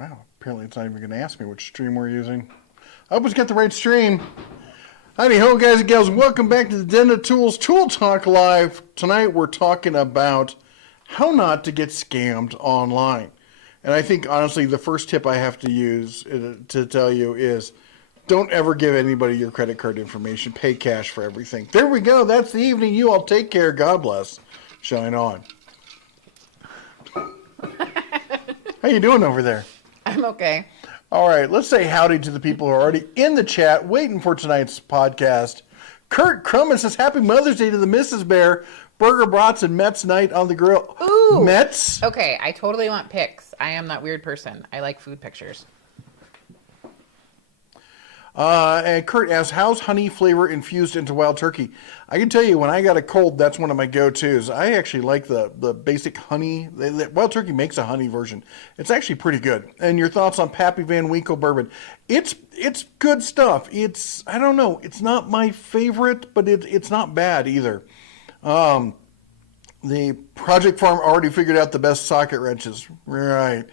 Wow, apparently it's not even going to ask me which stream we're using. I hope it's got the right stream. Howdy ho, guys and gals. Welcome back to the Den of Tools Tool Talk Live. Tonight we're talking about how not to get scammed online. And I think, honestly, the first tip I have to use to tell you is don't ever give anybody your credit card information. Pay cash for everything. There we go. That's the evening. You all take care. God bless. Shine on. How you doing over there? I'm okay. All right, let's say howdy to the people who are already in the chat waiting for tonight's podcast. Kurt Crumman says, Happy Mother's Day to the Mrs. Bear. Burger brats and Mets night on the grill. Ooh. Mets? Okay, I totally want pics. I am that weird person. I like food pictures. And Kurt asks, how's honey flavor infused into wild turkey? I can tell you, when I got a cold, that's one of my go-tos. I actually like the basic honey. Wild turkey makes a honey version. It's actually pretty good. And your thoughts on Pappy Van Winkle bourbon? It's good stuff. I don't know. It's not my favorite, but it's not bad either. The Project Farm already figured out the best socket wrenches. Right.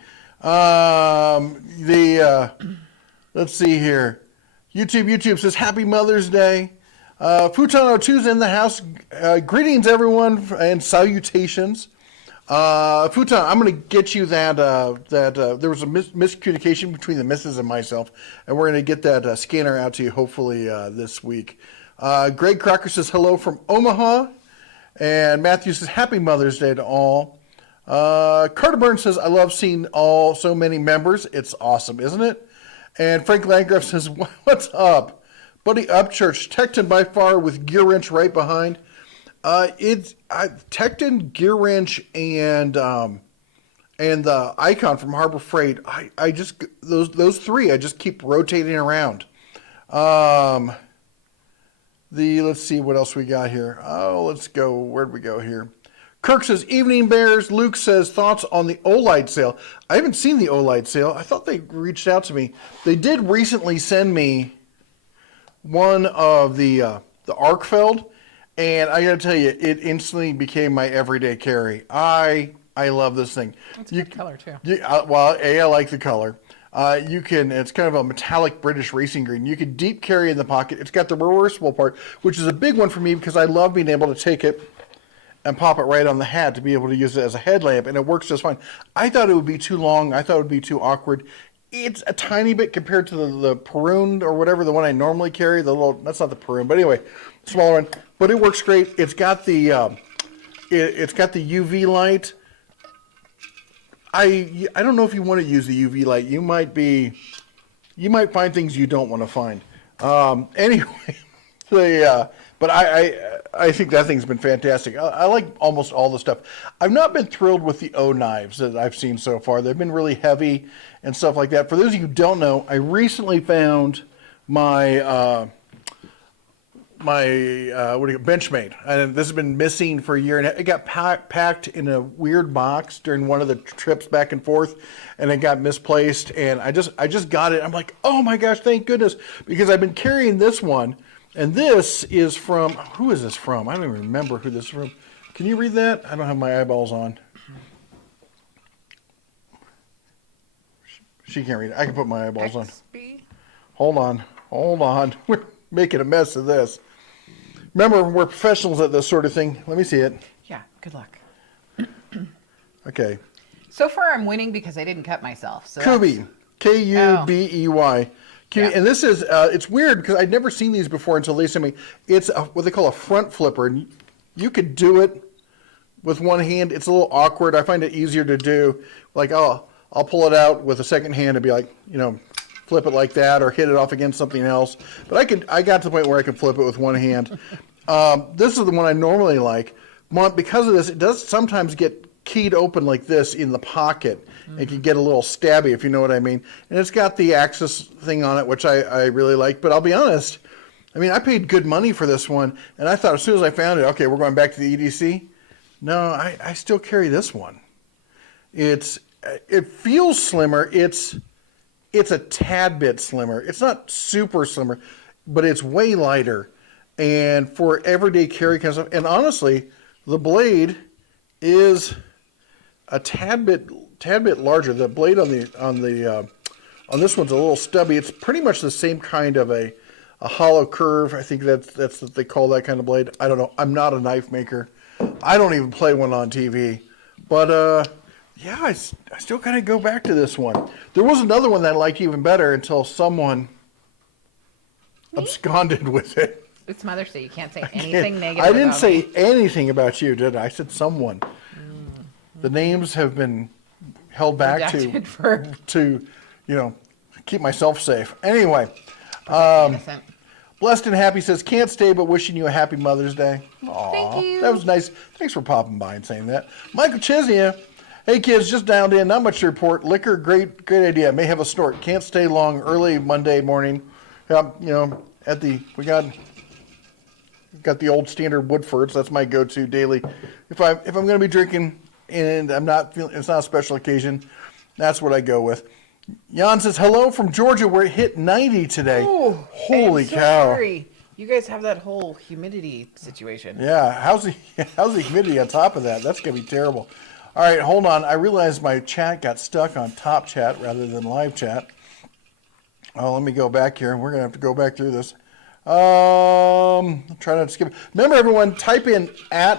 Let's see here. YouTube says, Happy Mother's Day. Futon 02's in the house. Greetings, everyone, and salutations. Futon, I'm going to get you that there was a miscommunication between the missus and myself, and we're going to get that scanner out to you hopefully this week. Greg Crocker says, hello from Omaha. And Matthew says, Happy Mother's Day to all. Carter Burns says, I love seeing so many members. It's awesome, isn't it? And Frank Landgraf says, what's up? Buddy Upchurch, Tecton by far with Gear Wrench right behind. Tecton, Gear Wrench, and the Icon from Harbor Freight. I just those three I just keep rotating around. Let's see what else we got here. Oh, let's go. Where'd we go here? Kirk says, Evening Bears. Luke says, thoughts on the Olight sale. I haven't seen the Olight sale. I thought they reached out to me. They did recently send me one of the Arkfeld, and I got to tell you, it instantly became my everyday carry. I love this thing. It's a good color, too. I like the color. It's kind of a metallic British racing green. You can deep carry in the pocket. It's got the reversible part, which is a big one for me because I love being able to take it and pop it right on the hat to be able to use it as a headlamp, and it works just fine. I thought it would be too long. I thought it would be too awkward. It's a tiny bit compared to the Perun or whatever, the one I normally carry. That's not the Perun, but anyway, smaller one. But it works great. It's got the UV light. I don't know if you want to use the UV light. You might find things you don't want to find. Anyway, but I think that thing's been fantastic. I like almost all the stuff. I've not been thrilled with the O knives that I've seen so far. They've been really heavy and stuff like that. For those of you who don't know, I recently found my Benchmade, and this has been missing for a year, and it got packed in a weird box during one of the trips back and forth, and it got misplaced, and I just got it. I'm like, oh my gosh, thank goodness, because I've been carrying this one, and this is from, who is this from? I don't even remember who this is from. Can you read that? I don't have my eyeballs on. She can't read it. I can put my eyeballs on. Hold on. We're making a mess of this. Remember, we're professionals at this sort of thing. Let me see it. Yeah, good luck. Okay. So far, I'm winning because I didn't cut myself. So Kubey. Kubey. Yeah. And this is, it's weird because I'd never seen these before until they sent me. It's what they call a front flipper. And you could do it with one hand. It's a little awkward. I find it easier to do. Like, I'll pull it out with a second hand and be like, flip it like that or hit it off against something else. But I got to the point where I could flip it with one hand. This is the one I normally like. Because of this, it does sometimes get keyed open like this in the pocket. Mm-hmm. It can get a little stabby, if you know what I mean. And it's got the Axis thing on it, which I really like. But I'll be honest, I paid good money for this one. And I thought as soon as I found it, okay, we're going back to the EDC. No, I still carry this one. It feels slimmer. It's a tad bit slimmer. It's not super slimmer, but it's way lighter. And for everyday carry kind of stuff, and honestly, the blade is a tad bit tad bit larger. The blade on this one's a little stubby. It's pretty much the same kind of a hollow curve. I think that's what they call that kind of blade. I don't know. I'm not a knife maker. I don't even play one on TV. But yeah, I still kind of go back to this one. There was another one that I liked even better until someone absconded with it. It's Mother's Day. You can't say anything negative. I didn't about say me. anything about you, did I? I said someone. The names have been held back to keep myself safe. Anyway, Innocent. Blessed and Happy says, can't stay but wishing you a happy Mother's Day. Aw, Thank you. that was nice. Thanks for popping by and saying that. Michael Chesnia, hey kids, just dialed in. Not much to report. Liquor, great idea. May have a snort. Can't stay long. Early Monday morning. We got the old standard Woodfords. That's my go-to daily. If I'm going to be drinking and I'm not feeling, it's not a special occasion, that's what I go with. Jan says, hello from Georgia, where it hit 90 today. Ooh, holy I'm so cow. sorry. You guys have that whole humidity situation. Yeah, how's the humidity on top of that? That's going to be terrible. All right, hold on. I realized my chat got stuck on top chat rather than live chat. Oh, let me go back here. We're going to have to go back through this. Try not to skip. Remember, everyone, type in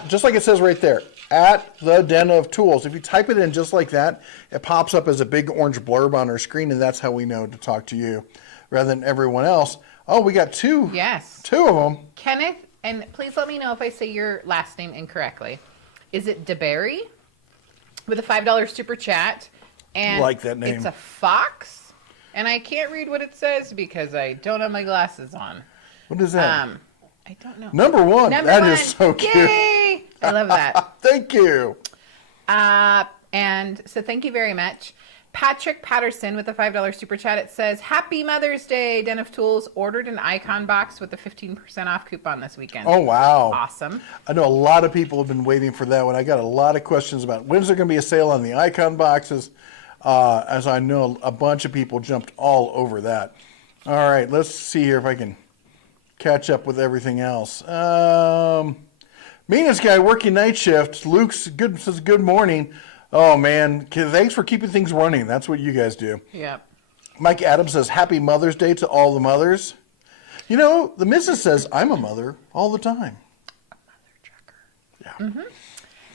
just like it says right there, at the Den of Tools. If you type it in just like that, it pops up as a big orange blurb on our screen, and that's how we know to talk to you rather than everyone else. Oh, we got two. Yes. Two of them. Kenneth, and please let me know if I say your last name incorrectly. Is it DeBerry with a $5 super chat? And like that name. It's a fox, and I can't read what it says because I don't have my glasses on. What is that? I don't know. Number one. That is so cute. Yay! I love that. Thank you. And so thank you very much. Patrick Patterson with a $5 super chat. It says, Happy Mother's Day, Den of Tools. Ordered an icon box with a 15% off coupon this weekend. Oh, wow. Awesome. I know a lot of people have been waiting for that one. I got a lot of questions about when's there going to be a sale on the icon boxes, as I know a bunch of people jumped all over that. All right, let's see here if I can catch up with everything else. Meanest guy working night shift. Luke says good morning. Oh man, thanks for keeping things running. That's what you guys do. Yep. Mike Adams says happy Mother's Day to all the mothers. You know, the missus says I'm a mother all the time. A mother trucker. Yeah. Mm-hmm.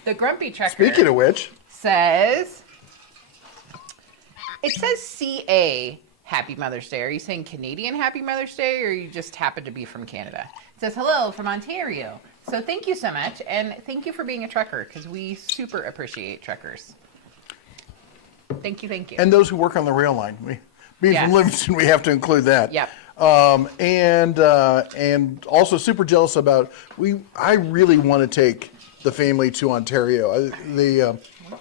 The grumpy trucker. Speaking of which, says it says CA Happy Mother's Day. Are you saying Canadian Happy Mother's Day, or you just happen to be from Canada? It says hello from Ontario. So thank you so much, and thank you for being a trucker, because we super appreciate truckers. Thank you, thank you. and those who work on the rail line. Being from Yes. Livingston, we have to include that. Yep. And also super jealous about I really want to take the family to Ontario. Where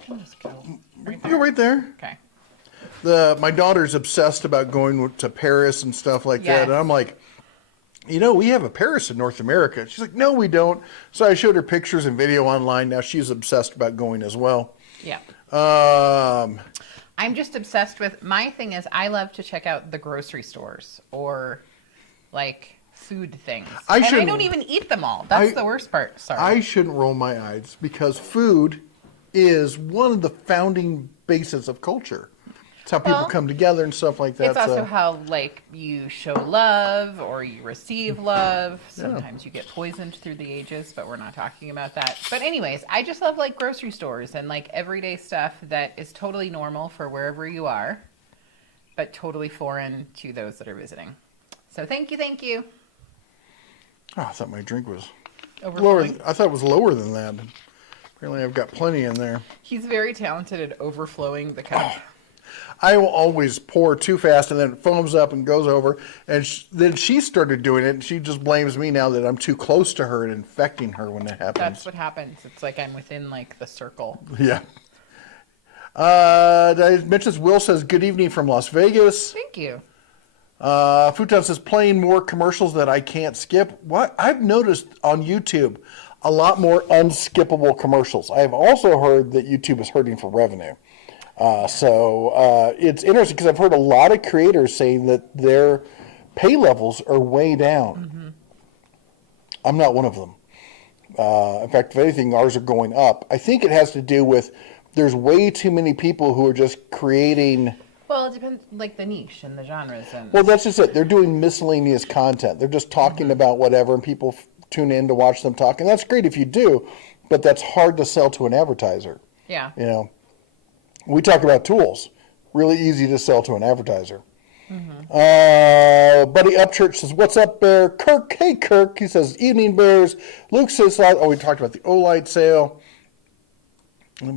can this go? Right there? You're right there. Okay. My daughter's obsessed about going to Paris and stuff like Yes. that. And I'm like, we have a Paris in North America. She's like, no, we don't. So I showed her pictures and video online. Now she's obsessed about going as well. Yeah. Um, I'm just obsessed with, my thing is I love to check out the grocery stores or like food things. And I don't even eat them all. That's the worst part. Sorry. I shouldn't roll my eyes because food is one of the founding bases of culture. It's how people come together and stuff like that. It's also how like you show love or you receive love. Sometimes you get poisoned through the ages, but we're not talking about that. But anyways, I just love like grocery stores and like everyday stuff that is totally normal for wherever you are, but totally foreign to those that are visiting. So thank you, thank you. Oh, I thought my drink was lower. Overflowing. I thought it was lower than that. Apparently, I've got plenty in there. He's very talented at overflowing the cup. I will always pour too fast, and then it foams up and goes over. And then she started doing it, and she just blames me now that I'm too close to her and infecting her when that happens. That's what happens. It's like I'm within like the circle. Yeah. Did I mention this? Will says, good evening from Las Vegas. Thank you. Futon says, playing more commercials that I can't skip. What I've noticed on YouTube, a lot more unskippable commercials. I have also heard that YouTube is hurting for revenue. So it's interesting because I've heard a lot of creators saying that their pay levels are way down. Mm-hmm. I'm not one of them. In fact, if anything, ours are going up. I think it has to do with there's way too many people who are just creating. Well, it depends, like the niche and the genres. Well, that's just it. They're doing miscellaneous content. They're just talking about whatever, and people tune in to watch them talk. And that's great if you do, but that's hard to sell to an advertiser. Yeah. You know, we talk about tools. Really easy to sell to an advertiser. Buddy Upchurch says, "What's up, Bear?" Kirk, hey Kirk. He says, "Evening, Bears." Luke says, "Oh, we talked about the Olight sale." You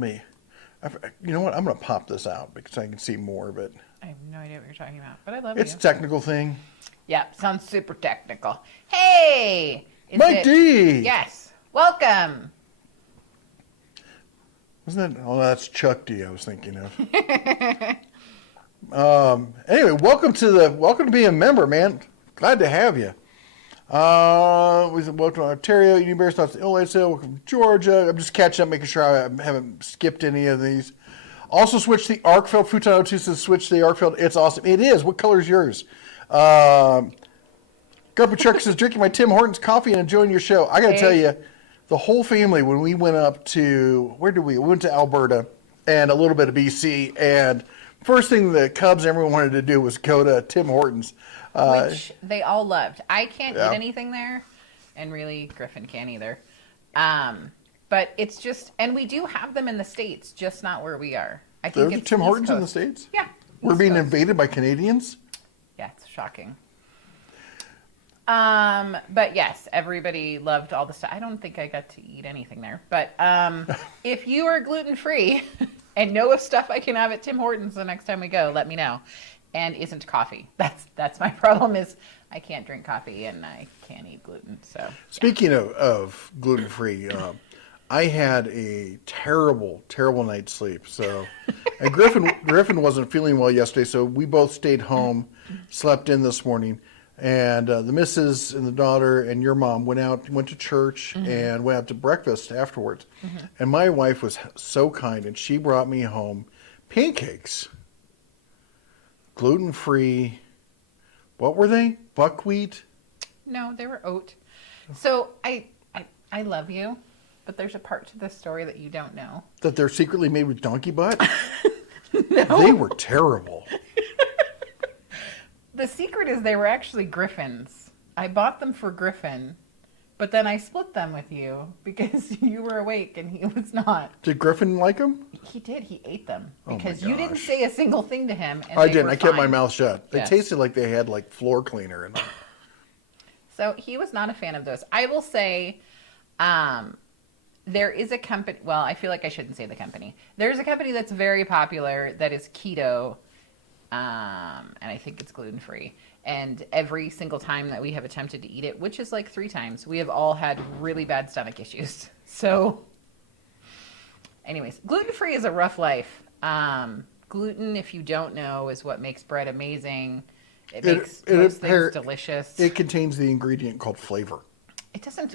know what? I'm going to pop this out because I can see more of it. I have no idea what you're talking about, but I love It's you. a technical thing. Yeah, sounds super technical. Hey! Mike D! Yes. Welcome. Wasn't that? Oh, that's Chuck D. I was thinking of. Anyway, welcome to being a member, man. Glad to have you. We said welcome to Ontario. Eating Bears Thoughts Illinois sale. Welcome to Georgia. I'm just catching up, making sure I haven't skipped any of these. Also switched the Arkfeld. Futon 02 says switch to the Arkfeld. It's awesome. It is. What color is yours? Garpuchuk says drinking my Tim Hortons coffee and enjoying your show. I got to tell you, the whole family, when we went up to, we went to Alberta and a little bit of BC, and first thing the Cubs and everyone wanted to do was go to Tim Hortons. Which they all loved. I can't Yeah. eat anything there, and really Griffin can't either. But it's just, and we do have them in the States, just not where we are. I think There's it's Tim East Hortons in the Coast. States? Yeah. We're East being Coast. invaded by Canadians? Yeah, it's shocking. But yes, everybody loved all the stuff. I don't think I got to eat anything there. But if you are gluten-free and know of stuff I can have at Tim Hortons the next time we go, let me know. And isn't coffee. That's my problem is I can't drink coffee and I can't eat gluten. So Speaking of gluten-free, I had a terrible, terrible night's sleep. So, and Griffin wasn't feeling well yesterday, so we both stayed home, slept in this morning, and the missus and the daughter and your mom went to church and went out to breakfast afterwards. And my wife was so kind, and she brought me home pancakes, gluten-free. What were they? Buckwheat? no, they were oat. So I love you, but there's a part to this story that you don't know. That they're secretly made with donkey butt? No. They were terrible. The secret is they were actually Griffins. I bought them for Griffin, but then I split them with you because you were awake and he was not. Did Griffin like them? He did. He ate them Oh my because you didn't gosh. say a single thing to him. And I they didn't. were I kept my fine. mouth shut. They Yes. tasted like they had like floor cleaner in them. So he was not a fan of those. I will say, there is a company. Well, I feel like I shouldn't say the company. There's a company that's very popular that is keto, and I think it's gluten free. And every single time that we have attempted to eat it, which is like 3 times, we have all had really bad stomach issues. So, anyways, gluten free is a rough life. Gluten, if you don't know, is what makes bread amazing. It makes most things delicious. It contains the ingredient called flavor. It doesn't.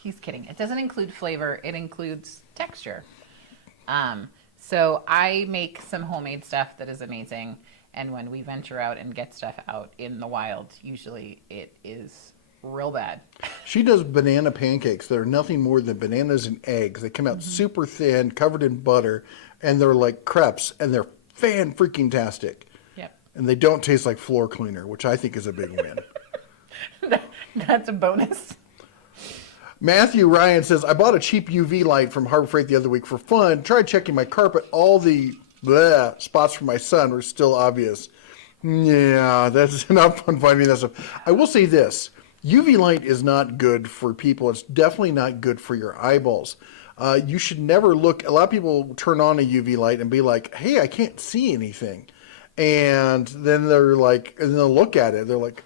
He's kidding. It doesn't include flavor. It includes texture. So I make some homemade stuff that is amazing. And when we venture out and get stuff out in the wild, usually it is real bad. She does banana pancakes that are nothing more than bananas and eggs. They come out super thin, covered in butter, and they're like crepes, and they're fan-freaking-tastic. Yep. And they don't taste like floor cleaner, which I think is a big win. That's a bonus. Matthew Ryan says, I bought a cheap UV light from Harbor Freight the other week for fun. Tried checking my carpet. All the spots for my son were still obvious. Yeah, that's enough fun finding that stuff. I will say this. UV light is not good for people. It's definitely not good for your eyeballs. You should never look. A lot of people turn on a UV light and be like, hey, I can't see anything. And then they're like, and they'll look at it. They're like,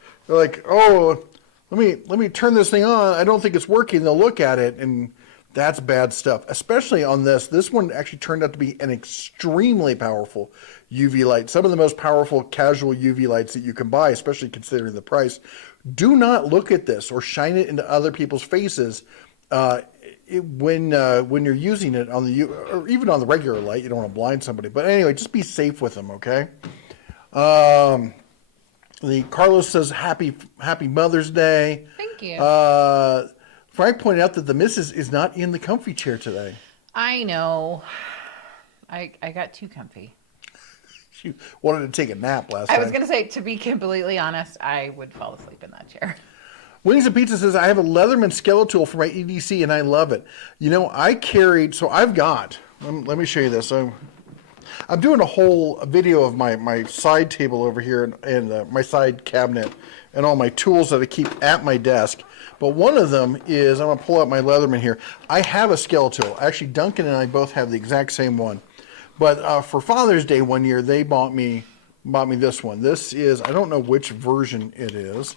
oh, let me turn this thing on. I don't think it's working. They'll look at it, and that's bad stuff, especially on this. This one actually turned out to be an extremely powerful UV light. Some of the most powerful casual UV lights that you can buy, especially considering the price. Do not look at this or shine it into other people's faces when you're using it on the or even on the regular light. You don't want to blind somebody. But anyway, just be safe with them, okay? The Carlos says happy Mother's Day. Thank you. Frank pointed out that the missus is not in the comfy chair today. I know. I got too comfy. She wanted to take a nap last I time. was going to say, to be completely honest, I would fall asleep in that chair. Wings and Pizza says, I have a Leatherman skeletal for my EDC and I love it. You know, I've got, let me show you this. I'm doing a whole video of my side table over here and my side cabinet and all my tools that I keep at my desk. But one of them is, I'm going to pull out my Leatherman here. I have a skeletal. Actually, Duncan and I both have the exact same one. But for Father's Day one year, they bought me this one. This is, I don't know which version it is.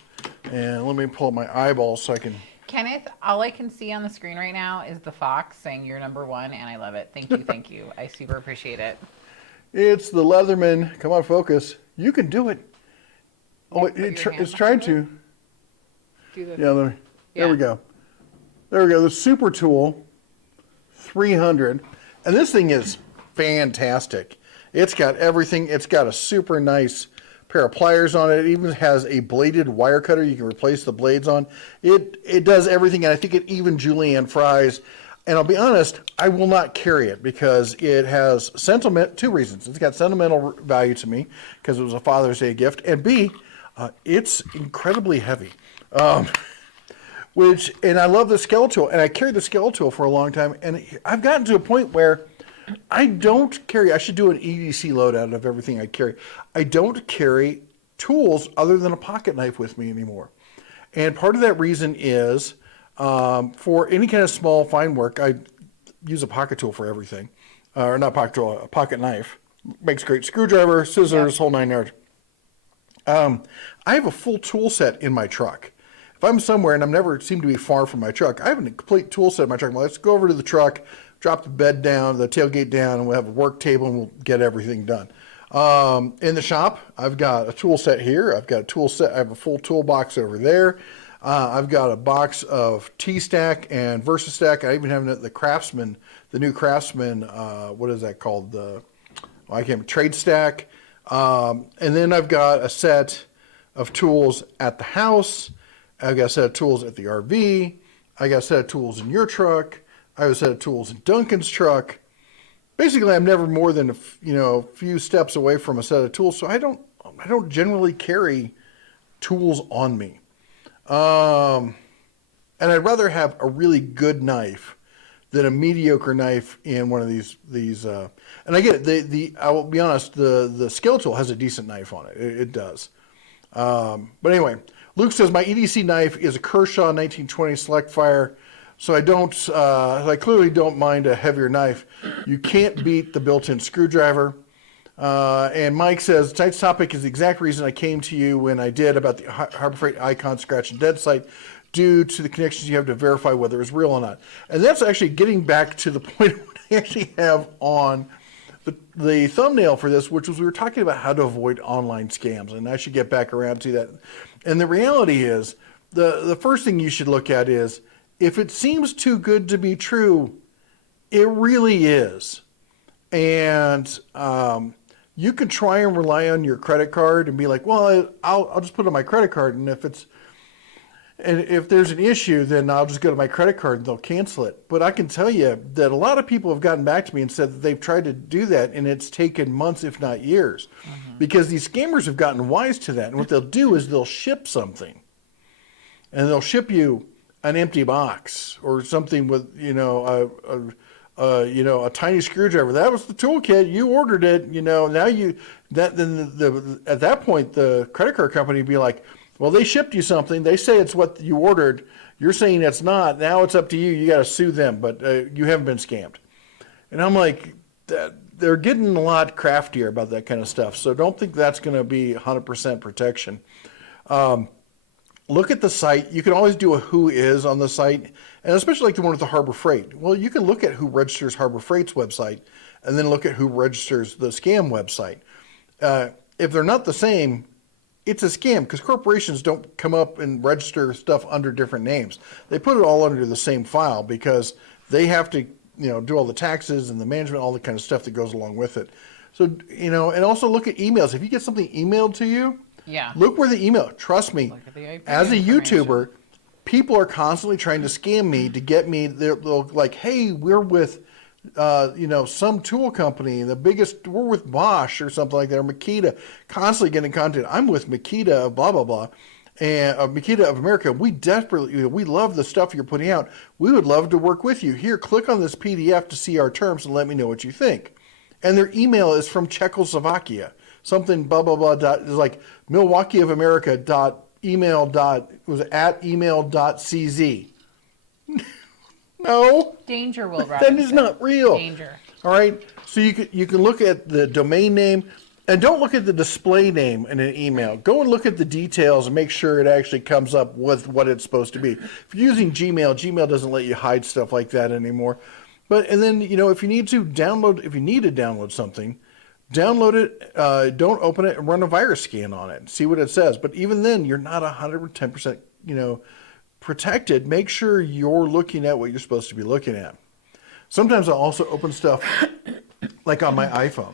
And let me pull up my eyeballs so I can... Kenneth, all I can see on the screen right now is the fox saying you're number one, and I love it. Thank you, thank you. I super appreciate it. It's the Leatherman. Come on, focus. You can do it. Oh, it's trying to. Do the... Yeah, there we go. There we go. The Super Tool 300. And this thing is fantastic. It's got everything. It's got a super nice pair of pliers on it. It even has a bladed wire cutter you can replace the blades on. It does everything, and I think it even julienne fries. And I'll be honest, I will not carry it because it has two reasons. It's got sentimental value to me because it was a Father's Day gift, and B, it's incredibly heavy. And I love the skeletal, and I carried the skeletal for a long time, and I've gotten to a point where I don't carry, I should do an EDC loadout of everything I carry. I don't carry tools other than a pocket knife with me anymore. And part of that reason is for any kind of small fine work, I use a pocket tool for everything. Or not pocket tool, a pocket knife. Makes great screwdriver, scissors, whole 9 yards. I have a full tool set in my truck. If I'm somewhere and I'm never seem to be far from my truck, I have a complete tool set in my truck. Well, let's go over to the truck, drop the bed down, the tailgate down, and we'll have a work table and we'll get everything done. In the shop, I've got a tool set here. I've got a tool set. I have a full toolbox over there. I've got a box of T-Stack and VersaStack. I even have the Craftsman, the new Craftsman, what is that called? Trade Stack. And then I've got a set of tools at the house. I've got a set of tools at the RV. I got a set of tools in your truck. I have a set of tools in Duncan's truck. Basically, I'm never more than a few steps away from a set of tools, so I don't generally carry tools on me. And I'd rather have a really good knife than a mediocre knife in one of these. And I get it. I will be honest. The skeletal has a decent knife on it. It does. But anyway, Luke says my EDC knife is a Kershaw 1920 Select Fire. So I clearly don't mind a heavier knife. You can't beat the built-in screwdriver. And Mike says, tonight's topic is the exact reason I came to you when I did about the Harbor Freight Icon Scratch and Dead site, due to the connections you have to verify whether it's real or not. And that's actually getting back to the point I actually have on the thumbnail for this, which was we were talking about how to avoid online scams. And I should get back around to that. And the reality is, the first thing you should look at is, if it seems too good to be true, it really is. And you can try and rely on your credit card and be like, well, I'll just put it on my credit card, and if there's an issue, then I'll just go to my credit card and they'll cancel it. But I can tell you that a lot of people have gotten back to me and said that they've tried to do that, and it's taken months, if not years, because these scammers have gotten wise to that. And what they'll do is they'll ship something, and they'll ship you an empty box or something with a tiny screwdriver. That was the toolkit. You ordered it. Now at that point the credit card company would be like, well, they shipped you something. They say it's what you ordered. You're saying it's not. Now it's up to you. You got to sue them, but you haven't been scammed. And I'm like, they're getting a lot craftier about that kind of stuff. So don't think that's going to be 100% protection. Look at the site. You can always do a who is on the site, and especially like the one with the Harbor Freight. Well, you can look at who registers Harbor Freight's website and then look at who registers the scam website. If they're not the same, it's a scam because corporations don't come up and register stuff under different names. They put it all under the same file because they have to, do all the taxes and the management, all the kind of stuff that goes along with it. So, and also look at emails. If you get something emailed to you, look where the email. Trust me, as a YouTuber, people are constantly trying to scam me to get me. They'll like, hey, we're with some tool company, the biggest, we're with Bosch or something like that, or Makita, constantly getting content. I'm with Makita, blah, blah, blah. And Makita of America, we desperately, we love the stuff you're putting out. We would love to work with you. Here, click on this PDF to see our terms and let me know what you think. And their email is from Czechoslovakia. Something blah, blah, blah, dot, is like Milwaukee of America dot email dot, was at email dot CZ. No. Danger, Will That Robinson. is not real. Danger. All right. So you can look at the domain name, and don't look at the display name in an email. Go and look at the details and make sure it actually comes up with what it's supposed to be. If you're using Gmail doesn't let you hide stuff like that anymore. And then if you need to download something, download it. Don't open it and run a virus scan on it. See what it says. But even then, you're not 110%. Protected. Make sure you're looking at what you're supposed to be looking at. Sometimes I'll also open stuff like on my iPhone.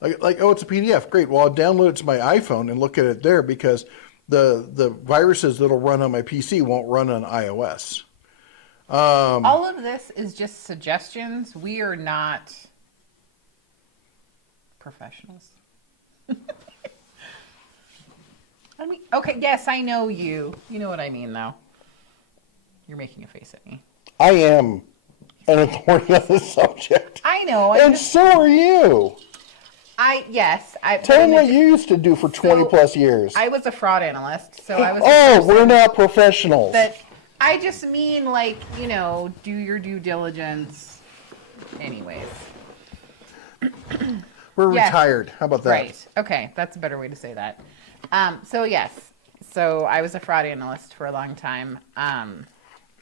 Like, oh, it's a PDF. Great. Well, I'll download it to my iPhone and look at it there because the viruses that'll run on my PC won't run on iOS. All of this is just suggestions. We are not professionals. I mean, okay, yes, I know you. You know what I mean, though. You're making a face at me. I am an authority on this subject. I know. And so are you. Tell me what you used to do for 20 plus years. I was a fraud analyst, so I was. We're not professionals. I just mean, do your due diligence. Anyways. We're retired. How about that? Right. Okay, that's a better way to say that. So I was a fraud analyst for a long time.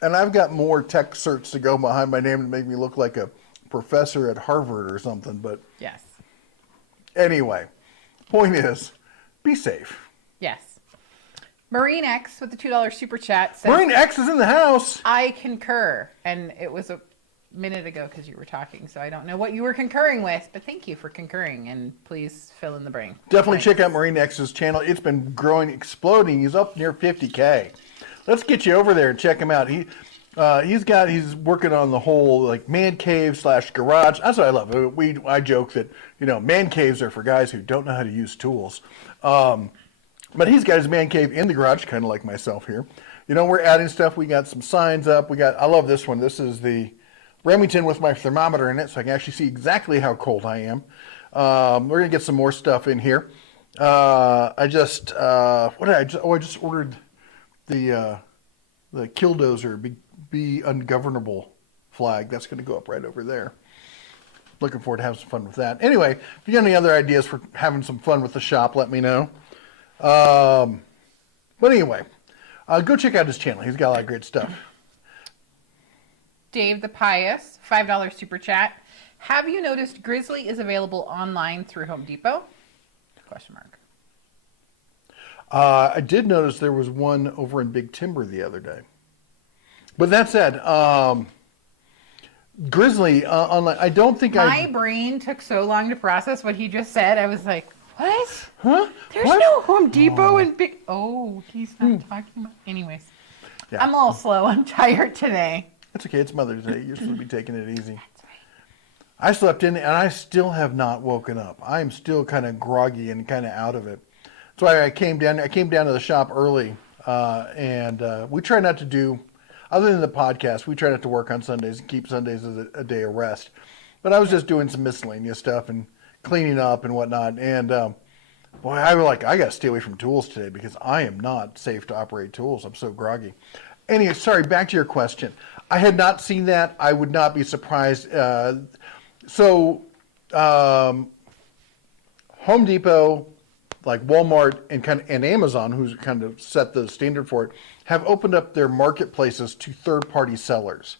And I've got more tech certs to go behind my name to make me look like a professor at Harvard or something. But yes. Anyway, point is, be safe. Yes. Marine X with the $2 super chat says, Marine X is in the house. I concur. And it was a minute ago because you were talking, so I don't know what you were concurring with, but thank you for concurring, and please fill in the brain. Definitely check out Marine X's channel. It's been growing, exploding. He's up near 50K. Let's get you over there and check him out. He's working on the whole man cave / garage. That's what I love. I joke that man caves are for guys who don't know how to use tools. But he's got his man cave in the garage, kind of like myself here. We're adding stuff. We got some signs up. I love this one. This is the Remington with my thermometer in it, so I can actually see exactly how cold I am. We're gonna get some more stuff in here. I just ordered the Killdozer be ungovernable flag. That's gonna go up right over there. Looking forward to having some fun with that. Anyway, if you got any other ideas for having some fun with the shop, let me know. But anyway, go check out his channel. He's got a lot of great stuff. Dave the Pious, $5 super chat. Have you noticed Grizzly is available online through Home Depot? ? I did notice there was one over in Big Timber the other day. But that said, Grizzly online. I don't think my brain took so long to process what he just said. I was like, what? Huh? There's no Home Depot in Big. Oh, he's not talking about. Anyways, yeah. I'm a little slow. I'm tired today. That's okay. It's Mother's Day. You're supposed to be taking it easy. That's right. I slept in and I still have not woken up. I am still kind of groggy and kind of out of it. That's why I came down to the shop early, and we try not to do, other than the podcast, we try not to work on Sundays and keep Sundays as a day of rest. But I was just doing some miscellaneous stuff and cleaning up and whatnot. And boy, I got to stay away from tools today because I am not safe to operate tools. I'm so groggy. Anyway, sorry, back to your question. I had not seen that. I would not be surprised. Home Depot, like Walmart and Amazon, who's kind of set the standard for it, have opened up their marketplaces to third-party sellers.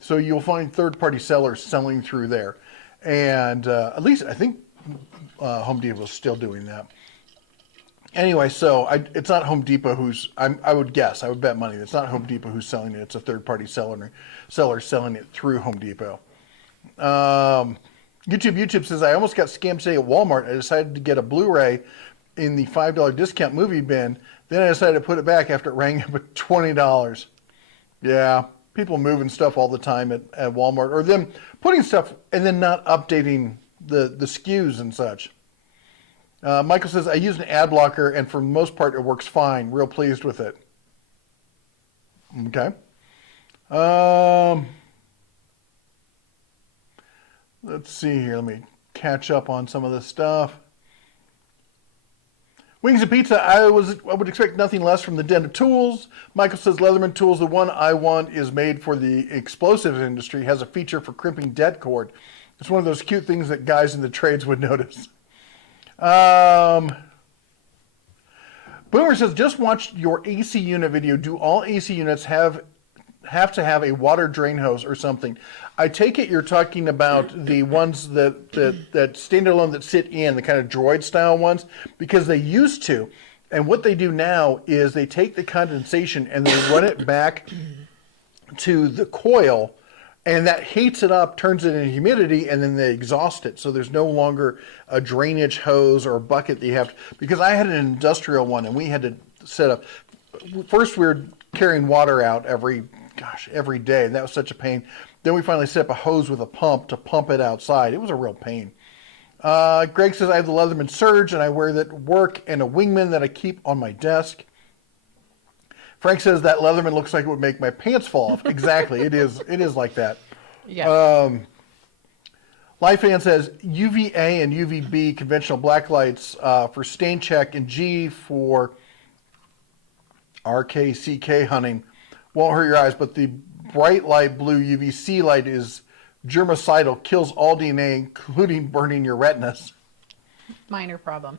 So you'll find third-party sellers selling through there. And at least I think Home Depot is still doing that. Anyway, so it's not Home Depot I would bet money it's not Home Depot who's selling it. It's a third-party seller selling it through Home Depot. YouTube says, I almost got scammed today at Walmart. I decided to get a Blu-ray in the $5 discount movie bin. Then I decided to put it back after it rang up at $20. Yeah, people moving stuff all the time at Walmart, or them putting stuff and then not updating the SKUs and such. Michael says, I use an ad blocker, and for the most part, it works fine. Real pleased with it. Okay. Let's see here. Let me catch up on some of this stuff. Wings and Pizza, I would expect nothing less from the Den of Tools. Michael says, Leatherman Tools, the one I want is made for the explosives industry, has a feature for crimping det cord. It's one of those cute things that guys in the trades would notice. Boomer says, just watched your AC unit video. Do all AC units have to have a water drain hose or something? I take it you're talking about the ones that stand alone that sit in, the kind of droid style ones, because they used to. And what they do now is they take the condensation and they run it back to the coil, and that heats it up, turns it into humidity, and then they exhaust it. So there's no longer a drainage hose or a bucket that you have to, because I had an industrial one and we had to set up. First we were carrying water out every day, and that was such a pain. Then we finally set up a hose with a pump to pump it outside. It was a real pain. Greg says, I have the Leatherman Surge, and I wear that at work, and a Wingman that I keep on my desk. Frank says, that Leatherman looks like it would make my pants fall off. Exactly. It is like that. Yeah. Lifan says, UVA and UVB conventional black lights for stain check, and G for RKCK hunting. Won't hurt your eyes, but the bright light blue UVC light is germicidal, kills all DNA, including burning your retinas. Minor problem.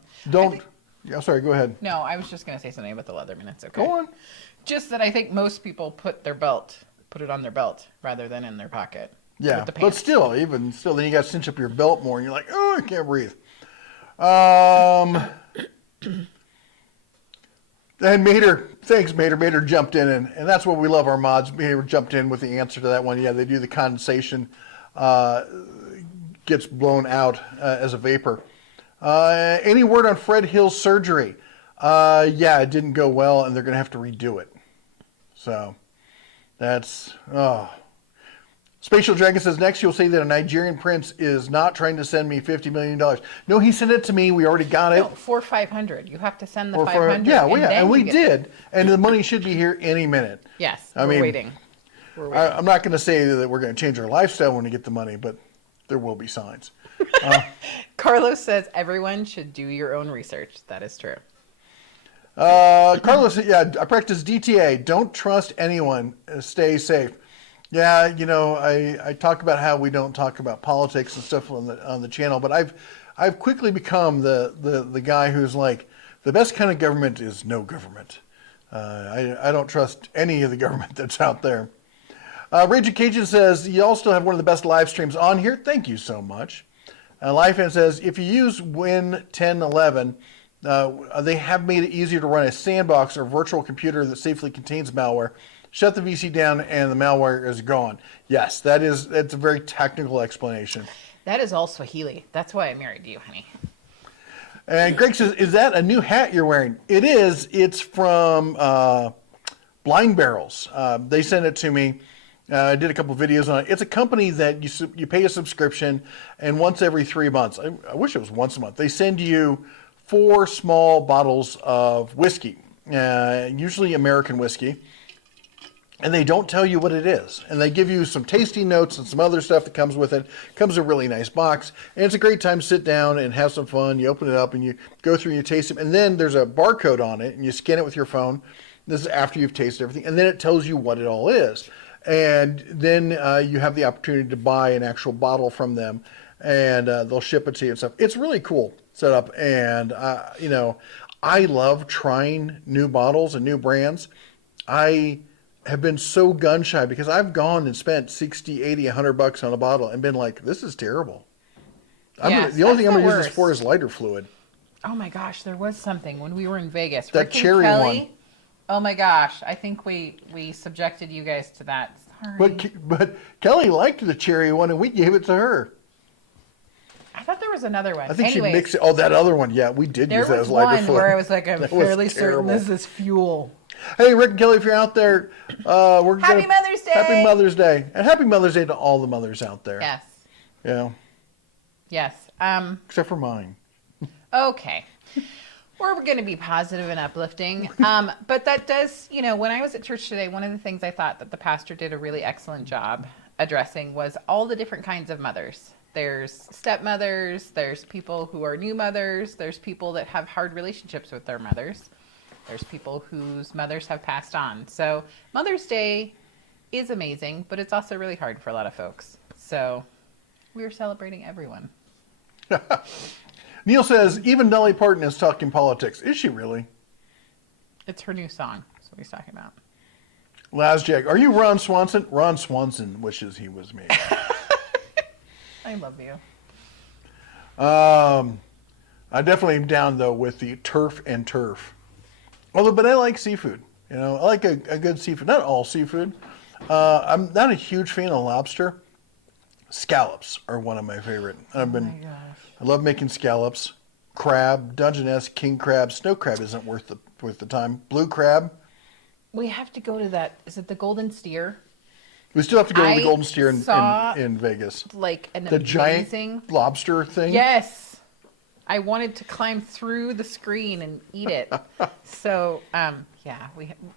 Yeah, sorry, go ahead. No, I was just going to say something about the Leatherman. It's okay. Go on. Just that I think most people put it on their belt rather than in their pocket. Yeah, with the but pants. still, then you got to cinch up your belt more, and you're like, oh, I can't breathe. And Mater, thanks, Mater. Mater jumped in, and that's what we love our mods. Mater jumped in with the answer to that one. Yeah, they do the condensation, gets blown out as a vapor. Any word on Fred Hill's surgery? Yeah, it didn't go well, and they're going to have to redo it. So, that's, Spatial Dragon says, next you'll say that a Nigerian prince is not trying to send me $50 million. No, he sent it to me. We already got it. No, for 500. You have to send the 500. Yeah, and we did. And the money should be here any minute. Yes, we're waiting. I'm not going to say that we're going to change our lifestyle when we get the money, but there will be signs. Carlos says, everyone should do your own research. That is true. Carlos, yeah, I practice DTA. Don't trust anyone. Stay safe. Yeah, I talk about how we don't talk about politics and stuff on the channel, but I've quickly become the guy who's like, the best kind of government is no government. I don't trust any of the government that's out there. Raging Cajun says, y'all still have one of the best live streams on here. Thank you so much. Lifan says, if you use Win 1011, they have made it easier to run a sandbox or virtual computer that safely contains malware. Shut the VC down and the malware is gone. Yes, that's a very technical explanation. That is all Swahili. That's why I married you, honey. And Greg says, is that a new hat you're wearing? It is. It's from Blind Barrels. They sent it to me. I did a couple videos on it. It's a company that you pay a subscription, and once every 3 months, I wish it was once a month, they send you 4 small bottles of whiskey, usually American whiskey. And they don't tell you what it is. And they give you some tasting notes and some other stuff that comes with it. Comes in a really nice box. And it's a great time to sit down and have some fun. You open it up and you go through and you taste it. And then there's a barcode on it and you scan it with your phone. This is after you've tasted everything. And then it tells you what it all is. And then you have the opportunity to buy an actual bottle from them. And they'll ship it to you and stuff. It's really cool setup. And, I love trying new bottles and new brands. I have been so gun shy because I've gone and spent 60, 80, $100 on a bottle and been like, this is terrible. Yes, the only thing I'm going to use worst. this for is lighter fluid. Oh my gosh, there was something when we were in Vegas. That Rick and cherry Kelly, one. Oh my gosh, I think we subjected you guys to that. Sorry. But Kelly liked the cherry one and we gave it to her. I I thought there was another one. I think Anyways, she mixed it. Oh, that other one. Yeah, we did there use that was as lighter one fluid. where I was like, I'm That was fairly certain terrible. this is fuel. Hey, Rick and Kelly, if you're out there, we're Happy Mother's Day! Happy Mother's Day. And Happy Mother's Day to all the mothers out there. Yes. Yeah. Yes. Except for mine. Okay. We're going to be positive and uplifting. But that does, when I was at church today, one of the things I thought that the pastor did a really excellent job addressing was all the different kinds of mothers. There's stepmothers, there's people who are new mothers, there's people that have hard relationships with their mothers, there's people whose mothers have passed on. So Mother's Day is amazing, but it's also really hard for a lot of folks. So we're celebrating everyone. Neil says, even Dolly Parton is talking politics. Is she really? It's her new song. That's what he's talking about. Laz Jack, are you Ron Swanson? Ron Swanson wishes he was me. I love you. I definitely am down, though, with the turf and turf. But I like seafood. I like a good seafood. Not all seafood. I'm not a huge fan of lobster. Scallops are one of my favorite. Oh my gosh. I love making scallops. Crab, Dungeness, king crab, snow crab isn't worth the time. Blue crab. We have to go to that. Is it the Golden Steer? We still have to go to I the Golden Steer saw, in Vegas. Like an The amazing giant lobster thing. Yes. I wanted to climb through the screen and eat it. So, yeah,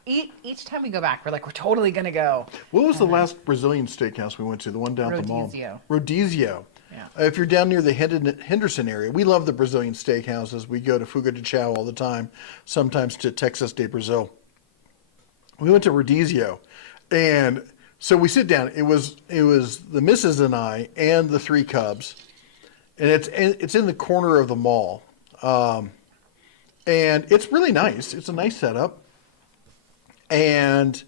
each time we go back, we're like, we're totally going to go. What was the last Brazilian steakhouse we went to? The one down at the mall? Rodizio. Yeah. If you're down near the Henderson area, we love the Brazilian steakhouses. We go to Fuga de Chao all the time, sometimes to Texas de Brazil. We went to Rodizio, and so we sit down. It was the missus and I and the 3 cubs, and it's in the corner of the mall, and it's really nice. It's a nice setup, and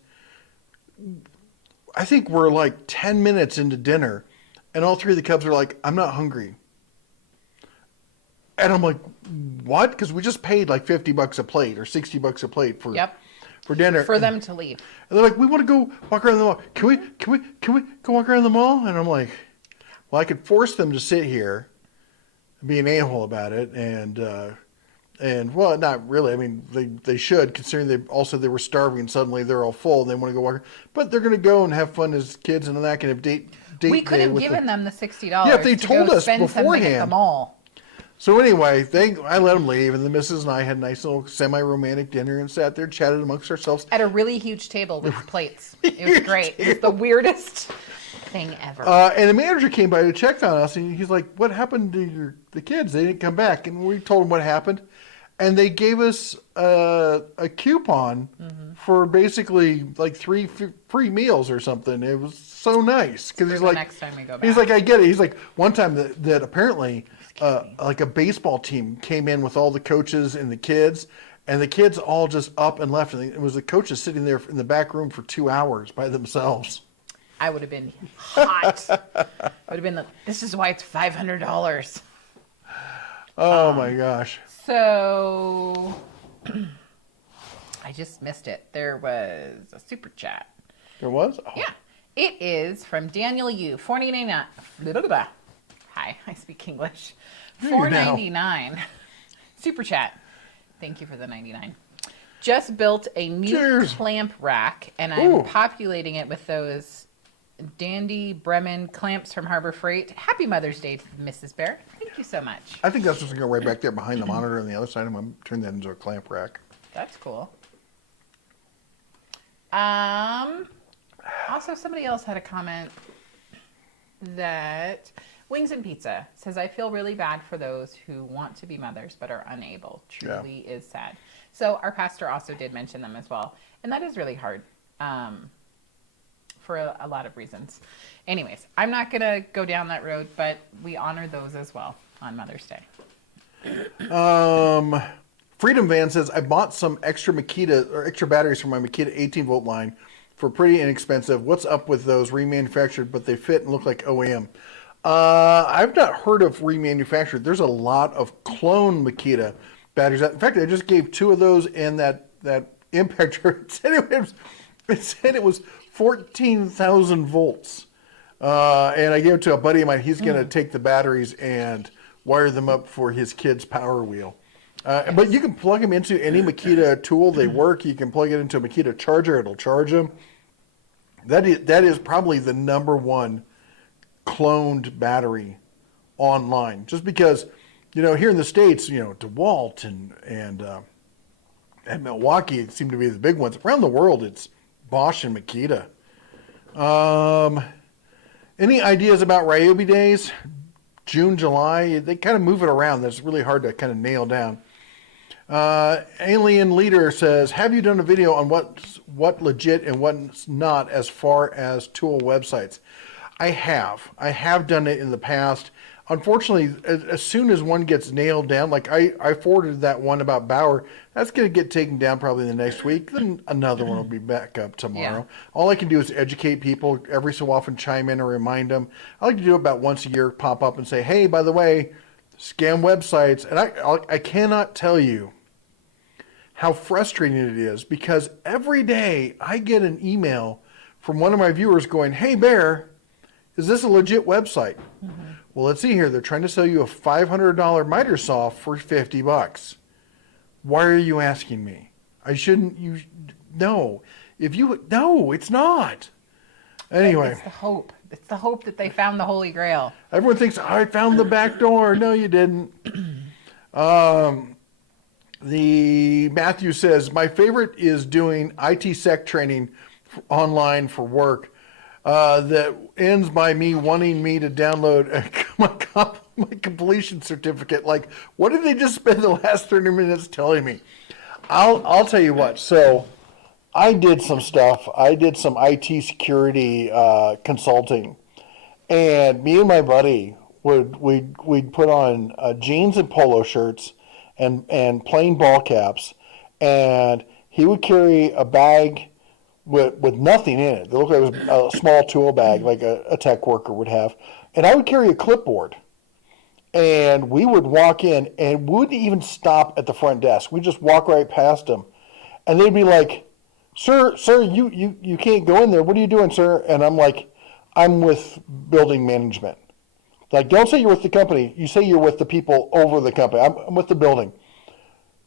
I think we're like 10 minutes into dinner, and all 3 of the cubs are like, "I'm not hungry," and I'm like, "What?" Because we just paid like $50 a plate or $60 a plate for dinner For them to leave. And they're like, "We want to go walk around the mall. Can we go walk around the mall?" And I'm like, "Well, I could force them to sit here, and be an a-hole about it, and well, not really. I mean, they should, considering they were starving. And suddenly they're all full and they want to go walk. But they're going to go and have fun as kids, and that kind of date. We could have given them the $60. Yeah, if they told us spend something at the beforehand. mall. So anyway, I let them leave, and the missus and I had a nice little semi-romantic dinner and sat there, chatted amongst ourselves. At a really huge table with plates. It was great. It was the weirdest thing ever. And the manager came by to check on us, and he's like, "What happened to the kids? They didn't come back." And we told him what happened, and they gave us a coupon for basically like 3 free meals or something. It was so nice because he's like, next time we go back. he's like, "I get it." He's like, one time that apparently like a baseball team came in with all the coaches and the kids. And the kids all just up and left. And it was the coaches sitting there in the back room for 2 hours by themselves. I would have been hot. I would have been like, this is why it's $500. Oh my gosh. So I just missed it. There was a super chat. There was? Oh. Yeah. It is from Daniel Yu, $4.99. Hi, I speak English. $4.99. Super chat. Thank you for the 99. Just built a new clamp rack, and I'm populating it with those dandy Bremen clamps from Harbor Freight. Happy Mother's Day to Mrs. Bear. Thank you so much. I think that's just going to go right back there behind the monitor on the other side. I'm going to turn that into a clamp rack. That's cool. Also, somebody else had a comment that Wings and Pizza says, "I feel really bad for those who want to be mothers but are unable. Truly is sad." So our pastor also did mention them as well. And that is really hard for a lot of reasons. Anyways, I'm not going to go down that road, but we honor those as well on Mother's Day. Freedom Van says, "I bought some extra batteries for my Makita 18-volt line for pretty inexpensive. What's up with those remanufactured, but they fit and look like OEM?" I've not heard of remanufactured. There's a lot of clone Makita batteries. In fact, I just gave 2 of those and that impactor. It said it was 14,000 volts. And I gave it to a buddy of mine. He's going to take the batteries and wire them up for his kid's Power Wheel. But you can plug them into any Makita tool. They work. You can plug it into a Makita charger. It'll charge them. That is probably the number one cloned battery online. Just because, here in the States, DeWalt and Milwaukee seem to be the big ones. Around the world, it's Bosch and Makita. Any ideas about Ryobi days? June, July? They kind of move it around. That's really hard to kind of nail down. Alien Leader says, have you done a video on what legit and what's not as far as tool websites? I have done it in the past. Unfortunately, as soon as one gets nailed down, like I forwarded that one about Bauer, that's going to get taken down probably the next week. Then another one will be back up tomorrow. Yeah. All I can do is educate people, every so often chime in and remind them. I like to do it about once a year, pop up and say, hey, by the way, scam websites. And I cannot tell you how frustrating it is, because every day I get an email from one of my viewers going, hey, Bear, is this a legit website? Mm-hmm. Well, let's see here. They're trying to sell you a $500 miter saw for $50. Why are you asking me? No. No, it's not. Anyway. It's the hope. It's the hope that they found the Holy Grail. Everyone thinks, I found the back door. No, you didn't. The Matthew says, my favorite is doing IT sec training online for work. That ends by me wanting me to download my completion certificate. Like, what did they just spend the last 30 minutes telling me? I'll tell you what. So I did some stuff. I did some IT security consulting, and me and my buddy we'd put on jeans and polo shirts and plain ball caps, and he would carry a bag with nothing in it. It looked like it was a small tool bag, like a tech worker would have. And I would carry a clipboard. And we would walk in and wouldn't even stop at the front desk. We'd just walk right past them. And they'd be like, Sir, you can't go in there. What are you doing, sir? And I'm like, I'm with building management. Like, don't say you're with the company. You say you're with the people over the company. I'm with the building.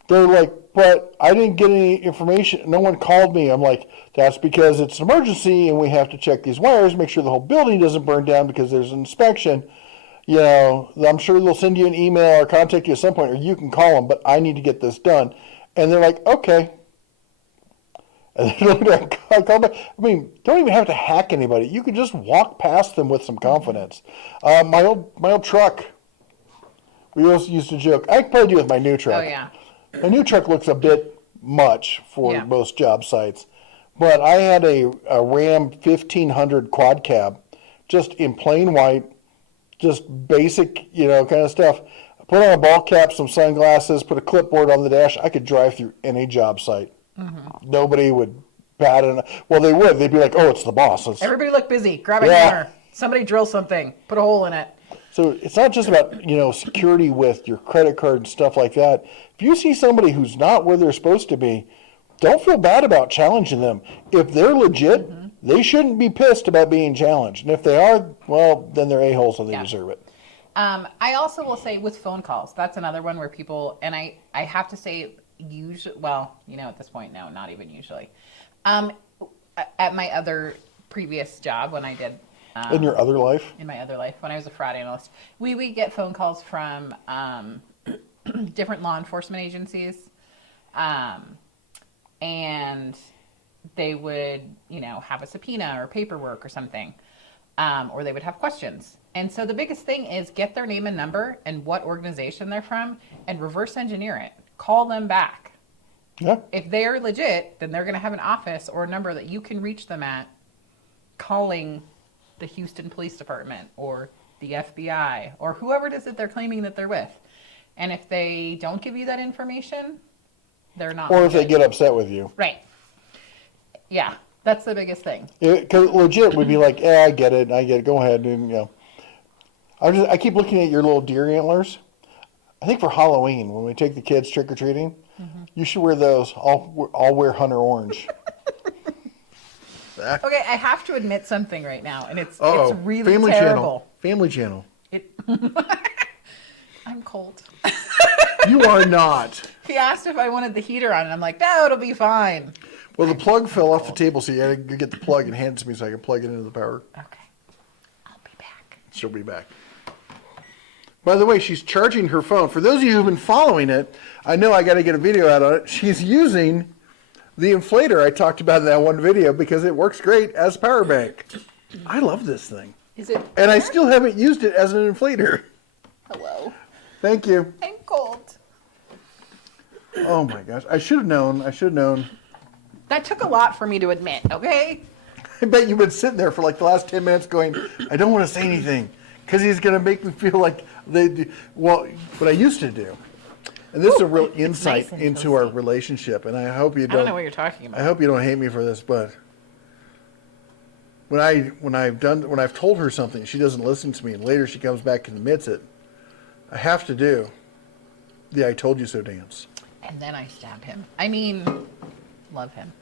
They're like, but I didn't get any information. No one called me. I'm like, that's because it's an emergency and we have to check these wires, make sure the whole building doesn't burn down because there's an inspection. I'm sure they'll send you an email or contact you at some point, or you can call them, but I need to get this done. And they're like, okay. And then I call back. I mean, don't even have to hack anybody. You can just walk past them with some confidence. My old truck, we also used to joke. I could probably do it with my new truck. Oh, yeah. My new truck looks a bit much for most job sites, but I had a Ram 1500 quad cab, just in plain white, just basic, kind of stuff. I put on a ball cap, some sunglasses, put a clipboard on the dash. I could drive through any job site. Mm-hmm. Nobody would bat an. Well, they would. They'd be like, "Oh, it's the boss." Everybody look busy. Grab a hammer. Somebody drill something. Put a hole in it. So it's not just about, security with your credit card and stuff like that. If you see somebody who's not where they're supposed to be, don't feel bad about challenging them. If they're legit, mm-hmm. they shouldn't be pissed about being challenged. And if they are, well, then they're a-holes, so they deserve it. I also will say with phone calls, that's another one where people, and I have to say, usually, at this point, no, not even usually. At my other previous job, when I did in your other life? In my other life, when I was a fraud analyst, we would get phone calls from different law enforcement agencies, and they would, have a subpoena or paperwork or something, or they would have questions. And so the biggest thing is get their name and number and what organization they're from, and reverse engineer it. Call them back. Yeah. If they're legit, then they're going to have an office or a number that you can reach them at, calling the Houston Police Department or the FBI or whoever it is that they're claiming that they're with. And if they don't give you that information, they're not. Or if they get upset with you. Right. Yeah, that's the biggest thing. Because legit would be like, yeah, I get it. Go ahead. And, I keep looking at your little deer antlers. I think for Halloween, when we take the kids trick-or-treating, mm-hmm. you should wear those. I'll wear hunter orange. Okay, I have to admit something right now, and it's really Family terrible. Family Channel. I'm cold. You are not. He asked if I wanted the heater on, and I'm like, no, it'll be fine. Well, the plug fell off the table, so you got to get the plug and hand it to me so I can plug it into the power. Okay. I'll be back. She'll be back. By the way, she's charging her phone. For those of you who've been following it, I know I got to get a video out on it. She's using the inflator I talked about in that one video because it works great as a power bank. I love this thing. Is it? And I still haven't used it as an inflator. Hello. Thank you. I'm cold. Oh my gosh. I should have known. That took a lot for me to admit, okay? I bet you've been sitting there for like the last 10 minutes going, I don't want to say anything because he's going to make me feel like they do. Well, what I used to do. And this is a real insight nice into our relationship. And I hope you don't. I don't know what you're talking about. I hope you don't hate me for this, but when I've told her something, she doesn't listen to me, and later she comes back and admits it, I have to do the I told you so dance. And then I stab him. I mean, love him.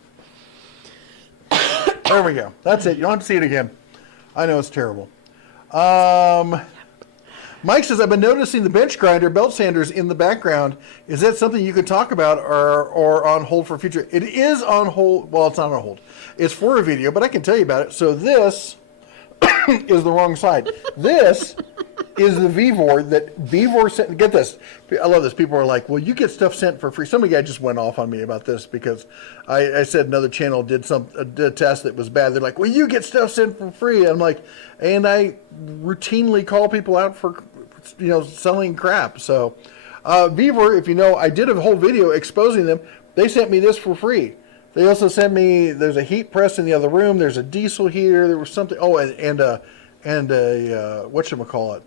There we go. That's it. You don't have to see it again. I know it's terrible. Mike says, I've been noticing the bench grinder belt sanders in the background. Is that something you could talk about or on hold for future? It is on hold. Well, it's not on hold. It's for a video, but I can tell you about it. So this is the wrong side. This is the Vivor that Vivor sent. Get this. I love this. People are like, well, you get stuff sent for free. Some guy just went off on me about this because I said another channel did a test that was bad. They're like, well, you get stuff sent for free. I'm like, and I routinely call people out for, selling crap. So Vivor, if you know, I did a whole video exposing them. They sent me this for free. They also sent me, there's a heat press in the other room. There's a diesel heater. There was something. Oh, and a whatchamacallit?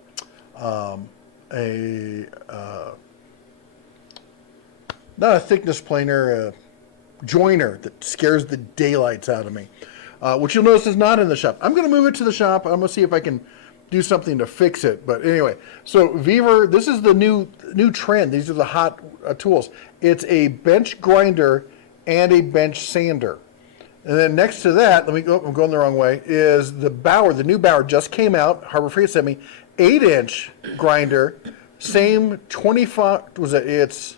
Not a thickness planer, a joiner that scares the daylights out of me, which you'll notice is not in the shop. I'm going to move it to the shop. I'm going to see if I can do something to fix it. But anyway, so Vivor, this is the new trend. These are the hot tools. It's a bench grinder and a bench sander. And then next to that, I'm going the wrong way, is the Bauer. The new Bauer just came out. Harbor Freight sent me 8-inch grinder, same 25, it's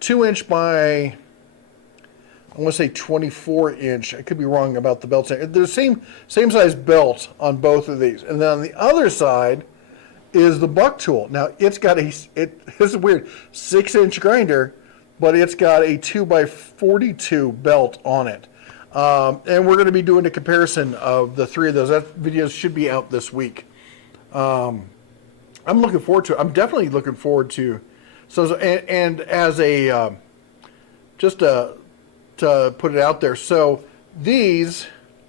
2-inch by, I want to say 24-inch. I could be wrong about the belt. They're the same size belt on both of these. And then on the other side is the buck tool. Now it's got this is weird, 6-inch grinder, but it's got a 2x42 belt on it. And we're going to be doing a comparison of the three of those. That video should be out this week. I'm looking forward to it. I'm definitely looking forward to. So and as a just to put it out there. So these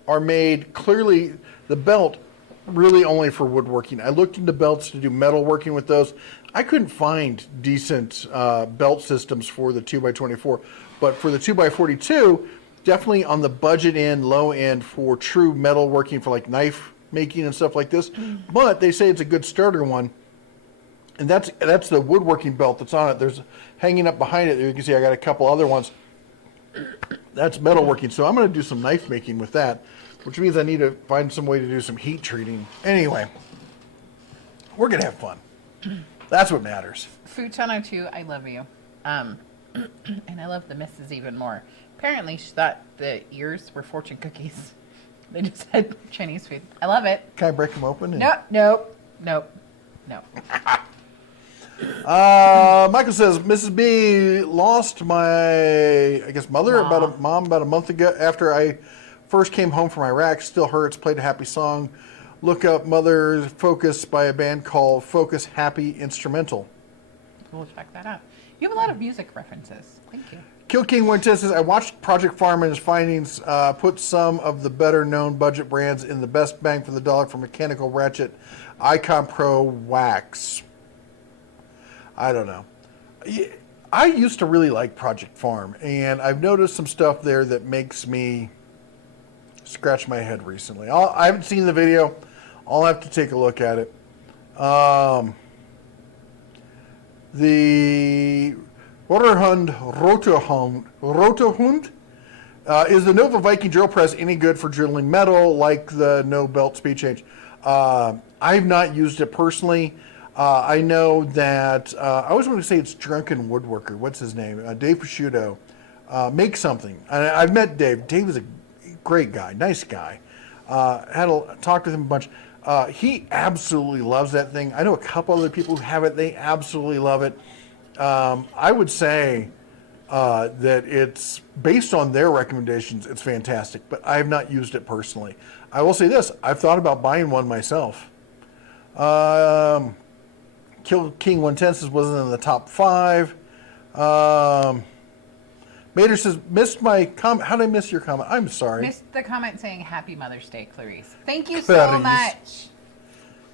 are made clearly the belt really only for woodworking. I looked into belts to do metal working with those. I couldn't find decent belt systems for the 2x24, but for the 2x42. Definitely on the budget end, low end for true metal working for like knife making and stuff like this. But they say it's a good starter one. And that's the woodworking belt that's on it. There's hanging up behind it. You can see I got a couple other ones. That's metalworking. So I'm going to do some knife making with that, which means I need to find some way to do some heat treating. Anyway, we're going to have fun. That's what matters. Futon02, I love you. And I love the missus even more. Apparently, she thought the ears were fortune cookies. They just had Chinese food. I love it. Can I break them open? Nope. Michael says, Mrs. B lost my, mother about a month ago after I first came home from Iraq. Still hurts. Played a happy song. Look up Mother's Focus by a band called Focus Happy Instrumental. We'll check that out. You have a lot of music references. Thank you. Kill King Wintez says, I watched Project Farm and his findings put some of the better known budget brands in the best bang for the dollar for mechanical ratchet Icon Pro wax. I don't know. I used to really like Project Farm, and I've noticed some stuff there that makes me scratch my head recently. I haven't seen the video. I'll have to take a look at it. The Roterhund Rotohund is the Nova Viking drill press any good for drilling metal like the no belt speed change? I've not used it personally. I know that I always want to say it's Drunken Woodworker. What's his name? Dave Prosciutto. Make something. I've met Dave. Dave is a great guy, nice guy. Talked with him a bunch. He absolutely loves that thing. I know a couple other people who have it. They absolutely love it. I would say that it's based on their recommendations. It's fantastic, but I have not used it personally. I will say this: I've thought about buying one myself. Kill King 110 says wasn't in the top 5. Mater says, missed my comment. How did I miss your comment? I'm sorry. Missed the comment saying Happy Mother's Day, Clarice. Thank you so Clarice. much.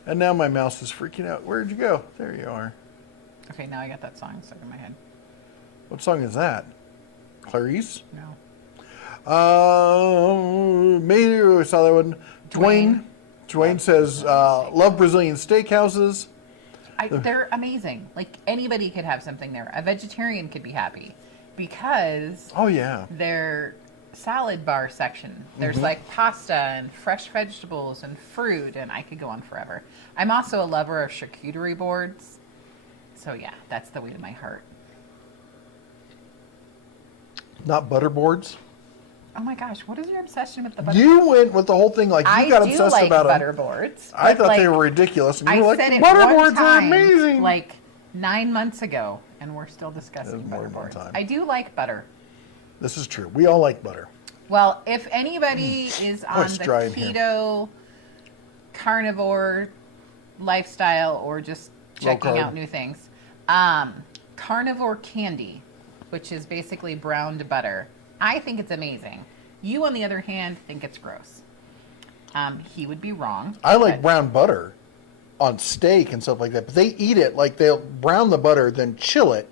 And now my mouse is freaking out. Where'd you go? There you are. Okay, now I got that song stuck in my head. What song is that? Clarice? No. Mater, I saw that one. Dwayne says, love Brazilian steakhouses. They're amazing. Like, anybody could have something there. A vegetarian could be happy because Oh, yeah. their salad bar section, there's like pasta and fresh vegetables and fruit, and I could go on forever. I'm also a lover of charcuterie boards. So, yeah, that's the way to my heart. Not butter boards. Oh my gosh, what is your obsession with the butter? You went with the whole thing like you got obsessed like about butter them. boards. I but, thought like, they were ridiculous. And you I were said like, it butter one boards are time, amazing. like 9 months ago, and we're still discussing That was more butter than one boards. time. I do like butter. This is true. We all like butter. Well, if anybody is on it's the dry in here. keto, carnivore lifestyle, or just checking carb. out new things, carnivore candy, which is basically browned butter, I think it's amazing. You, on the other hand, think it's gross. He would be wrong. I like but- brown butter on steak and stuff like that. But they eat it like they'll brown the butter, then chill it,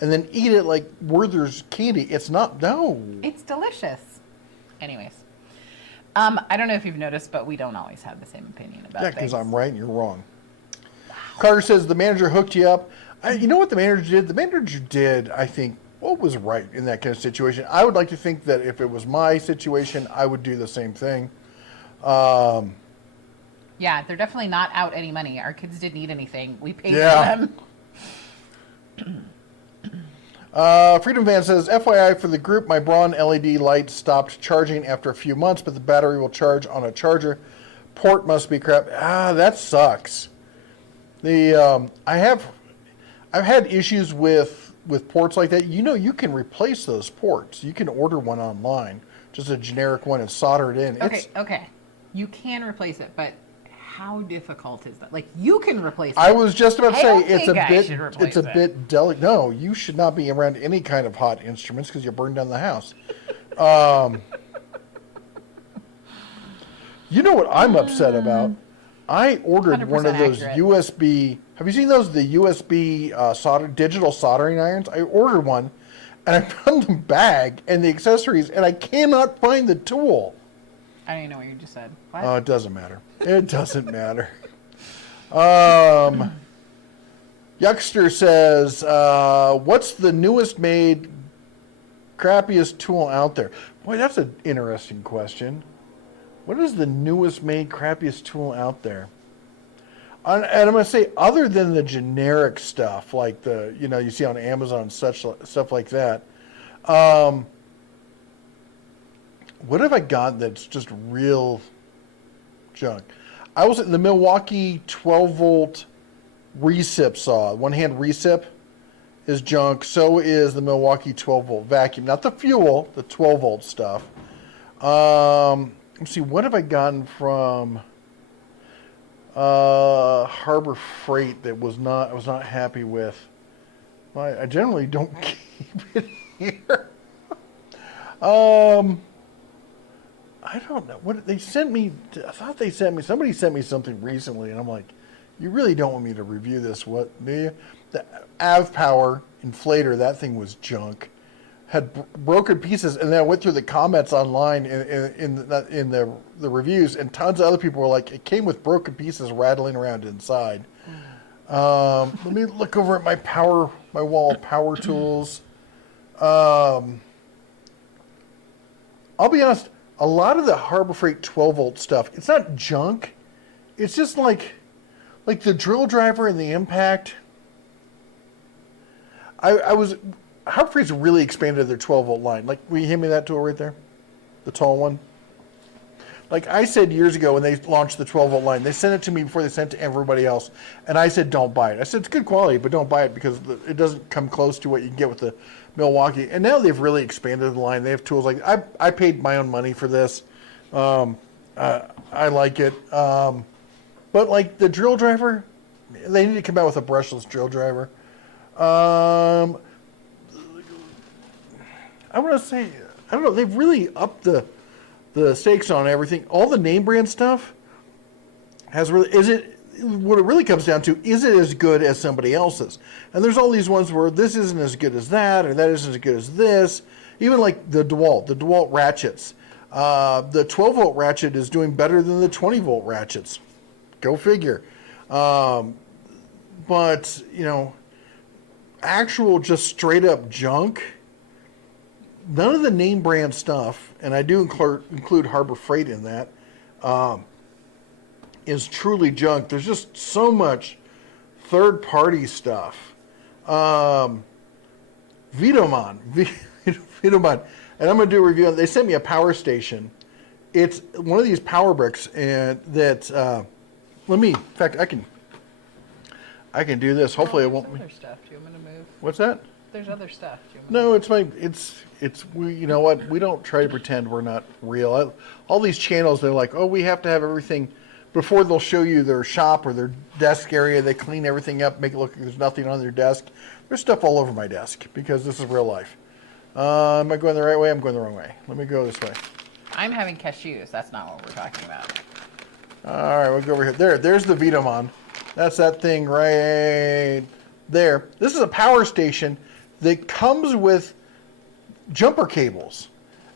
and then eat it like Werther's candy. It's not, no. It's delicious. Anyways, I don't know if you've noticed, but we don't always have the same opinion about Yeah, things. because I'm right and you're wrong. Carter says the manager hooked you up. You know what the manager did? The manager did, I think, what was right in that kind of situation. I would like to think that if it was my situation, I would do the same thing. Yeah, they're definitely not out any money. Our kids didn't need anything. We paid Yeah. for them. Freedom Van says, FYI for the group, my Braun LED light stopped charging after a few months, but the battery will charge on a charger. Port must be crap. That sucks. I've had issues with ports like that. You know, you can replace those ports. You can order one online, just a generic one, and solder it in. Okay. You can replace it, but how difficult is that? Like, you can replace it. I was just about to I say don't it's think a I bit should replace it's a it. bit delicate. No, you should not be around any kind of hot instruments because you burn down the house. You know what I'm upset about? I ordered one of 100% those accurate. USB. Have you seen those? The USB digital soldering irons. I ordered one, and I found the bag and the accessories, and I cannot find the tool. I don't even know what you just said. What? Oh, it doesn't matter. It doesn't matter. Yuckster says, what's the newest made, crappiest tool out there? Boy, that's an interesting question. What is the newest made, crappiest tool out there? And I'm going to say, other than the generic stuff, like you see on Amazon and such stuff like that, what have I got that's just real junk? I was at the Milwaukee 12-volt recip saw. One-hand recip is junk. So is the Milwaukee 12-volt vacuum. Not the fuel, the 12-volt stuff. Let's see, what have I gotten from Harbor Freight that I was not happy with? I generally don't keep it here. I don't know what they sent me. I thought they sent me. Somebody sent me something recently, and I'm like, "You really don't want me to review this, what do you?" The Av Power inflator, that thing was junk. Had broken pieces, and then I went through the comments online in the reviews, and tons of other people were like, "It came with broken pieces rattling around inside." Let me look over at my wall of power tools. I'll be honest. A lot of the Harbor Freight 12-volt stuff, it's not junk. It's just like like the drill driver and the impact. Harbor Freight's really expanded their 12-volt line. Like, will you hand me that tool right there? The tall one? Like I said years ago when they launched the 12-volt line, they sent it to me before they sent it to everybody else. And I said, don't buy it. I said, it's good quality, but don't buy it because it doesn't come close to what you can get with the Milwaukee. And now they've really expanded the line. They have tools like, I paid my own money for this. I like it. But like the drill driver, they need to come out with a brushless drill driver. I want to say, I don't know, they've really upped the stakes on everything. All the name brand stuff has really, what it really comes down to, is it as good as somebody else's? And there's all these ones where this isn't as good as that, or that isn't as good as this. Even like the DeWalt ratchets. The 12-volt ratchet is doing better than the 20-volt ratchets. Go figure. But, you know, actual just straight up junk, none of the name brand stuff, and I do include Harbor Freight in that, is truly junk. There's just so much third-party stuff. Vidomon, Vidomon, and I'm going to do a review. They sent me a power station. It's one of these power bricks, and that. In fact, I can do this. Hopefully, it won't. There's other stuff. Do you want me to move? What's that? There's other stuff. Do you want No, it's my. You know what? We don't try to pretend we're not real. All these channels, they're like, oh, we have to have everything. Before they'll show you their shop or their desk area, they clean everything up, make it look like there's nothing on their desk. There's stuff all over my desk because this is real life. Am I going the right way? I'm going the wrong way. Let me go this way. I'm having cashews. That's not what we're talking about. All right, we'll go over here. There's the Vidomon. That's that thing right there. This is a power station that comes with jumper cables.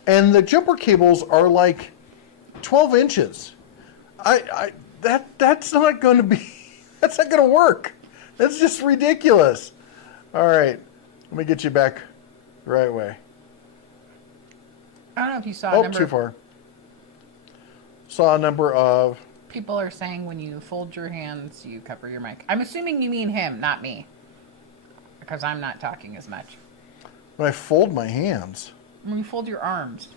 And the jumper cables are like 12 inches. That's not going to be, that's not going to work. That's just ridiculous. All right, let me get you back the right way. I don't know if you saw Oh, too far. Saw a number of... People are saying when you fold your hands, you cover your mic. I'm assuming you mean him, not me. Because I'm not talking as much. When I fold my hands. When you fold your arms.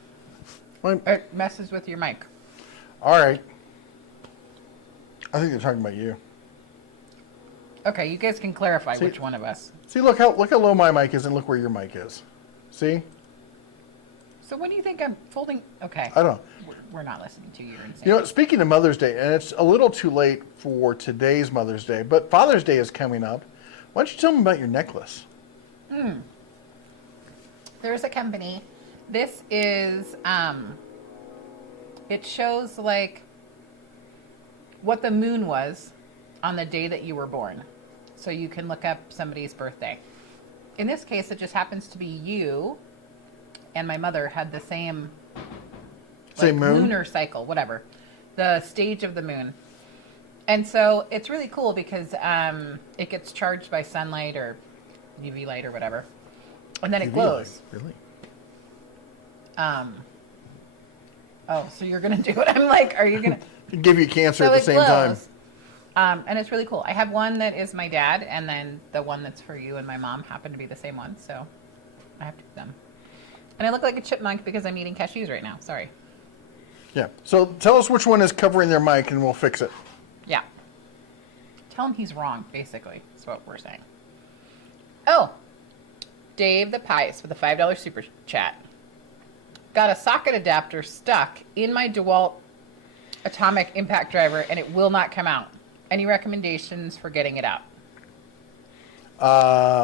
When, It messes with your mic. all right. I think they're talking about you. Okay, you guys can clarify which one of us. See, look how low my mic is and look where your mic is. See? So what do you think I'm folding? Okay. I don't know. We're not listening to you. You're insane. You know, speaking of Mother's Day, and it's a little too late for today's Mother's Day, but Father's Day is coming up. Why don't you tell me about your necklace? There's a company. This is, it shows like what the moon was on the day that you were born. So you can look up somebody's birthday. In this case, it just happens to be you and my mother had the same Moon? lunar cycle, whatever, the stage of the moon. And so it's really cool because it gets charged by sunlight or UV light or whatever, and then it glows. Really? Oh, so you're gonna do it? I'm like, are you gonna? It give you cancer So at the it same time. glows. And it's really cool. I have one that is my dad, and then the one that's for you and my mom happen to be the same one, so I have to do them. And I look like a chipmunk because I'm eating cashews right now. Sorry. Yeah. So tell us which one is covering their mic and we'll fix it. Yeah. Tell him he's wrong, basically, is what we're saying. Oh, Dave the Pies with a $5 super chat. Got a socket adapter stuck in my DeWalt atomic impact driver and it will not come out. Any recommendations for getting it out?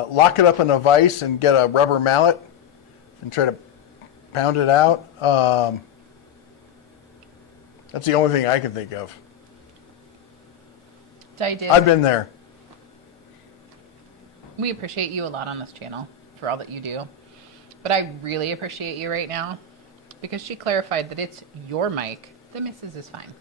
Lock it up in a vise and get a rubber mallet and try to pound it out. That's the only thing I can think of. I've been there. We appreciate you a lot on this channel for all that you do. But I really appreciate you right now because she clarified that it's your mic. The missus is fine.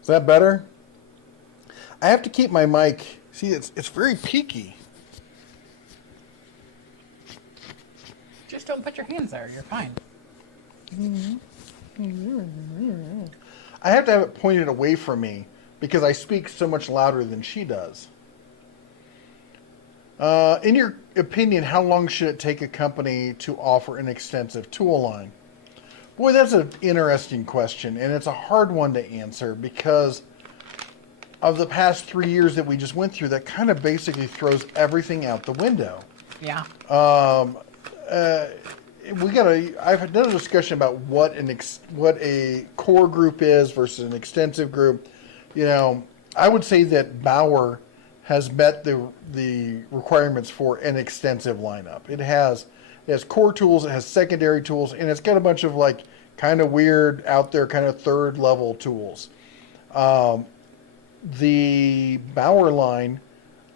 Is that better? I have to keep my mic. See, it's very peaky. don't put your hands there. You're fine. I have to have it pointed away from me because I speak so much louder than she does. In your opinion, how long should it take a company to offer an extensive tool line? Boy, that's an interesting question, and it's a hard one to answer because of the past 3 years that we just went through. That kind of basically throws everything out the window. Yeah. I've done a discussion about what a core group is versus an extensive group. You know, I would say that Bauer has met the requirements for an extensive lineup. It has core tools, it has secondary tools, and it's got a bunch of like kind of weird out there kind of third level tools. The Bauer line,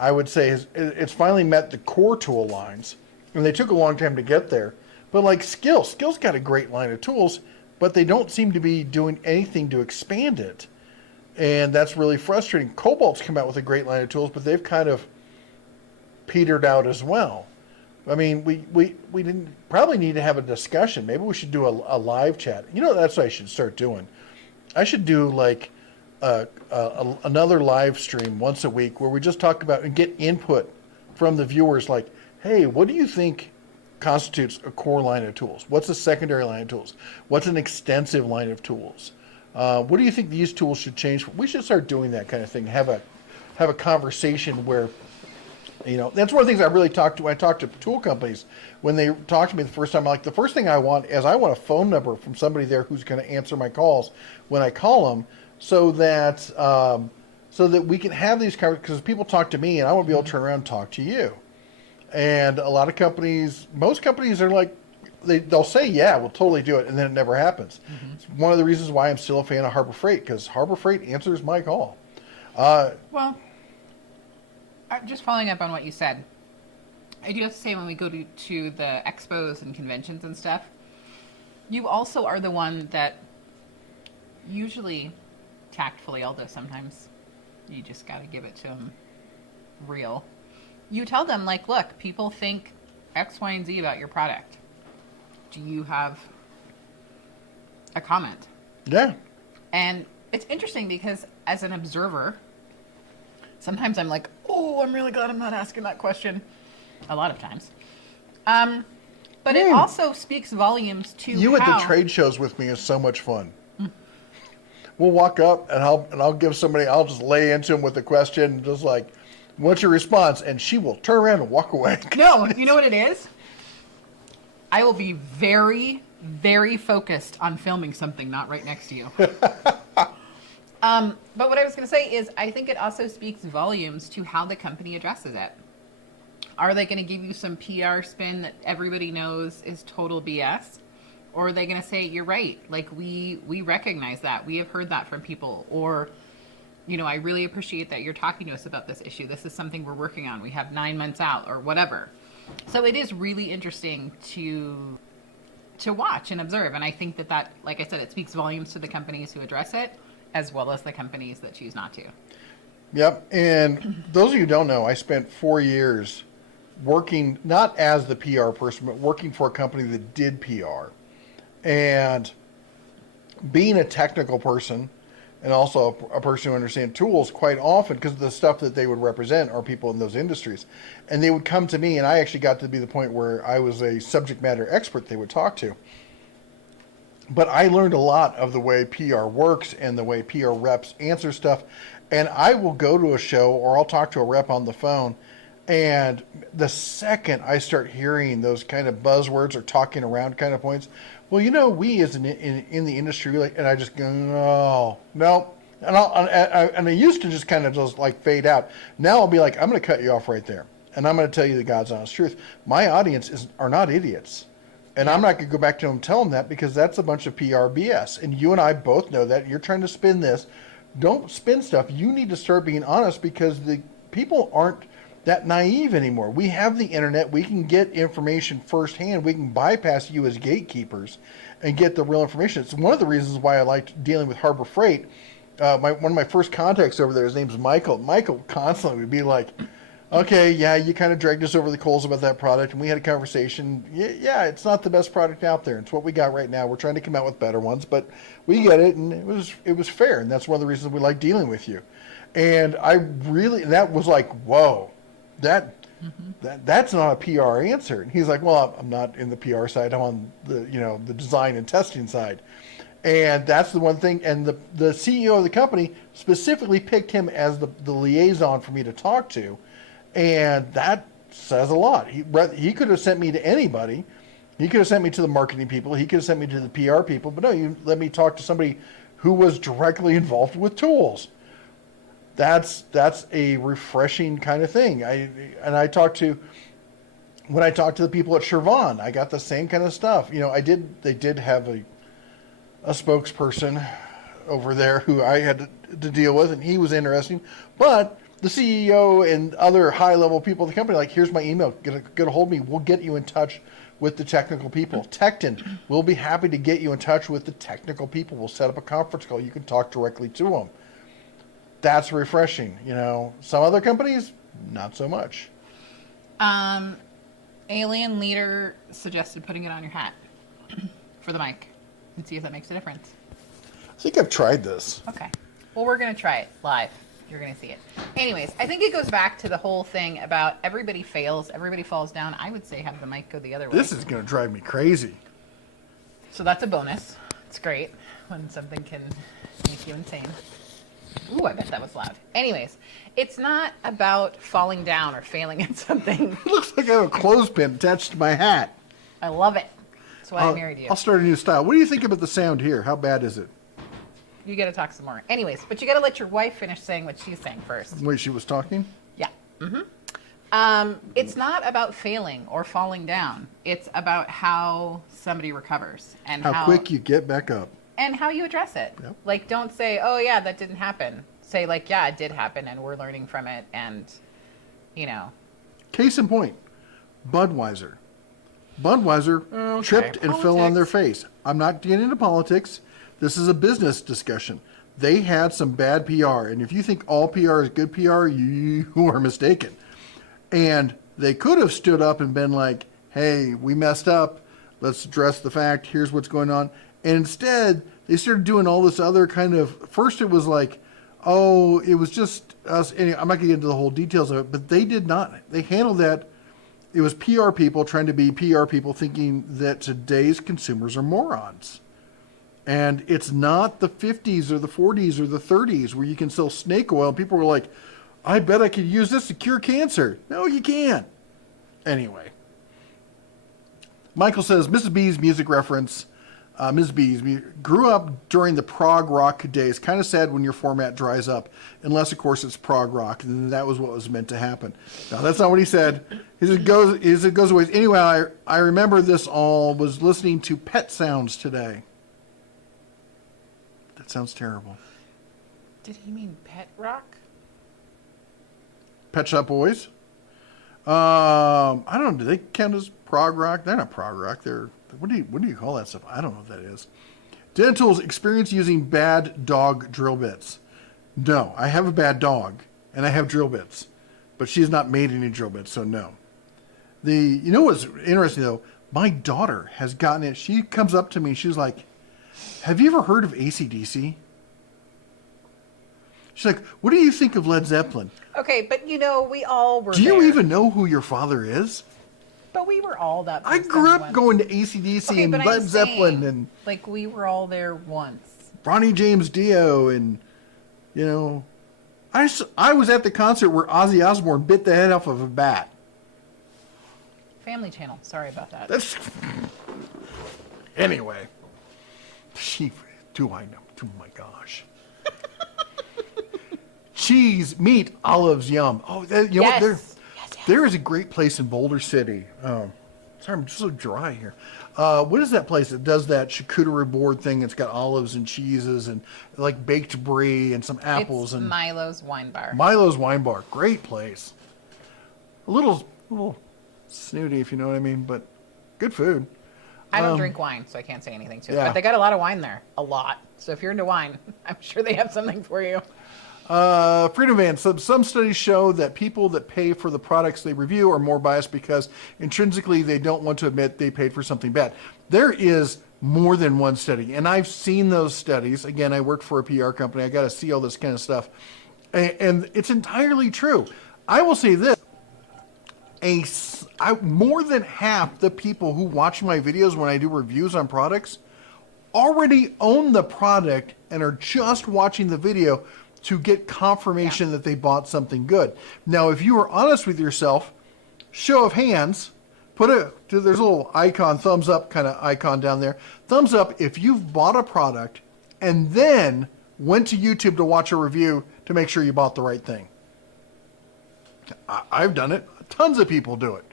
I would say, it's finally met the core tool lines, and they took a long time to get there. But like Skill's got a great line of tools, but they don't seem to be doing anything to expand it. And that's really frustrating. Cobalt's come out with a great line of tools, but they've kind of petered out as well. I mean, we didn't probably need to have a discussion. Maybe we should do a live chat. You know, that's what I should start doing. I should do like another live stream once a week where we just talk about and get input from the viewers like, hey, what do you think constitutes a core line of tools? What's a secondary line of tools? What's an extensive line of tools? What do you think these tools should change? We should start doing that kind of thing. Have a conversation where, you know, that's one of the things I really talk to. I talk to tool companies when they talk to me the first time. I'm like, the first thing I want is I want a phone number from somebody there who's going to answer my calls when I call them, so that we can have these conversations. Because people talk to me, and I want to be able to turn around and talk to you. And a lot of companies, most companies are like, they'll say, yeah, we'll totally do it, and then it never happens. Mm-hmm. It's one of the reasons why I'm still a fan of Harbor Freight, because Harbor Freight answers my call. Well, just following up on what you said, I do have to say when we go to the expos and conventions and stuff, you also are the one that usually tactfully, although sometimes you just got to give it to them real. You tell them, like, look, people think X, Y, and Z about your product. Do you have a comment? Yeah. And it's interesting because as an observer, sometimes I'm like, oh, I'm really glad I'm not asking that question. A lot of times. But it also speaks volumes to you at the trade shows with me is so much fun. We'll walk up and I'll give somebody, I'll just lay into them with a question, just like, what's your response? And she will turn around and walk away. No, you know what it is? I will be very, very focused on filming something not right next to you. But what I was going to say is I think it also speaks volumes to how the company addresses it. Are they going to give you some PR spin that everybody knows is total BS? Or are they going to say, you're right, like we recognize that. We have heard that from people. Or, you know, I really appreciate that you're talking to us about this issue. This is something we're working on. We have 9 months out or whatever. So it is really interesting to watch and observe. And I think that, like I said, it speaks volumes to the companies who address it, as well as the companies that choose not to. Yep. And those of you who don't know, I spent 4 years working, not as the PR person, but working for a company that did PR. And being a technical person, and also a person who understands tools quite often, because the stuff that they would represent are people in those industries. And they would come to me, and I actually got to be the point where I was a subject matter expert they would talk to. But I learned a lot of the way PR works and the way PR reps answer stuff. And I will go to a show or I'll talk to a rep on the phone, and the second I start hearing those kind of buzzwords or talking around kind of points, well, you know, we as in the industry, like, and I just go, oh, no. And I used to just kind of just like fade out. Now I'll be like, I'm going to cut you off right there. And I'm going to tell you the God's honest truth. My audience are not idiots. And I'm not going to go back to them and tell them that, because that's a bunch of PR BS. And you and I both know that. You're trying to spin this. Don't spin stuff. You need to start being honest, because the people aren't that naive anymore. We have the internet. We can get information firsthand. We can bypass you as gatekeepers and get the real information. It's one of the reasons why I liked dealing with Harbor Freight. One of my first contacts over there, his name's Michael. Michael constantly would be like, Okay, yeah, you kind of dragged us over the coals about that product, and we had a conversation. Yeah, it's not the best product out there. It's what we got right now. We're trying to come out with better ones, but we get it, and it was fair, and that's one of the reasons we like dealing with you. And that was like, whoa, that's not a PR answer. And he's like, well, I'm not in the PR side. I'm on the design and testing side. And that's the one thing. And the CEO of the company specifically picked him as the liaison for me to talk to. And that says a lot. He could have sent me to anybody. He could have sent me to the marketing people. He could have sent me to the PR people. But no, you let me talk to somebody who was directly involved with tools. That's a refreshing kind of thing. When I talked to the people at Shervan, I got the same kind of stuff. They did have a spokesperson over there who I had to deal with, and he was interesting. But the CEO and other high-level people of the company, like, here's my email, get a hold of me. We'll get you in touch with the technical people. Tecton, we'll be happy to get you in touch with the technical people. We'll set up a conference call. You can talk directly to them. That's refreshing. Some other companies, not so much. Alien Leader suggested putting it on your hat for the mic and see if that makes a difference. I think I've tried this. Okay. Well, we're going to try it live. You're going to see it. Anyways, I think it goes back to the whole thing about everybody fails, everybody falls down. I would say have the mic go the other way. This is going to drive me crazy. So that's a bonus. It's great when something can make you insane. Ooh, I bet that was loud. Anyways, it's not about falling down or failing at something. It looks like I have a clothespin attached to my hat. I love it. That's why I married you. I'll start a new style. What do you think about the sound here? How bad is it? You got to talk some more. Anyways, but you got to let your wife finish saying what she's saying first. Wait, she was talking? Yeah. It's not about failing or falling down. It's about how somebody recovers and how quick you get back up. And how you address it. Yep. Like, don't say, oh, yeah, that didn't happen. Say, like, yeah, it did happen, and we're learning from it, and, Case in point, Budweiser. Budweiser tripped and fell on their face. I'm not getting into politics. This is a business discussion. They had some bad PR, and if you think all PR is good PR, you are mistaken. And they could have stood up and been like, hey, we messed up. Let's address the fact. Here's what's going on. And instead, they started doing all this other kind of... First, it was like, oh, it was just us. Anyway, I'm not going to get into the whole details of it, but they did not. They handled that. It was PR people trying to be PR people thinking that today's consumers are morons. And it's not the 50s or the 40s or the 30s where you can sell snake oil. And people were like, I bet I could use this to cure cancer. No, you can't. Anyway. Michael says, Mrs. B's music reference... Ms. B's grew up during the prog rock days. Kind of sad when your format dries up, unless, of course, it's prog rock. And that was what was meant to happen. No, that's not what he said. It goes away. Anyway, I remember this all. Was listening to Pet Sounds today. That sounds terrible. Did he mean pet rock? Pet Shop Boys? I don't know. Do they count as prog rock? They're not prog rock. They're... What do you call that stuff? I don't know what that is. Dental's experience using bad dog drill bits. No, I have a bad dog, and I have drill bits. But she's not made any drill bits, so no. You know what's interesting, though? My daughter has gotten it. She comes up to me, and she's like, have you ever heard of AC/DC? She's like, what do you think of Led Zeppelin? Okay, but we all were Do you even know who your father is? But we were all that person. I grew up going to AC/DC and Led Zeppelin and... Like, we were all there once. Ronnie James Dio and, I was at the concert where Ozzy Osbourne bit the head off of a bat. Family Channel. Sorry about that. Anyway. Do I know? Oh, my gosh. Cheese, meat, olives, yum. Oh, what? There is a great place in Boulder City. Sorry, I'm just so dry here. What is that place that does that charcuterie board thing? It's got olives and cheeses and like baked brie and some apples. It's and Milo's Wine Bar. Milo's Wine Bar. Great place. A little snooty, if you know what I mean, but good food. I don't drink wine, so I can't say anything to it. Yeah. But they got a lot of wine there. A lot. So if you're into wine, I'm sure they have something for you. Freedom Van, some studies show that people that pay for the products they review are more biased because intrinsically they don't want to admit they paid for something bad. There is more than one study, and I've seen those studies. Again, I work for a PR company. I got to see all this kind of stuff, and it's entirely true. I will say this. More than half the people who watch my videos when I do reviews on products already own the product and are just watching the video to get confirmation that they bought something good. Now, if you are honest with yourself, show of hands, there's a little icon, thumbs up kind of icon down there. Thumbs up if you've bought a product and then went to YouTube to watch a review to make sure you bought the right thing. I've done it. Tons of people do it.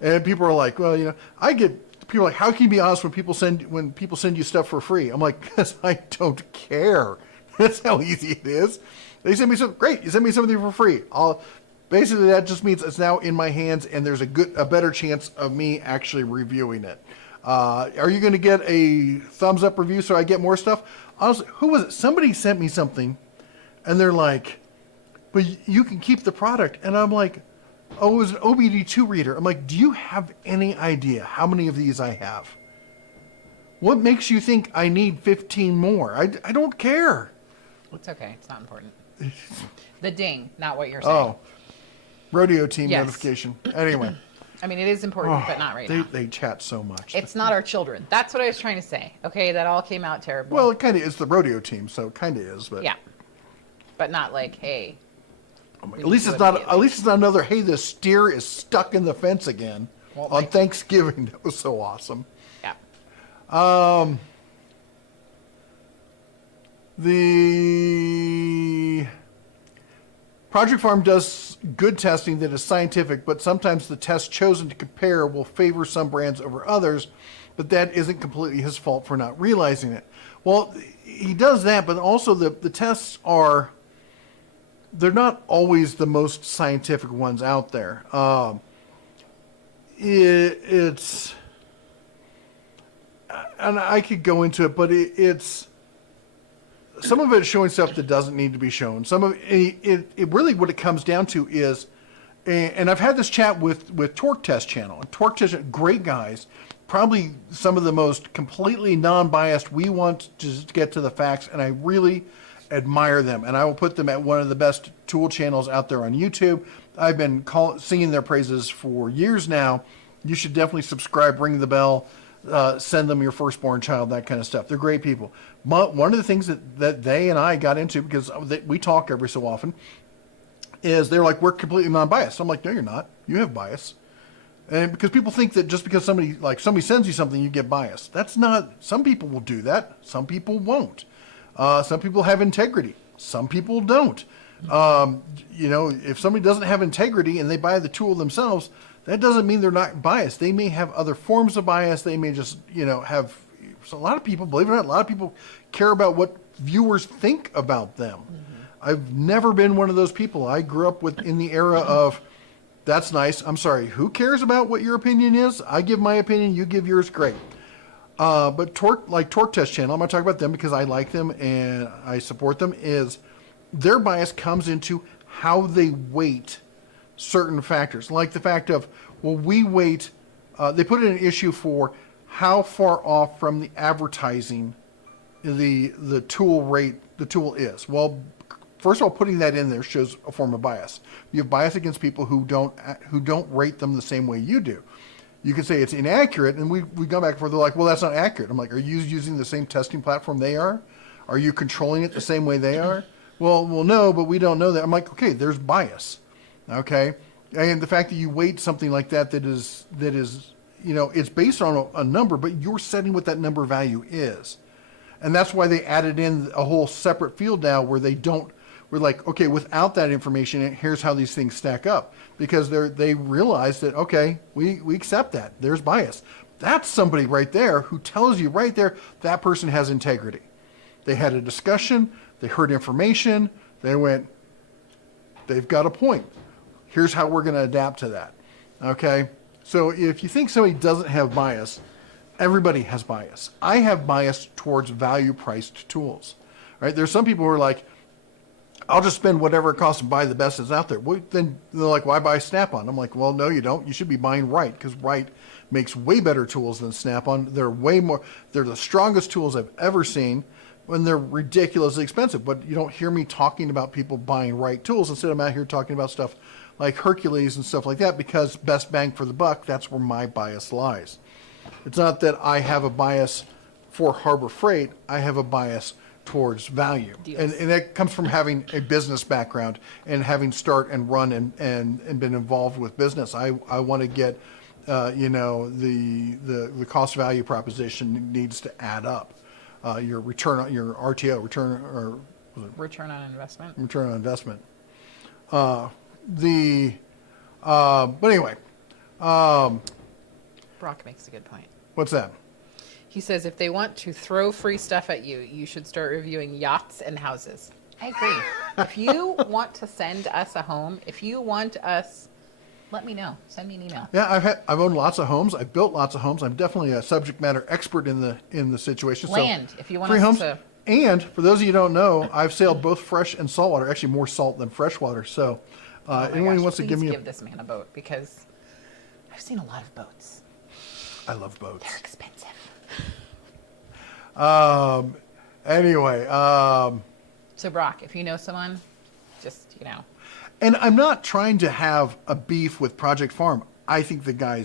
And people are like, well, I get people like, how can you be honest when people send you stuff for free? I'm like, because I don't care. That's how easy it is. They send me something, great, you send me something for free. Basically that just means it's now in my hands and there's a better chance of me actually reviewing it. Are you going to get a thumbs up review so I get more stuff? Honestly, who was it? Somebody sent me something and they're like, but you can keep the product. And I'm like, oh, it was an OBD2 reader. I'm like, do you have any idea how many of these I have? What makes you think I need 15 more? I don't care. It's okay. It's not important. The ding, not what you're saying. Oh, rodeo team notification. Anyway. I mean, it is important, but not right now. They chat so much. It's not our children. That's what I was trying to say. Okay, that all came out terrible. Well, it kind of is the rodeo team, so it kind of is. But yeah, but not like, hey. At least it's not. At least it's not another. Hey, the steer is stuck in the fence again on Thanksgiving. That was so awesome. Yeah. The Project Farm does good testing that is scientific, but sometimes the test chosen to compare will favor some brands over others, but that isn't completely his fault for not realizing it. Well, he does that, but also the tests they're not always the most scientific ones out there. It's, and I could go into it, but it's, some of it is showing stuff that doesn't need to be shown. Some of it really what it comes down to is, and I've had this chat with Torque Test channel. Torque Test, great guys, probably some of the most completely non-biased. We want to get to the facts, and I really admire them. And I will put them at one of the best tool channels out there on YouTube. I've been singing their praises for years now. You should definitely subscribe, ring the bell, send them your firstborn child, that kind of stuff. They're great people. One of the things that they and I got into, because we talk every so often, is they're like, we're completely non-biased. I'm like, no, you're not. You have bias. And because people think that just because somebody sends you something, you get biased. That's not, some people will do that. Some people won't. Some people have integrity. Some people don't. If somebody doesn't have integrity and they buy the tool themselves, that doesn't mean they're not biased. They may have other forms of bias. They may just, have, so a lot of people, believe it or not, a lot of people care about what viewers think about them. Mm-hmm. I've never been one of those people. I grew up in the era of, that's nice. I'm sorry. Who cares about what your opinion is? I give my opinion. You give yours. Great. But Torque Test channel, I'm going to talk about them because I like them and I support them, is their bias comes into how they weight certain factors. Like the fact of, well, we weight, they put in an issue for how far off from the advertising the tool is. Well, first of all, putting that in there shows a form of bias. You have bias against people who don't rate them the same way you do. You could say it's inaccurate, and we go back and forth. They're like, well, that's not accurate. I'm like, are you using the same testing platform they are? Are you controlling it the same way they are? Well, no, but we don't know that. I'm like, okay, there's bias, okay? And the fact that you weight something like that is it's based on a number, but you're setting what that number value is. And that's why they added in a whole separate field now where we're like, okay, without that information, here's how these things stack up. Because they realize that, okay, we accept that. There's bias. That's somebody right there who tells you right there that person has integrity. They had a discussion. They heard information. They went, they've got a point. Here's how we're going to adapt to that. Okay? So if you think somebody doesn't have bias, everybody has bias. I have bias towards value-priced tools. Right? There's some people who are like, I'll just spend whatever it costs to buy the best that's out there. Well, then they're like, why buy Snap-on? I'm like, well, no, you don't. You should be buying Right, because Right makes way better tools than Snap-on. They're the strongest tools I've ever seen, and they're ridiculously expensive. But you don't hear me talking about people buying Right tools. Instead, I'm out here talking about stuff like Hercules and stuff like that, because best bang for the buck, that's where my bias lies. It's not that I have a bias for Harbor Freight. I have a bias towards value. And that comes from having a business background and having start and run and been involved with business. I want to get, the cost value proposition needs to add up. Your return on your RTO, Return on investment. return on investment. But anyway, Brock makes a good point. what's that? He says if they want to throw free stuff at you, you should start reviewing yachts and houses. I agree. If you want to send us a home, if you want us, let me know. Send me an email. Yeah, I've owned lots of homes. I've built lots of homes. I'm definitely a subject matter expert in the situation. Land, so, if you want free us homes. to. And for those of you who don't know, I've sailed both fresh and saltwater. Actually, more salt than freshwater. So, anyone who wants to give me give this man a boat, because I've seen a lot of boats. I love boats. They're expensive. Anyway, So Brock, if you know someone, just and I'm not trying to have a beef with Project Farm. I think the guy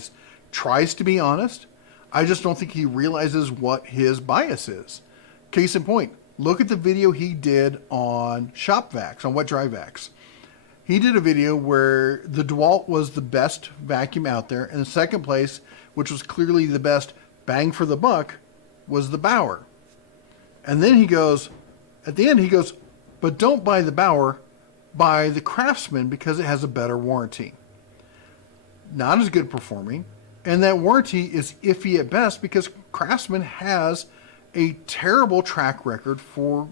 tries to be honest. I just don't think he realizes what his bias is. Case in point, look at the video he did on shop vacs, on wet dry vacs. He did a video where the DeWalt was the best vacuum out there, and in second place, which was clearly the best bang for the buck, was the Bauer. And then he goes, at the end he goes, but don't buy the Bauer, buy the Craftsman because it has a better warranty. Not as good performing, and that warranty is iffy at best because Craftsman has a terrible track record for,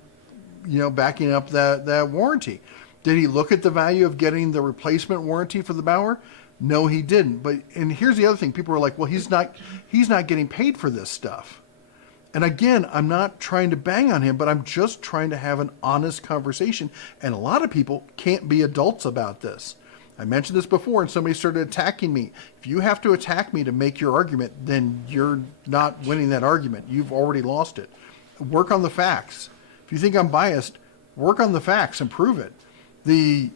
backing up that warranty. Did he look at the value of getting the replacement warranty for the Bauer? No, he didn't. And here's the other thing. People are like, well, he's not getting paid for this stuff. And again, I'm not trying to bang on him, but I'm just trying to have an honest conversation. And a lot of people can't be adults about this. I mentioned this before and somebody started attacking me. If you have to attack me to make your argument, then you're not winning that argument. You've already lost it. Work on the facts. If you think I'm biased, work on the facts and prove it. He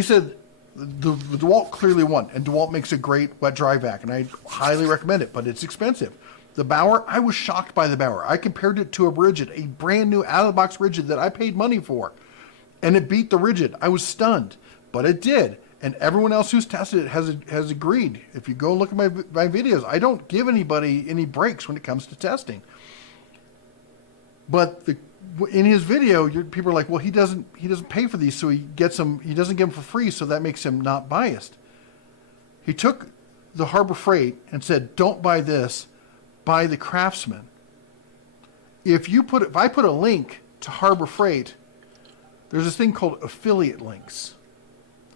said the DeWalt clearly won, and DeWalt makes a great wet dry vac, and I highly recommend it, but it's expensive. The Bauer, I was shocked by the Bauer. I compared it to a Rigid, a brand new out-of-the-box Rigid that I paid money for, and it beat the Rigid. I was stunned, but it did, and everyone else who's tested it has agreed. If you go look at my videos, I don't give anybody any breaks when it comes to testing. But in his video, people are like, well, he doesn't pay for these, so he doesn't get them for free, so that makes him not biased. He took the Harbor Freight and said, don't buy this, buy the Craftsman. If I put a link to Harbor Freight, there's this thing called affiliate links.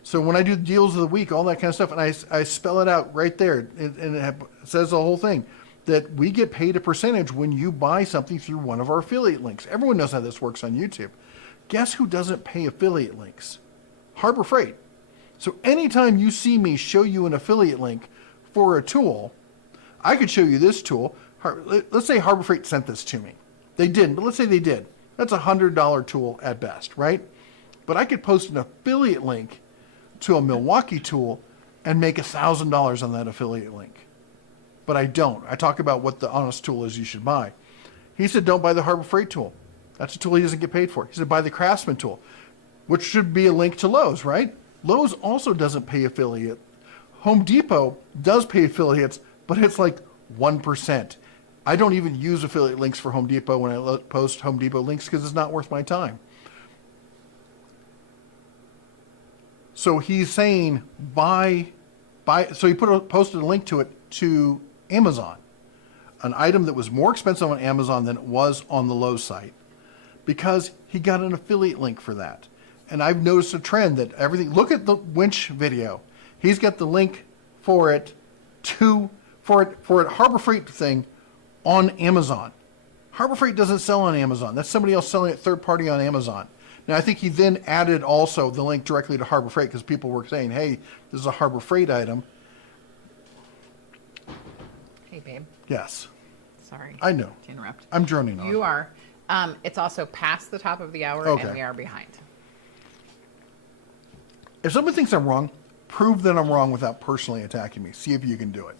So when I do deals of the week, all that kind of stuff, and I spell it out right there, and it says the whole thing, that we get paid a percentage when you buy something through one of our affiliate links. Everyone knows how this works on YouTube. Guess who doesn't pay affiliate links? Harbor Freight. So anytime you see me show you an affiliate link for a tool, I could show you this tool. Let's say Harbor Freight sent this to me. They didn't, but let's say they did. That's a $100 tool at best, right? But I could post an affiliate link to a Milwaukee tool and make $1,000 on that affiliate link. But I don't. I talk about what the honest tool is you should buy. He said, don't buy the Harbor Freight tool. That's a tool he doesn't get paid for. He said, buy the Craftsman tool, which should be a link to Lowe's, right? Lowe's also doesn't pay affiliate. Home Depot does pay affiliates, but it's like 1%. I don't even use affiliate links for Home Depot when I post Home Depot links because it's not worth my time. So he's saying buy. So he posted a link to it to Amazon, an item that was more expensive on Amazon than it was on the Lowe's site, because he got an affiliate link for that. And I've noticed a trend that everything. Look at the winch video. He's got the link for it for a Harbor Freight thing on Amazon. Harbor Freight doesn't sell on Amazon. That's somebody else selling it third party on Amazon. Now, I think he then added also the link directly to Harbor Freight because people were saying, hey, this is a Harbor Freight item. Hey, babe. Yes. Sorry. I know. To interrupt. I'm droning on. You are. It's also past the top of the hour, Okay. and we are behind. If someone thinks I'm wrong, prove that I'm wrong without personally attacking me. See if you can do it.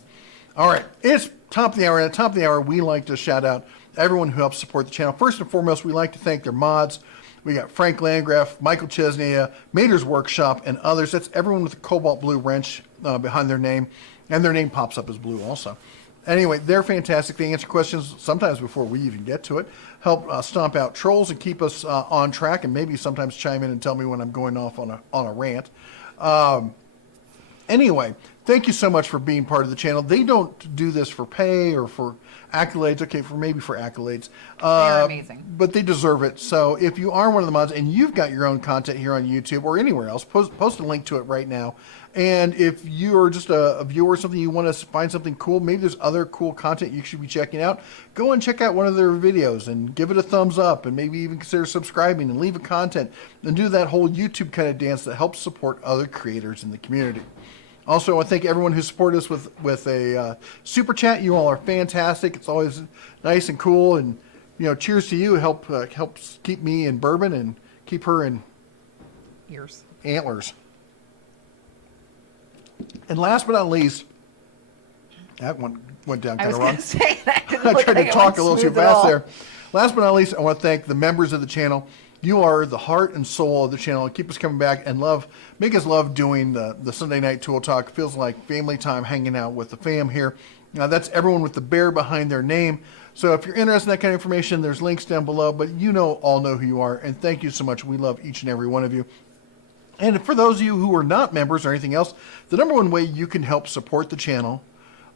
All right. It's top of the hour. At the top of the hour, we like to shout out everyone who helps support the channel. First and foremost, we like to thank their mods. We got Frank Landgraf, Michael Chesney, Mater's Workshop, and others. That's everyone with a cobalt blue wrench behind their name. And their name pops up as blue also. Anyway, they're fantastic. They answer questions sometimes before we even get to it. Help stomp out trolls and keep us on track, and maybe sometimes chime in and tell me when I'm going off on a rant. Anyway, thank you so much for being part of the channel. They don't do this for pay or for accolades. Okay, maybe for accolades. They're amazing. But they deserve it. So if you are one of the mods and you've got your own content here on YouTube or anywhere else, post a link to it right now. And if you're just a viewer or something, you want to find something cool, maybe there's other cool content you should be checking out, go and check out one of their videos and give it a thumbs up and maybe even consider subscribing and leave a comment and do that whole YouTube kind of dance that helps support other creators in the community. Also, I want to thank everyone who supported us with a super chat. You all are fantastic. It's always nice and cool, and cheers to you. Helps keep me in bourbon and keep her in Yours. antlers. And last but not least, that one went down kind of wrong. I was going to say that. I tried to talk a little too fast there. Last but not least, I want to thank the members of the channel. You are the heart and soul of the channel. Keep us coming back and make us love doing the Sunday night Tool Talk. It feels like family time hanging out with the fam here. Now, that's everyone with the bear behind their name. So if you're interested in that kind of information, there's links down below. But all know who you are. And thank you so much. We love each and every one of you. And for those of you who are not members or anything else, the number one way you can help support the channel,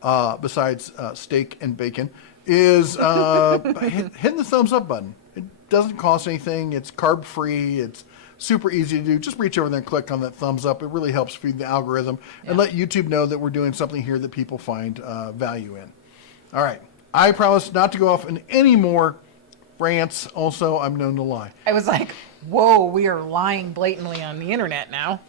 besides steak and bacon, is hitting the thumbs up button. It doesn't cost anything. It's carb free. It's super easy to do. Just reach over there and click on that thumbs up. It really helps feed the algorithm and let YouTube know that we're doing something here that people find value in. All right. I promise not to go off in any more rants. Also, I'm known to lie. I was like, whoa, we are lying blatantly on the internet now.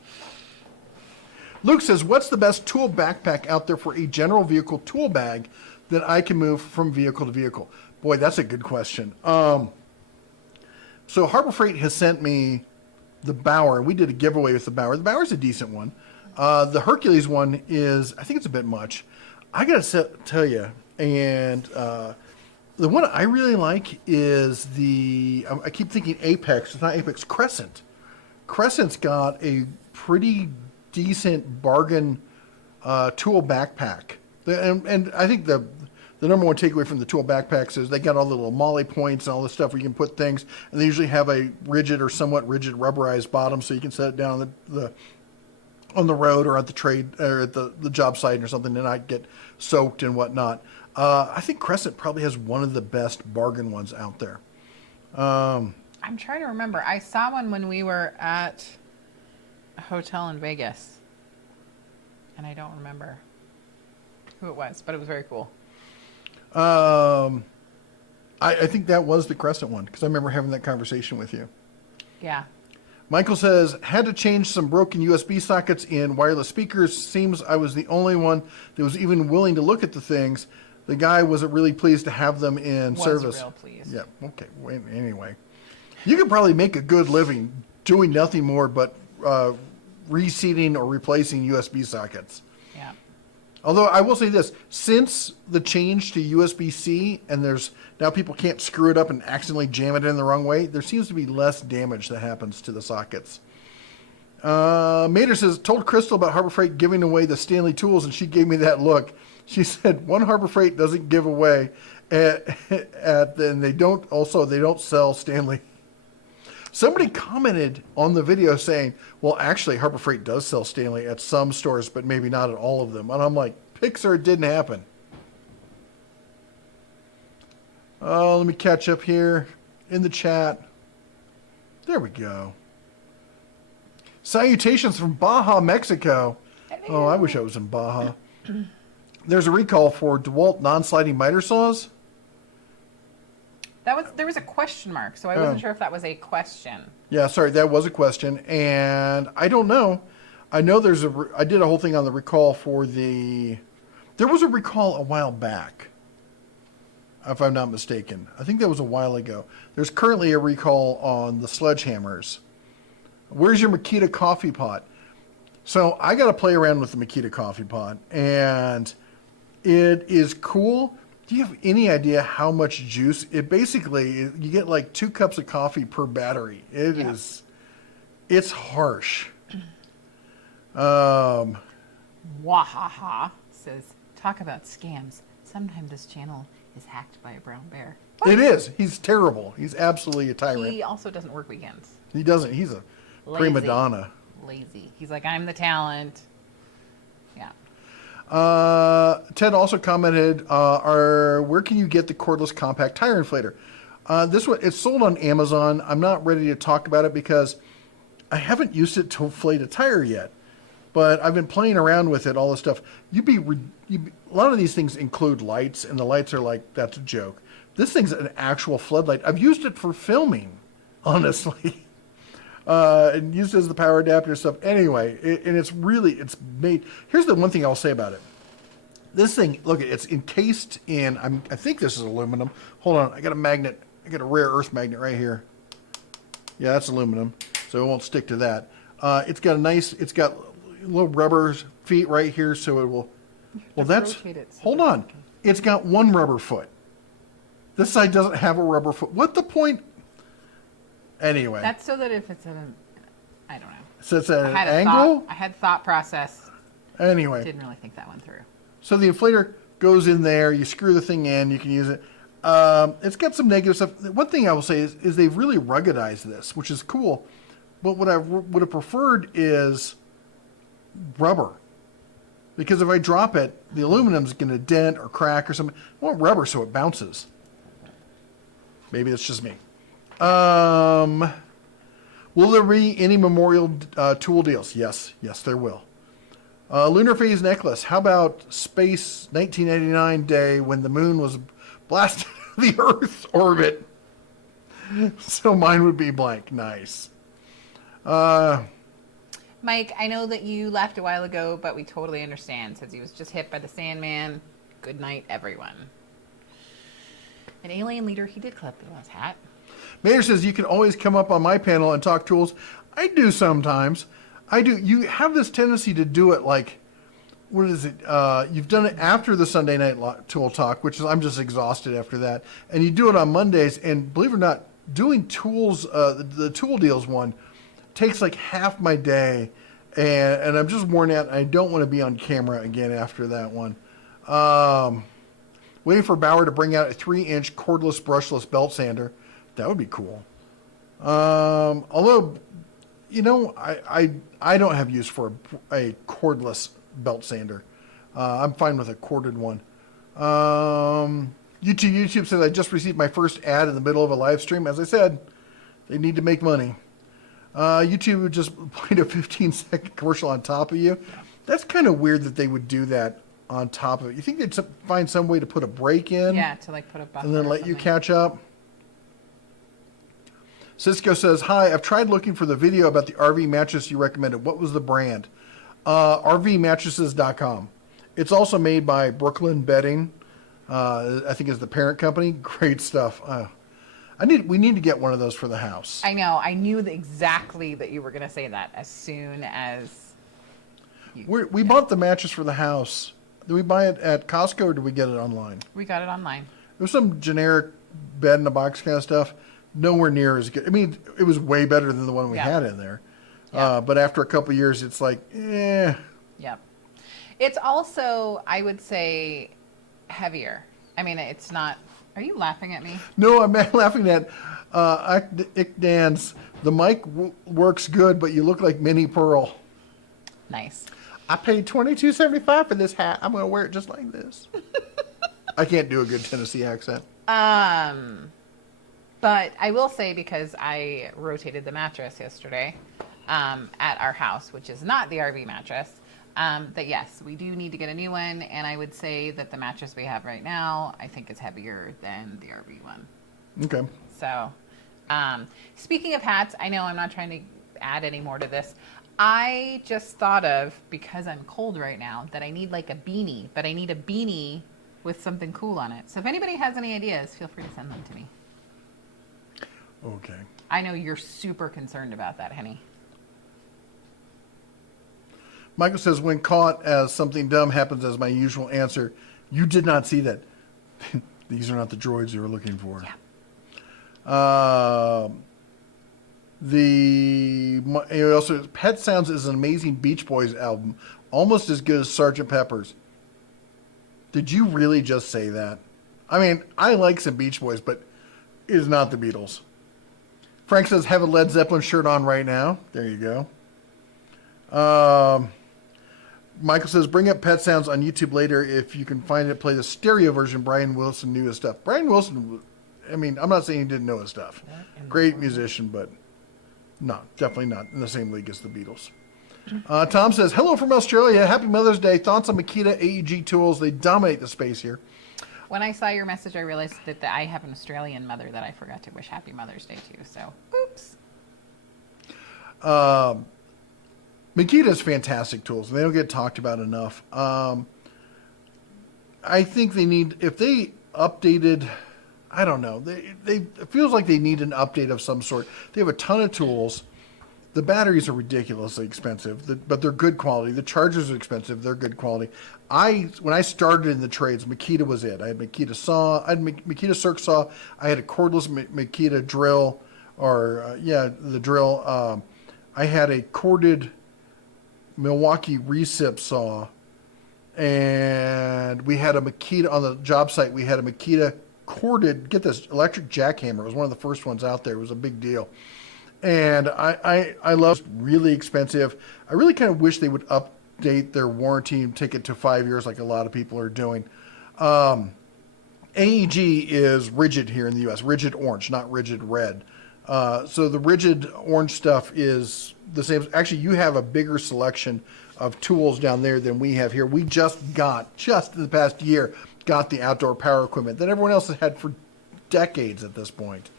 Luke says, what's the best tool backpack out there for a general vehicle tool bag that I can move from vehicle to vehicle? Boy, that's a good question. So Harbor Freight has sent me the Bauer. We did a giveaway with the Bauer. The Bauer's a decent one. The Hercules one I think it's a bit much. I got to tell you, and the one I really like is I keep thinking Apex. It's not Apex, Crescent. Crescent's got a pretty decent bargain tool backpack. And I think the number one takeaway from the tool backpacks is they got all the little molly points and all this stuff where you can put things, and they usually have a rigid or somewhat rigid rubberized bottom so you can set it down on the road or at the trade or at the job site or something to not get soaked and whatnot. I think Crescent probably has one of the best bargain ones out there. I'm trying to remember. I saw one when we were at a hotel in Vegas, and I don't remember who it was, but it was very cool. I think that was the Crescent one because I remember having that conversation with you. Yeah. Michael says, had to change some broken USB sockets in wireless speakers. Seems I was the only one that was even willing to look at the things. The guy wasn't really pleased to have them in service. Was real pleased. Yeah, okay. Anyway, you could probably make a good living doing nothing more but reseating or replacing USB sockets. Yeah. Although I will say this, since the change to USB-C and there's now people can't screw it up and accidentally jam it in the wrong way, there seems to be less damage that happens to the sockets. Mater says, told Crystal about Harbor Freight giving away the Stanley tools and she gave me that look. She said, one Harbor Freight doesn't give away and they don't sell Stanley. Somebody commented on the video saying, well, actually, Harbor Freight does sell Stanley at some stores, but maybe not at all of them. And I'm like, Pixar, it didn't happen. Oh, let me catch up here in the chat. There we go. Salutations from Baja, Mexico. Oh, I wish I was in Baja. There's a recall for DeWalt non-sliding miter saws. There was a question mark, so I wasn't sure if that was a question. Yeah, sorry, that was a question, and I don't know. I know I did a whole thing on the recall for there was a recall a while back, if I'm not mistaken. I think that was a while ago. There's currently a recall on the sledgehammers. Where's your Makita coffee pot? So I got to play around with the Makita coffee pot, and it is cool. Do you have any idea how much juice? It basically, you get like 2 cups of coffee per battery. It's harsh. Wahaha says, talk about scams. Sometimes this channel is hacked by a brown bear. What? It is. He's terrible. He's absolutely a tyrant. He also doesn't work weekends. He doesn't. He's a prima donna. Lazy. He's like, I'm the talent. Yeah. Ted also commented, where can you get the cordless compact tire inflator? This one, it's sold on Amazon. I'm not ready to talk about it because I haven't used it to inflate a tire yet. But I've been playing around with it, all this stuff. A lot of these things include lights, and the lights are like, that's a joke. This thing's an actual floodlight. I've used it for filming, honestly. And used it as the power adapter and stuff. Anyway, it's made. Here's the one thing I'll say about it. This thing, look, it's encased in, I think this is aluminum. Hold on, I got a magnet. I got a rare earth magnet right here. Yeah, that's aluminum, so it won't stick to that. It's got little rubber feet right here, so it will. Well, hold on. It's got 1 rubber foot. This side doesn't have a rubber foot. What the point? Anyway. That's so that if it's I don't know. So it's at an angle? I had thought process. Anyway. Didn't really think that one through. So the inflator goes in there. You screw the thing in. You can use it. It's got some negative stuff. One thing I will say is they've really ruggedized this, which is cool. But what I would have preferred is rubber. Because if I drop it, the aluminum's going to dent or crack or something. I want rubber so it bounces. Maybe that's just me. Will there be any memorial tool deals? Yes, there will. Lunar phase necklace. How about Space 1999 day when the moon was blasted out of the Earth's orbit? So mine would be blank. Nice. Mike, I know that you left a while ago, but we totally understand. Says he was just hit by the Sandman. Good night, everyone. An alien leader, he did clip his hat. Mayor says you can always come up on my panel and talk tools. I do sometimes. I do. You have this tendency to do it like, what is it? You've done it after the Sunday night tool talk, which is I'm just exhausted after that. And you do it on Mondays. And believe it or not, doing tools, the tool deals one, takes like half my day. And I'm just worn out. And I don't want to be on camera again after that one. Waiting for Bauer to bring out a 3-inch cordless brushless belt sander. That would be cool. Although, you know, I don't have use for a cordless belt sander. I'm fine with a corded one. YouTube says I just received my first ad in the middle of a live stream. As I said, they need to make money. YouTube just played a 15-second commercial on top of you. That's kind of weird that they would do that on top of it. You think they'd find some way to put a break in? Yeah, to like put a buffer. And then let you catch up? Cisco says, hi, I've tried looking for the video about the RV mattress you recommended. What was the brand? RVmattresses.com. It's also made by Brooklyn Bedding. I think is the parent company. Great stuff. We need to get one of those for the house. I know. I knew exactly that you were going to say that as soon as we bought the mattress for the house. Did we buy it at Costco or did we get it online? We got it online. It was some generic bed in a box kind of stuff. Nowhere near as good. I mean, it was way better than the one we had in there. Yeah. But after a couple of years, it's like, eh. Yep. It's also, I would say, heavier. I mean, it's not. Are you laughing at me? No, I'm laughing at Dan's. The mic works good, but you look like Minnie Pearl. Nice. I paid $22.75 for this hat. I'm going to wear it just like this. I can't do a good Tennessee accent. But I will say, because I rotated the mattress yesterday at our house, which is not the RV mattress, that yes, we do need to get a new one. And I would say that the mattress we have right now, I think is heavier than the RV one. Okay. So, speaking of hats, I know I'm not trying to add any more to this. I just thought of, because I'm cold right now, that I need like a beanie, but I need a beanie with something cool on it. So if anybody has any ideas, feel free to send them to me. Okay. I know you're super concerned about that, Henny. Michael says, when caught as something dumb happens as my usual answer, you did not see that. These are not the droids you were looking for. Yeah. Also, Pet Sounds is an amazing Beach Boys album, almost as good as Sgt. Pepper's. Did you really just say that? I mean, I like some Beach Boys, but it is not the Beatles. Frank says, have a Led Zeppelin shirt on right now. There you go. Michael says, bring up Pet Sounds on YouTube later if you can find it. Play the stereo version. Brian Wilson knew his stuff. Brian Wilson, I mean, I'm not saying he didn't know his stuff. Great musician, but no, definitely not in the same league as the Beatles. Tom says, hello from Australia. Happy Mother's Day. Thoughts on Makita AEG tools? They dominate the space here. When I saw your message, I realized that I have an Australian mother that I forgot to wish Happy Mother's Day to. So, oops. Makita's fantastic tools. They don't get talked about enough. I think they need, if they updated, I don't know. It feels like they need an update of some sort. They have a ton of tools. The batteries are ridiculously expensive, but they're good quality. The chargers are expensive. They're good quality. When I started in the trades, Makita was it. I had Makita saw, I had Makita circ saw. I had a cordless Makita drill, the drill. I had a corded Milwaukee recip saw, and we had a Makita on the job site. We had a Makita corded, get this, electric jackhammer. It was one of the first ones out there. It was a big deal. And I love it. Really expensive. I really kind of wish they would update their warranty and take it to 5 years like a lot of people are doing. AEG is rigid here in the U.S., rigid orange, not rigid red. So the rigid orange stuff is the same. Actually, you have a bigger selection of tools down there than we have here. We just in the past year, got the outdoor power equipment that everyone else has had for decades at this point.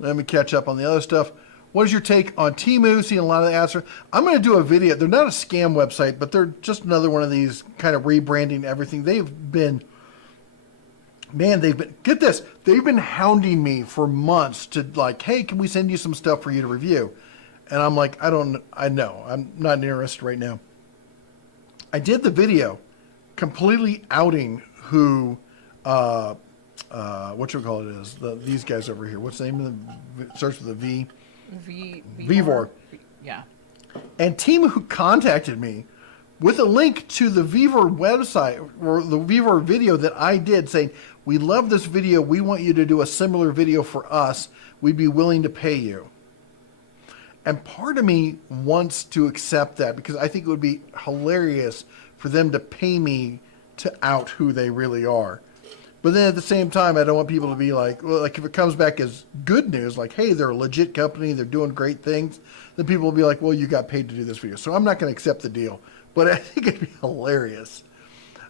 Let me catch up on the other stuff. What is your take on Temu? Seeing a lot of the ads. I'm going to do a video. They're not a scam website, but they're just another one of these kind of rebranding everything. They've been, get this, they've been hounding me for months to like, hey, can we send you some stuff for you to review? And I'm like, I'm not interested right now. I did the video completely outing who, these guys over here. What's the name of the, starts with a V? Vivor. Yeah. And Temu contacted me with a link to the Vivor website or the Vivor video that I did saying, we love this video. We want you to do a similar video for us. We'd be willing to pay you. And part of me wants to accept that because I think it would be hilarious for them to pay me to out who they really are. But then at the same time, I don't want people to be like, well, like if it comes back as good news, like, hey, they're a legit company, they're doing great things, then people will be like, well, you got paid to do this video. So I'm not going to accept the deal. But I think it'd be hilarious.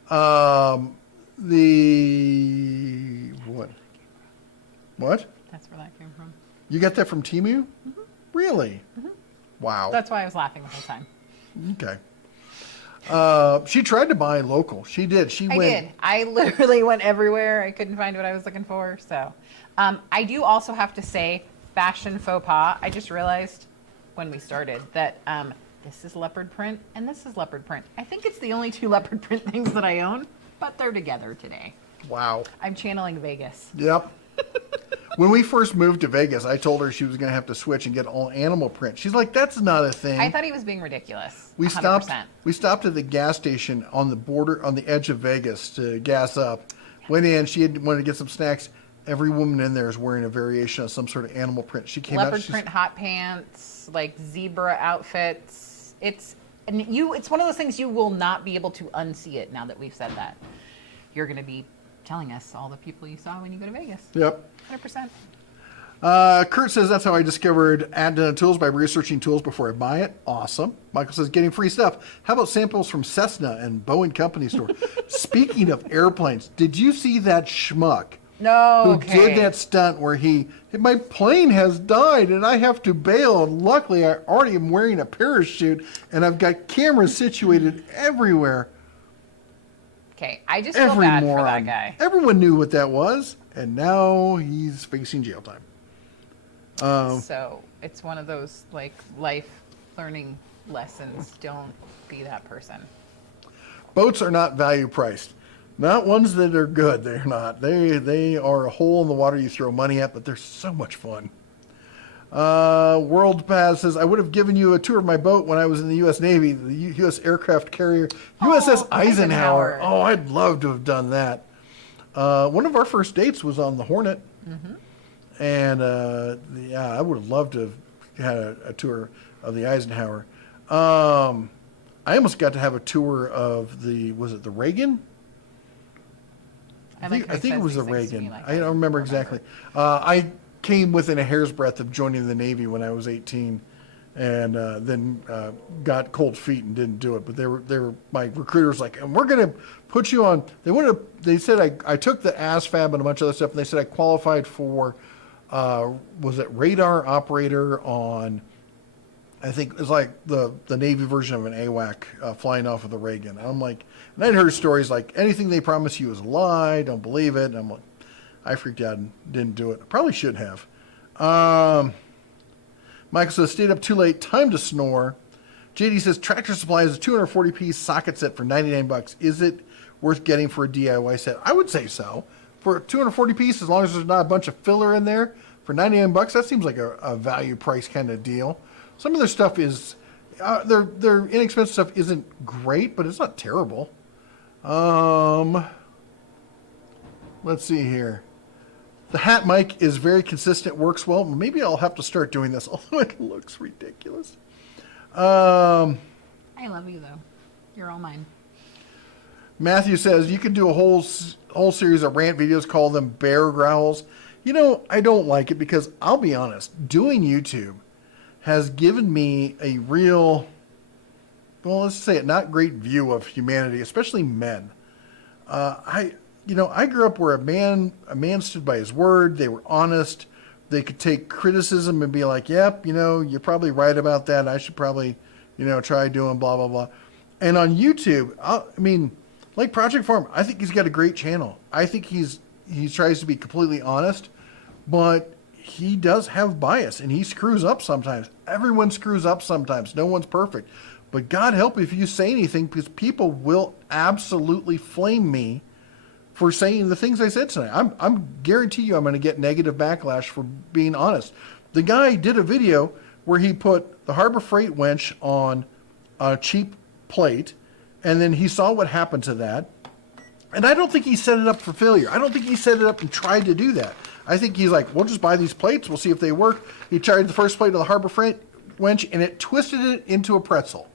What? That's where that came from. You got that from Temu? Mm-hmm. Really? Mm-hmm. Wow. That's why I was laughing the whole time. Okay. She tried to buy local. She did. I did. I literally went everywhere. I couldn't find what I was looking for. So, I do also have to say, fashion faux pas. I just realized when we started that this is leopard print and this is leopard print. I think it's the only two leopard print things that I own, but they're together today. Wow. I'm channeling Vegas. Yep. When we first moved to Vegas, I told her she was going to have to switch and get all animal print. She's like, that's not a thing. I thought he was being ridiculous. 100%. We stopped at the gas station on the border, on the edge of Vegas to gas up. Went in, wanted to get some snacks. Every woman in there is wearing a variation of some sort of animal print. She came leopard print hot pants, like zebra outfits. It's one of those things you will not be able to unsee it now that we've said that. You're going to be telling us all the people you saw when you go to Vegas. Yep. 100%. Kurt says that's how I discovered Advent Tools, by researching tools before I buy it. Awesome. Michael says getting free stuff. How about samples from Cessna and Boeing Company store? Speaking of airplanes, did you see that schmuck No. who Okay. did that stunt where my plane has died and I have to bail, and luckily I already am wearing a parachute and I've got cameras situated everywhere. Okay. I just feel bad for that guy. Everyone knew what that was, and now he's facing jail time. So it's one of those like life learning lessons. Don't be that person. Boats are not value priced. Not ones that are good. They're not. They are a hole in the water you throw money at, but they're so much fun. World Pass says, I would have given you a tour of my boat when I was in the U.S. Navy, the U.S. aircraft carrier, USS Eisenhower. Oh, I'd love to have done that. One of our first dates was on the Hornet. Mm-hmm. And, I would have loved to have had a tour of the Eisenhower. I almost got to have a tour of was it the Reagan? I think it was the Reagan. I don't remember exactly. I came within a hair's breadth of joining the Navy when I was 18, and then got cold feet and didn't do it. But they were my recruiters like, and we're going to put you on. They said I took the ASFAB and a bunch of other stuff, and they said I qualified for. Was it radar operator on, I think it was like the Navy version of an AWAC flying off of the Reagan. And I'm like, and I'd heard stories like anything they promise you is a lie, don't believe it. And I'm like, I freaked out and didn't do it. I probably should have. Michael says, stayed up too late, time to snore. JD says, Tractor Supply is a 240-piece socket set for $99. Is it worth getting for a DIY set? I would say so. For 240 piece, as long as there's not a bunch of filler in there, for $99, that seems like a value price kind of deal. Some of their stuff is, their inexpensive stuff isn't great, but it's not terrible. Let's see here. The hat mic is very consistent, works well. Maybe I'll have to start doing this, although it looks ridiculous. I love you though. You're all mine. Matthew says you can do a whole series of rant videos, call them bear growls. You know, I don't like it because I'll be honest, doing YouTube has given me a real, well, let's say it, not great view of humanity, especially men. I grew up where a man stood by his word. They were honest. They could take criticism and be like, yep, you're probably right about that. I should probably, try doing blah, blah, blah. And on YouTube, like Project Farm, I think he's got a great channel. I think he tries to be completely honest, but he does have bias and he screws up sometimes. Everyone screws up sometimes. No one's perfect. But God help if you say anything, because people will absolutely flame me for saying the things I said tonight. I'm guarantee you I'm going to get negative backlash for being honest. The guy did a video where he put the Harbor Freight winch on a cheap plate, and then he saw what happened to that. And I don't think he set it up for failure. I don't think he set it up and tried to do that. I think he's like, we'll just buy these plates. We'll see if they work. He tried the first plate of the Harbor Freight winch, and it twisted it into a pretzel.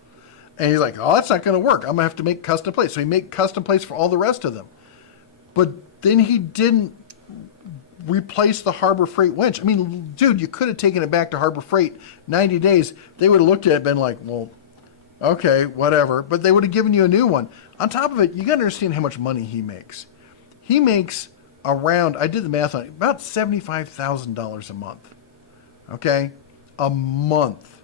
And he's like, oh, that's not going to work. I'm going to have to make custom plates. So he made custom plates for all the rest of them. But then he didn't replace the Harbor Freight winch. I mean, dude, you could have taken it back to Harbor Freight 90 days. They would have looked at it and been like, well, okay, whatever. But they would have given you a new one. On top of it, you got to understand how much money he makes. He makes around, I did the math on it, about $75,000 a month. Okay? A month.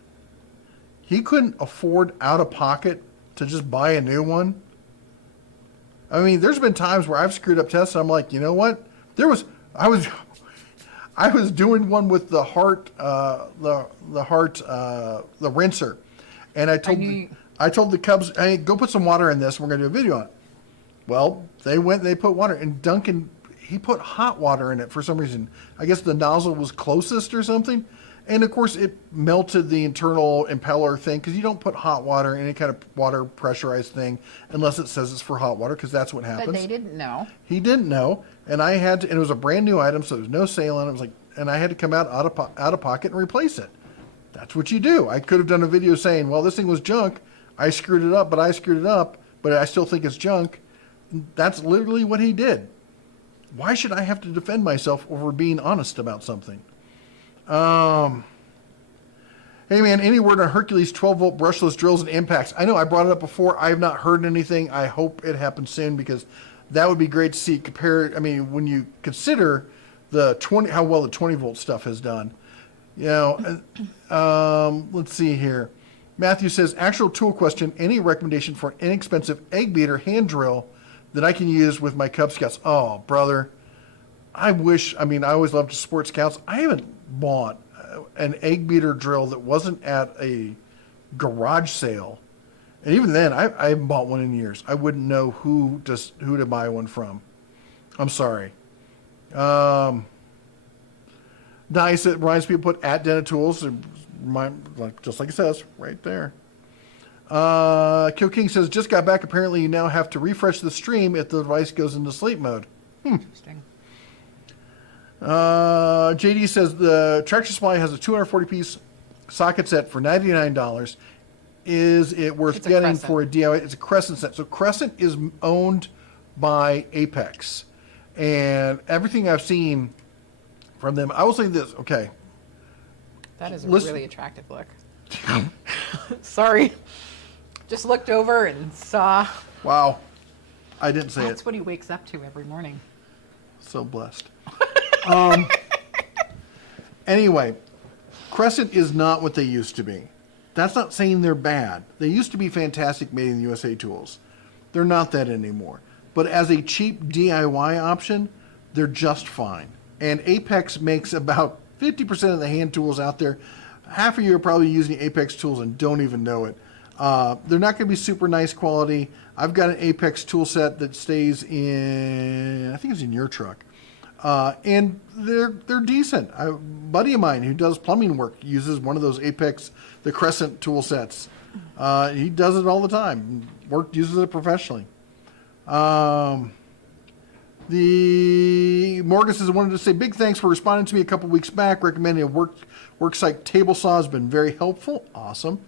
He couldn't afford out of pocket to just buy a new one. I mean, there's been times where I've screwed up tests and I'm like, you know what? I was doing one with the the rinser. And I told the Cubs, hey, go put some water in this. We're going to do a video on it. Well, they went and they put water, and Duncan, he put hot water in it for some reason. I guess the nozzle was closest or something. And of course it melted the internal impeller thing, because you don't put hot water in any kind of water pressurized thing unless it says it's for hot water, because that's what happens. But they didn't know. He didn't know. And I had to, and it was a brand new item, so there was no sale on it. It was like, and I had to come out of pocket and replace it. That's what you do. I could have done a video saying, well, this thing was junk. I screwed it up, but I still think it's junk. That's literally what he did. Why should I have to defend myself over being honest about something? Hey man, any word on Hercules 12-volt brushless drills and impacts? I know I brought it up before. I have not heard anything. I hope it happens soon because that would be great to see compared. I mean, when you consider how well the 20-volt stuff has done. You know, let's see here. Matthew says, actual tool question, any recommendation for an inexpensive egg beater hand drill that I can use with my Cub Scouts? Oh, brother, I always loved to support Scouts. I haven't bought an egg beater drill that wasn't at a garage sale. And even then, I haven't bought one in years. I wouldn't know who to buy one from. I'm sorry. Nice. It reminds people put at Denna Tools, just like it says right there. Kill King says, just got back. Apparently, you now have to refresh the stream if the device goes into sleep mode. Interesting. JD says the Tractor Supply has a 240-piece socket set for $99. Is it worth getting Crescent. for a DIY? It's a Crescent set. So Crescent is owned by Apex, and everything I've seen from them, I will say this. Okay, That is a Listen- really attractive look. Sorry. Just looked over and saw. wow, I didn't say That's it. what he wakes up to every morning. So blessed. Anyway, Crescent is not what they used to be. That's not saying they're bad. They used to be fantastic made in USA tools. They're not that anymore. But as a cheap DIY option, they're just fine. And Apex makes about 50% of the hand tools out there. Half of you are probably using Apex tools and don't even know it. They're not going to be super nice quality. I've got an Apex tool set that stays in, I think it's in your truck. And they're decent. A buddy of mine who does plumbing work uses one of those Apex, the Crescent tool sets. He does it all the time. Uses it professionally. The Morgan says, I wanted to say big thanks for responding to me a couple weeks back, recommending a worksite table saw has been very helpful. Awesome.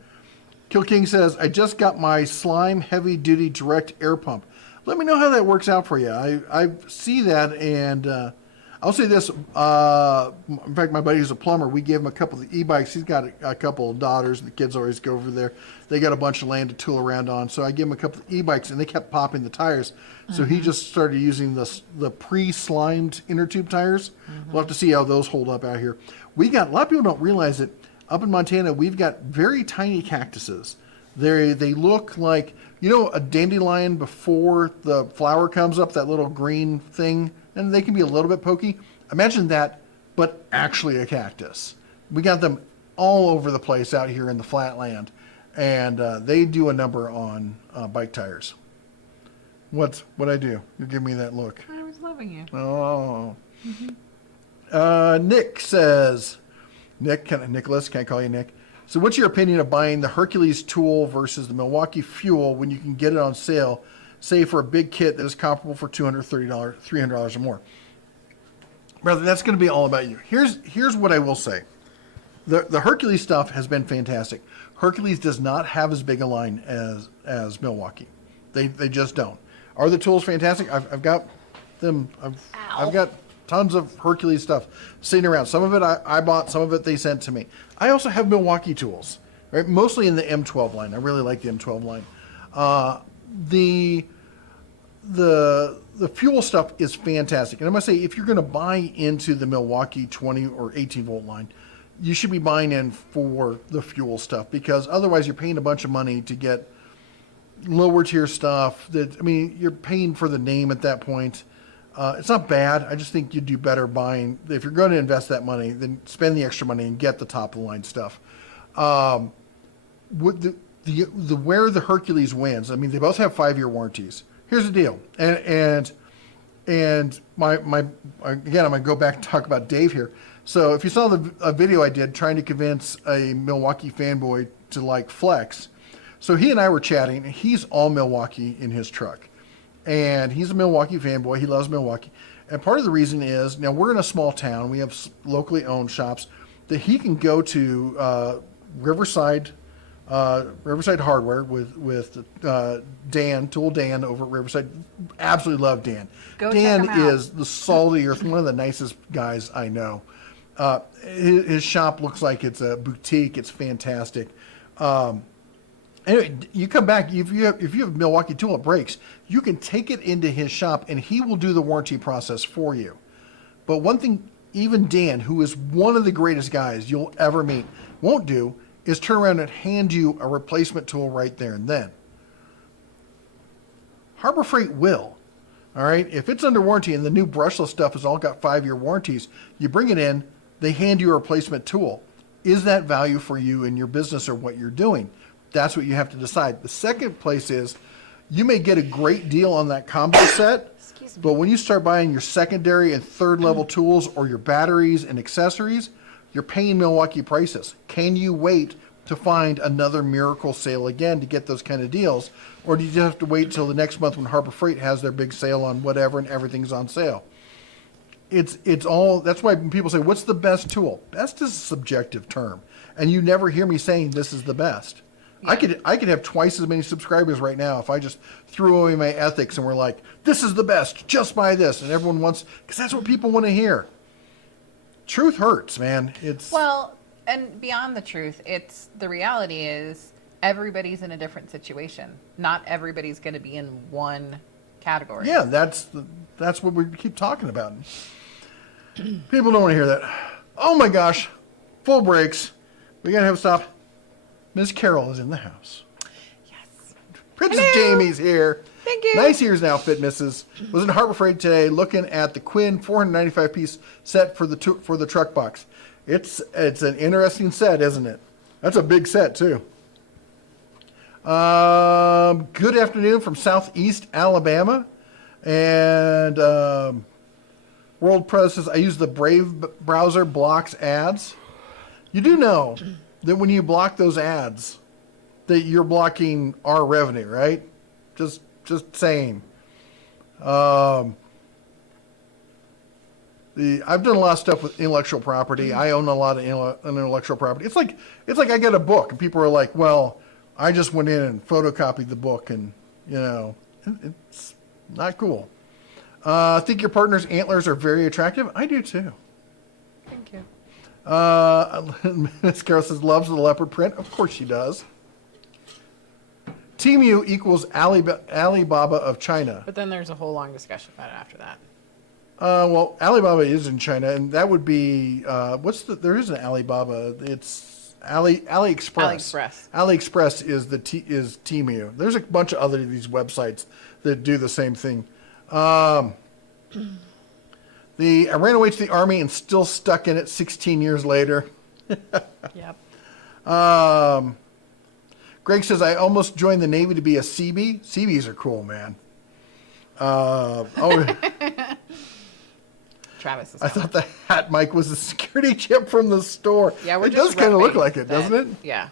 Kill King says, I just got my Slime heavy duty direct air pump. Let me know how that works out for you. I see that, and I'll say this. In fact, my buddy who's a plumber, we gave him a couple of e-bikes. He's got a couple of daughters, and the kids always go over there. They got a bunch of land to tool around on, so I gave him a couple of e-bikes, and they kept popping the tires. So he just started using the pre-slimed inner tube tires. We'll have to see how those hold up out here. A lot of people don't realize it. Up in Montana, we've got very tiny cactuses. They look like, a dandelion before the flower comes up, that little green thing, and they can be a little bit pokey. Imagine that, but actually a cactus. We got them all over the place out here in the flatland, and they do a number on bike tires. What'd I do? You give me that look. I was loving you. Oh. Nick says, Nicholas, can I call you Nick? So what's your opinion of buying the Hercules tool versus the Milwaukee Fuel when you can get it on sale, say for a big kit that is comparable for $230, $300 or more? Brother, that's going to be all about you. Here's what I will say. The Hercules stuff has been fantastic. Hercules does not have as big a line as Milwaukee. They just don't. Are the tools fantastic? I've got them. I've got tons of Hercules stuff sitting around. Some of it I bought, some of it they sent to me. I also have Milwaukee tools, right? Mostly in the M12 line. I really like the M12 line. The fuel stuff is fantastic. And I'm going to say, if you're going to buy into the Milwaukee 20 or 18 volt line, you should be buying in for the fuel stuff, because otherwise you're paying a bunch of money to get lower tier stuff you're paying for the name at that point. It's not bad. I just think you'd do better buying, if you're going to invest that money, then spend the extra money and get the top of the line stuff. Where the Hercules wins, they both have 5-year warranties. Here's the deal. And my again, I'm going to go back and talk about Dave here. So if you saw a video I did trying to convince a Milwaukee fanboy to like Flex, so he and I were chatting, and he's all Milwaukee in his truck. And he's a Milwaukee fanboy. He loves Milwaukee. And part of the reason is, now we're in a small town. We have locally owned shops that he can go to Riverside Hardware with Dan, Tool Dan over at Riverside. Absolutely love Dan. Go check Dan him out. is the salt of the earth, one of the nicest guys I know. His shop looks like it's a boutique. It's fantastic. Anyway, you come back, if you have Milwaukee tool that breaks, you can take it into his shop and he will do the warranty process for you. But one thing even Dan, who is one of the greatest guys you'll ever meet, won't do is turn around and hand you a replacement tool right there and then. Harbor Freight will. All right, if it's under warranty and the new brushless stuff has all got 5-year warranties, you bring it in, they hand you a replacement tool. Is that value for you in your business or what you're doing? That's what you have to decide. The second place is you may get a great deal on that combo set, but when you start buying your secondary and third level tools or your batteries and accessories, you're paying Milwaukee prices. Can you wait to find another miracle sale again to get those kind of deals? Or do you just have to wait till the next month when Harbor Freight has their big sale on whatever and everything's on sale? It's all, that's why when people say, what's the best tool? Best is a subjective term. And you never hear me saying this is the best. Yeah. I could have twice as many subscribers right now if I just threw away my ethics and were like, this is the best, just buy this. And everyone wants, because that's what people want to hear. Truth hurts, man. Well, and beyond the truth, the reality is everybody's in a different situation. Not everybody's going to be in one category. Yeah, that's what we keep talking about. People don't want to hear that. Oh my gosh, full breaks. We got to have a stop. Miss Carol is in the house. Yes. Princess Jamie's here. Thank you. Nice ears now, fit misses. Was in Harbor Freight today looking at the Quinn 495-piece set for the truck box. It's an interesting set, isn't it? That's a big set, too. Good afternoon from Southeast Alabama. And World Press says, I use the Brave browser, blocks ads. You do know that when you block those ads, that you're blocking our revenue, right? Just saying. I've done a lot of stuff with intellectual property. I own a lot of intellectual property. It's like I get a book and people are like, well, I just went in and photocopied the book and, it's not cool. I think your partner's antlers are very attractive. I do too. Thank you. Miss Carol says, loves the leopard print. Of course she does. Temu equals Alibaba of China. But then there's a whole long discussion about it after that. Well, Alibaba is in China, and that would be, there is an Alibaba. It's AliExpress. AliExpress is Temu. There's a bunch of other of these websites that do the same thing. I ran away to the Army and still stuck in it 16 years later. Yep. Greg says, I almost joined the Navy to be a Seabee. Seabees are cool, man. Travis is I thought the hat mic was a security chip from the store. Yeah, it does kind of look like it, doesn't it? Yeah.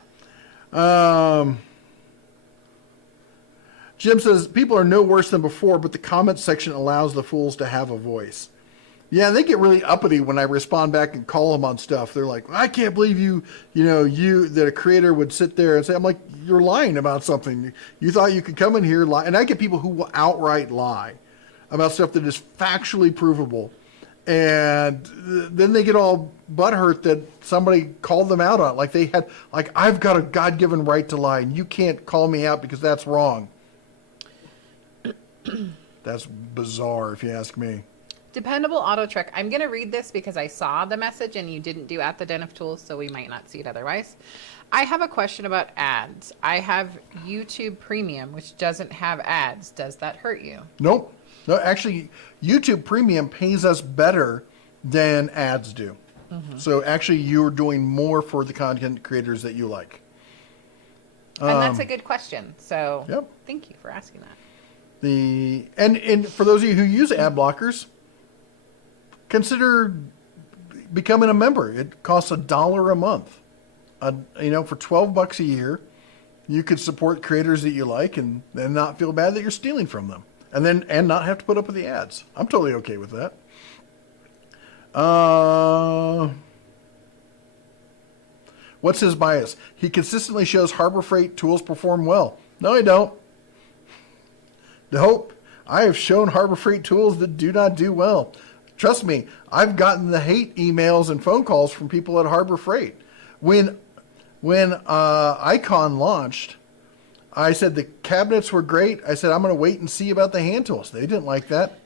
Jim says, people are no worse than before, but the comment section allows the fools to have a voice. Yeah, they get really uppity when I respond back and call them on stuff. They're like, I can't believe that a creator would sit there and say, I'm like, you're lying about something. You thought you could come in here lie. And I get people who will outright lie about stuff that is factually provable. And then they get all butthurt that somebody called them out on it. I've got a God-given right to lie, and you can't call me out because that's wrong. That's bizarre, if you ask me. Dependable Auto Truck. I'm going to read this because I saw the message and you didn't do at the Den of Tools, so we might not see it otherwise. I have a question about ads. I have YouTube Premium, which doesn't have ads. Does that hurt you? Nope. No, actually, YouTube Premium pays us better than ads do. Mm-hmm. So actually, you're doing more for the content creators that you like. And that's a good question. So yep. Thank you for asking that. And for those of you who use ad blockers, consider becoming a member. It costs $1 a month. For $12 a year, you could support creators that you like and not feel bad that you're stealing from them. And not have to put up with the ads. I'm totally okay with that. What's his bias? He consistently shows Harbor Freight tools perform well. No, I don't. Nope. I have shown Harbor Freight tools that do not do well. Trust me, I've gotten the hate emails and phone calls from people at Harbor Freight. When Icon launched, I said the cabinets were great. I said, I'm going to wait and see about the hand tools. They didn't like that.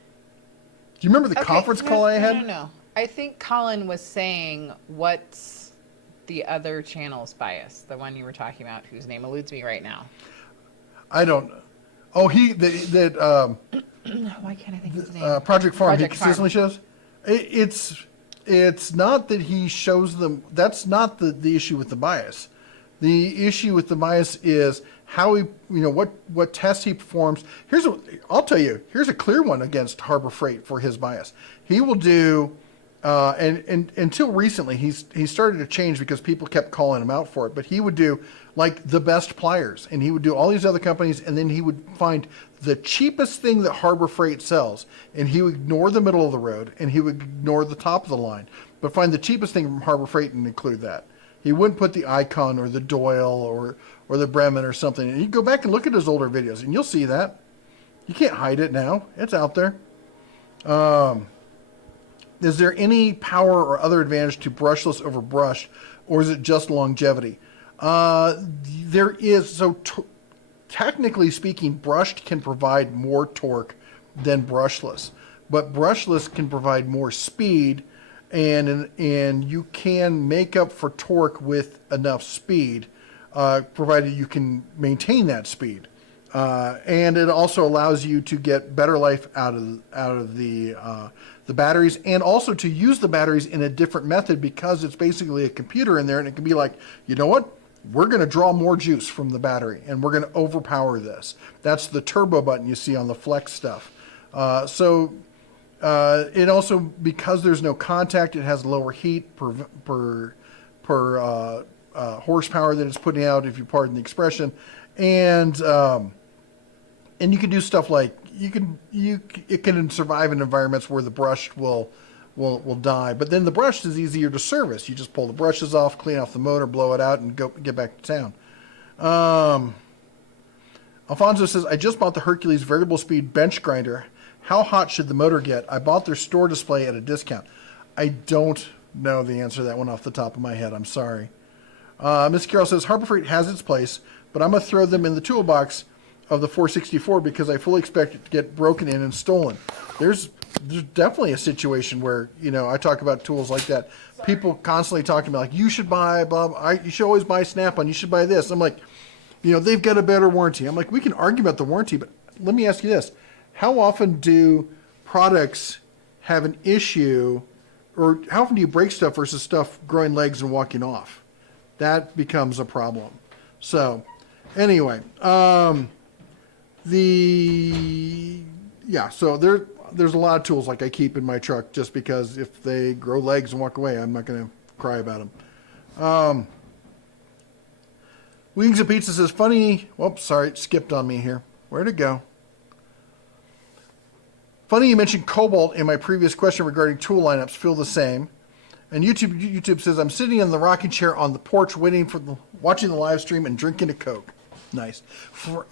Do you remember the conference call I had? No. I think Colin was saying, what's the other channel's bias? The one you were talking about, whose name eludes me right now. I don't know. Oh, why can't I think of his name? Project Farm. Project He consistently shows. It's not that he shows them. That's not the issue with the bias. The issue with the bias is how he, what tests he performs. I'll tell you. Here's a clear one against Harbor Freight for his bias. He will do, and until recently, he started to change because people kept calling him out for it. But he would do like the best pliers, and he would do all these other companies, and then he would find the cheapest thing that Harbor Freight sells, and he would ignore the middle of the road, and he would ignore the top of the line, but find the cheapest thing from Harbor Freight and include that. He wouldn't put the Icon or the Doyle or the Bremen or something. And you go back and look at his older videos, and you'll see that. You can't hide it now. It's out there. Is there any power or other advantage to brushless over brushed, or is it just longevity? There is. So technically speaking, brushed can provide more torque than brushless, but brushless can provide more speed, and you can make up for torque with enough speed, provided you can maintain that speed. And it also allows you to get better life out of the batteries, and also to use the batteries in a different method, because it's basically a computer in there, and it can be like, you know what? We're going to draw more juice from the battery, and we're going to overpower this. That's the turbo button you see on the Flex stuff. It also, because there's no contact, it has lower heat per horsepower that it's putting out, if you pardon the expression, and you can do stuff like it can survive in environments where the brushed will die. But then the brushed is easier to service. You just pull the brushes off, clean off the motor, blow it out, and get back to town. Alfonso says, I just bought the Hercules variable speed bench grinder. How hot should the motor get? I bought their store display at a discount. I don't know the answer to that one off the top of my head. I'm sorry. Miss Carroll says, Harbor Freight has its place, but I'm going to throw them in the toolbox of the 464 because I fully expect it to get broken in and stolen. There's definitely a situation where, I talk about tools like that. People constantly talking about, like, you should buy, blah, you should always buy Snap-on, you should buy this. I'm like, they've got a better warranty. I'm like, we can argue about the warranty, but let me ask you this. How often do products have an issue, or how often do you break stuff versus stuff growing legs and walking off? That becomes a problem. So, anyway, so there's a lot of tools like I keep in my truck just because if they grow legs and walk away, I'm not going to cry about them. Wings and Pizza says, funny, whoops, sorry, it skipped on me here. Where'd it go? Funny you mentioned Cobalt in my previous question regarding tool lineups. Feel the same. And YouTube says, I'm sitting in the rocking chair on the porch watching the live stream and drinking a Coke. Nice.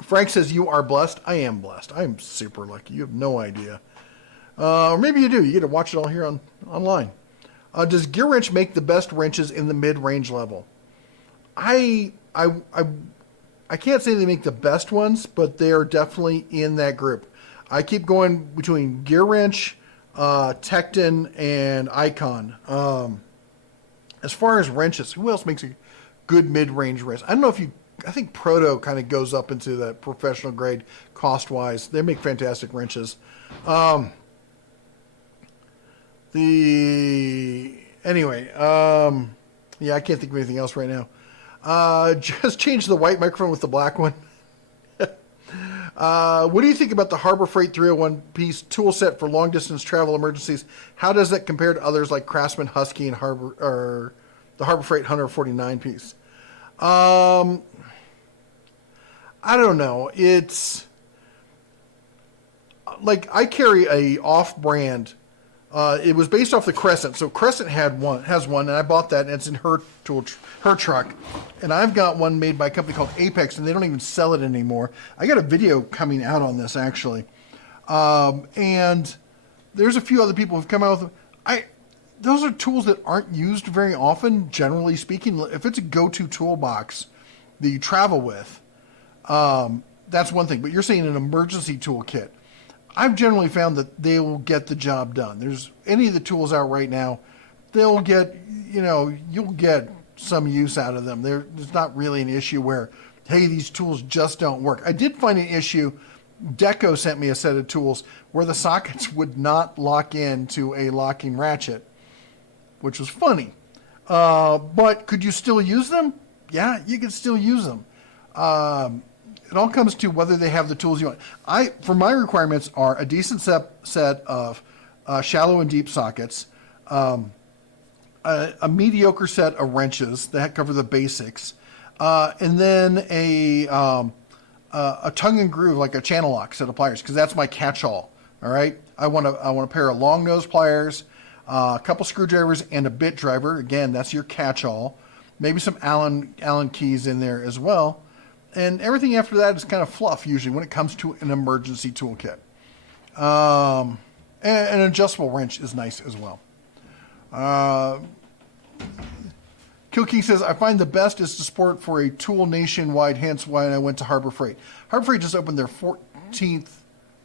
Frank says, you are blessed. I am blessed. I am super lucky. You have no idea. Or maybe you do. You get to watch it all here online. Does Gear Wrench make the best wrenches in the mid-range level? I can't say they make the best ones, but they are definitely in that group. I keep going between Gear Wrench, Tecton, and Icon. As far as wrenches, who else makes a good mid-range wrench? I don't know I think Proto kind of goes up into that professional grade cost-wise. They make fantastic wrenches. I can't think of anything else right now. Just change the white microphone with the black one. What do you think about the Harbor Freight 301 piece tool set for long distance travel emergencies? How does that compare to others like Craftsman, Husky, and the Harbor Freight 149 piece? I don't know. It's like I carry a off-brand. It was based off the Crescent, so Crescent has one, and I bought that, and it's in her truck. And I've got one made by a company called Apex, and they don't even sell it anymore. I got a video coming out on this actually, and there's a few other people who've come out with those are tools that aren't used very often, generally speaking. If it's a go-to toolbox that you travel with, that's one thing. But you're saying an emergency toolkit. I've generally found that they will get the job done. There's any of the tools out right now, they'll get, you'll get some use out of them. There's not really an issue where, hey, these tools just don't work. I did find an issue. Deco sent me a set of tools where the sockets would not lock into a locking ratchet, which was funny. But could you still use them? Yeah, you could still use them. It all comes to whether they have the tools you want. For my requirements are a decent set of shallow and deep sockets, a mediocre set of wrenches that cover the basics, and then a tongue and groove, like a channel lock set of pliers, because that's my catch-all. All right, I want a pair of long nose pliers, a couple screwdrivers, and a bit driver. Again, that's your catch-all. Maybe some Allen keys in there as well. And everything after that is kind of fluff, usually, when it comes to an emergency toolkit. And an adjustable wrench is nice as well. Kill King says, I find the best is to support for a tool nationwide, hence why I went to Harbor Freight. Harbor Freight just opened their 14th,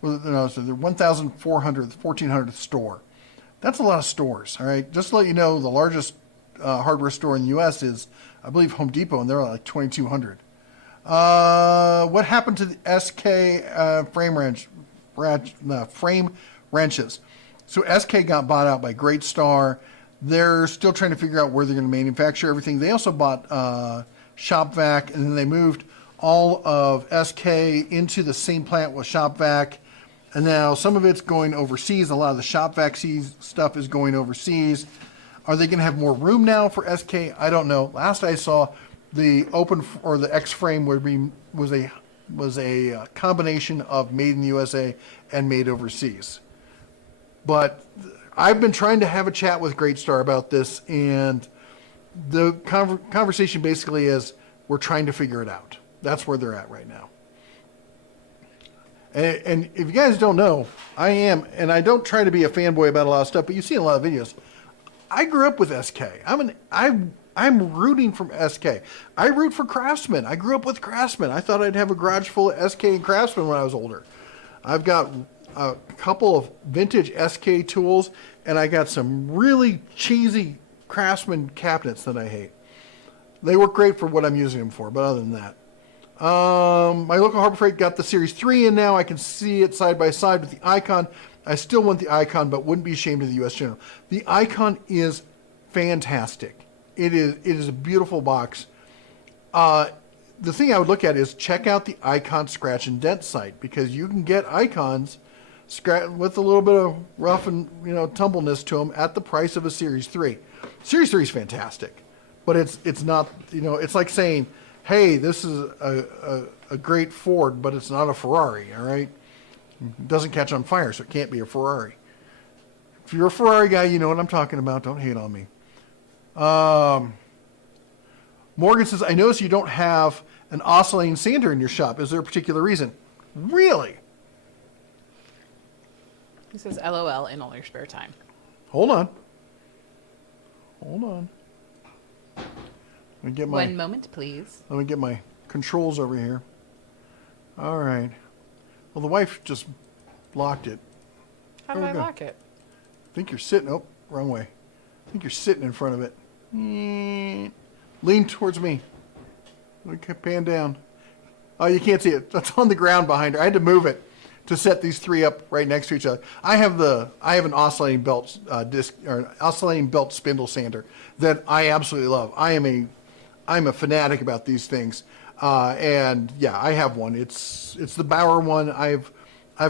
their 1,400th store. That's a lot of stores, all right? Just to let you know, the largest hardware store in the U.S. is, I believe, Home Depot, and they're like 2,200. What happened to the SK frame wrenches? So SK got bought out by Great Star. They're still trying to figure out where they're going to manufacture everything. They also bought ShopVac, and then they moved all of SK into the same plant with ShopVac. And now some of it's going overseas. A lot of the ShopVac stuff is going overseas. Are they going to have more room now for SK? I don't know. Last I saw, the the X frame was a combination of made in the USA and made overseas. But I've been trying to have a chat with Great Star about this, and the conversation basically is we're trying to figure it out. That's where they're at right now. And if you guys don't know, I am, and I don't try to be a fanboy about a lot of stuff, but you see a lot of videos. I grew up with SK. I'm rooting from SK. I root for Craftsman. I grew up with Craftsman. I thought I'd have a garage full of SK and Craftsman when I was older. I've got a couple of vintage SK tools, and I got some really cheesy Craftsman cabinets that I hate. They work great for what I'm using them for, but other than that. My local Harbor Freight got the Series 3 in now. I can see it side by side with the Icon. I still want the Icon, but wouldn't be ashamed of the U.S. General. The Icon is fantastic. It is a beautiful box. The thing I would look at is check out the Icon Scratch and Dent site, because you can get Icons with a little bit of rough and tumbleness to them at the price of a Series 3. Series 3 is fantastic, but it's not, it's like saying, hey, this is a great Ford, but it's not a Ferrari, all right? It doesn't catch on fire, so it can't be a Ferrari. If you're a Ferrari guy, you know what I'm talking about. Don't hate on me. Morgan says, I notice you don't have an oscillating sander in your shop. Is there a particular reason? Really? He says, LOL, in all your spare time. Hold on. Let me get One moment, please. Let me get my controls over here. All right. Well, the wife just locked it. How do I lock it? I think you're sitting. Oh, wrong way. I think you're sitting in front of it. Lean towards me. Okay, pan down. Oh, you can't see it. That's on the ground behind her. I had to move it to set these three up right next to each other. I have an oscillating belt disc, or an oscillating belt spindle sander that I absolutely love. I'm a fanatic about these things. And yeah, I have one. It's the Bauer one. I've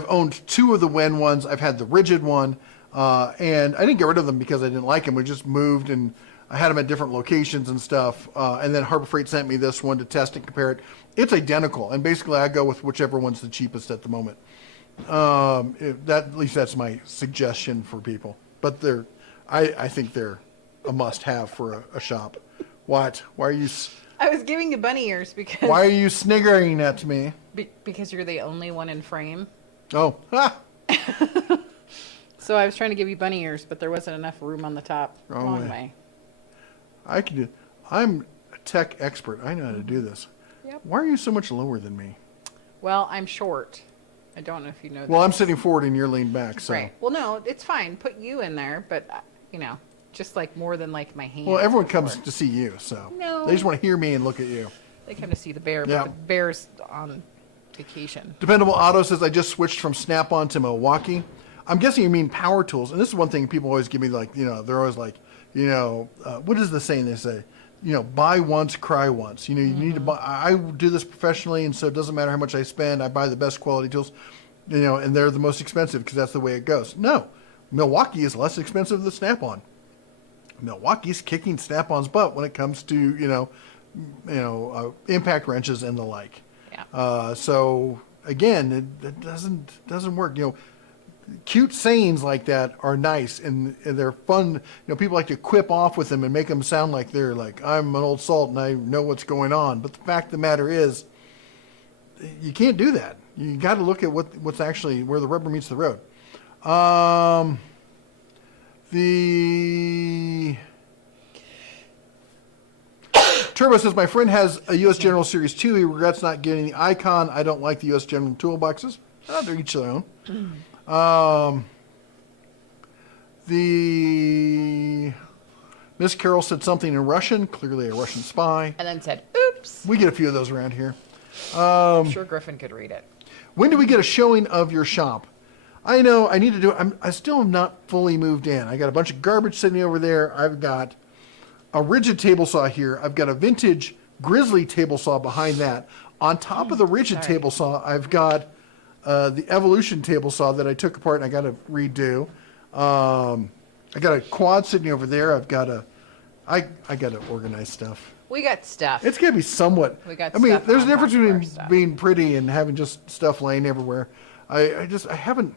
owned two of the Wen ones. I've had the rigid one, and I didn't get rid of them because I didn't like them. We just moved, and I had them at different locations and stuff. And then Harbor Freight sent me this one to test and compare it. It's identical, and basically I go with whichever one's the cheapest at the moment. At least that's my suggestion for people. But I think they're a must-have for a shop. What? Why are you? I was giving you bunny ears because. Why are you sniggering at me? Because you're the only one in frame. Oh. Ha! So So I was trying to give you bunny ears, but there wasn't enough room on the top. Wrong way. I can do. I'm a tech expert. I know how to do this. Yep. Why are you so much lower than me? Well, I'm short. I don't know if you know that. Well, I'm sitting forward and you're leaned back. So. Right. Well, no, it's fine. Put you in there, but, just like more than like my hand. Well, everyone comes to see you, so. No. They just want to hear me and look at you. They come to see the bear, Yeah. but the bear's on vacation. Dependable Auto says, I just switched from Snap-on to Milwaukee. I'm guessing you mean power tools. And this is one thing people always give me, like, they're always like, what is the saying they say? Buy once, cry once. You need to buy. I do this professionally, and so it doesn't matter how much I spend. I buy the best quality tools, and they're the most expensive because that's the way it goes. No, Milwaukee is less expensive than Snap-on. Milwaukee's kicking Snap-on's butt when it comes to, impact wrenches and the like. Yeah. So again, it doesn't work. Cute sayings like that are nice and they're fun. People like to quip off with them and make them sound like they're like, I'm an old salt and I know what's going on. But the fact of the matter is, you can't do that. You got to look at what's actually where the rubber meets the road. The Turbo says, my friend has a U.S. General Series 2. He regrets not getting the Icon. I don't like the U.S. General toolboxes. They're each their own. The Miss Carroll said something in Russian, clearly a Russian spy. And then said, oops. We get a few of those around here. I'm sure Griffin could read it. When do we get a showing of your shop? I know I need to do it. I still am not fully moved in. I got a bunch of garbage sitting over there. I've got a rigid table saw here. I've got a vintage Grizzly table saw behind that. On top of the rigid table saw, I've got the Evolution table saw that I took apart and I got to redo. I got a quad sitting over there. I got to organize stuff. We got stuff. It's gonna be somewhat. We got. I mean, stuff there's a on difference top of our between stuff. being pretty and having just stuff laying everywhere. I haven't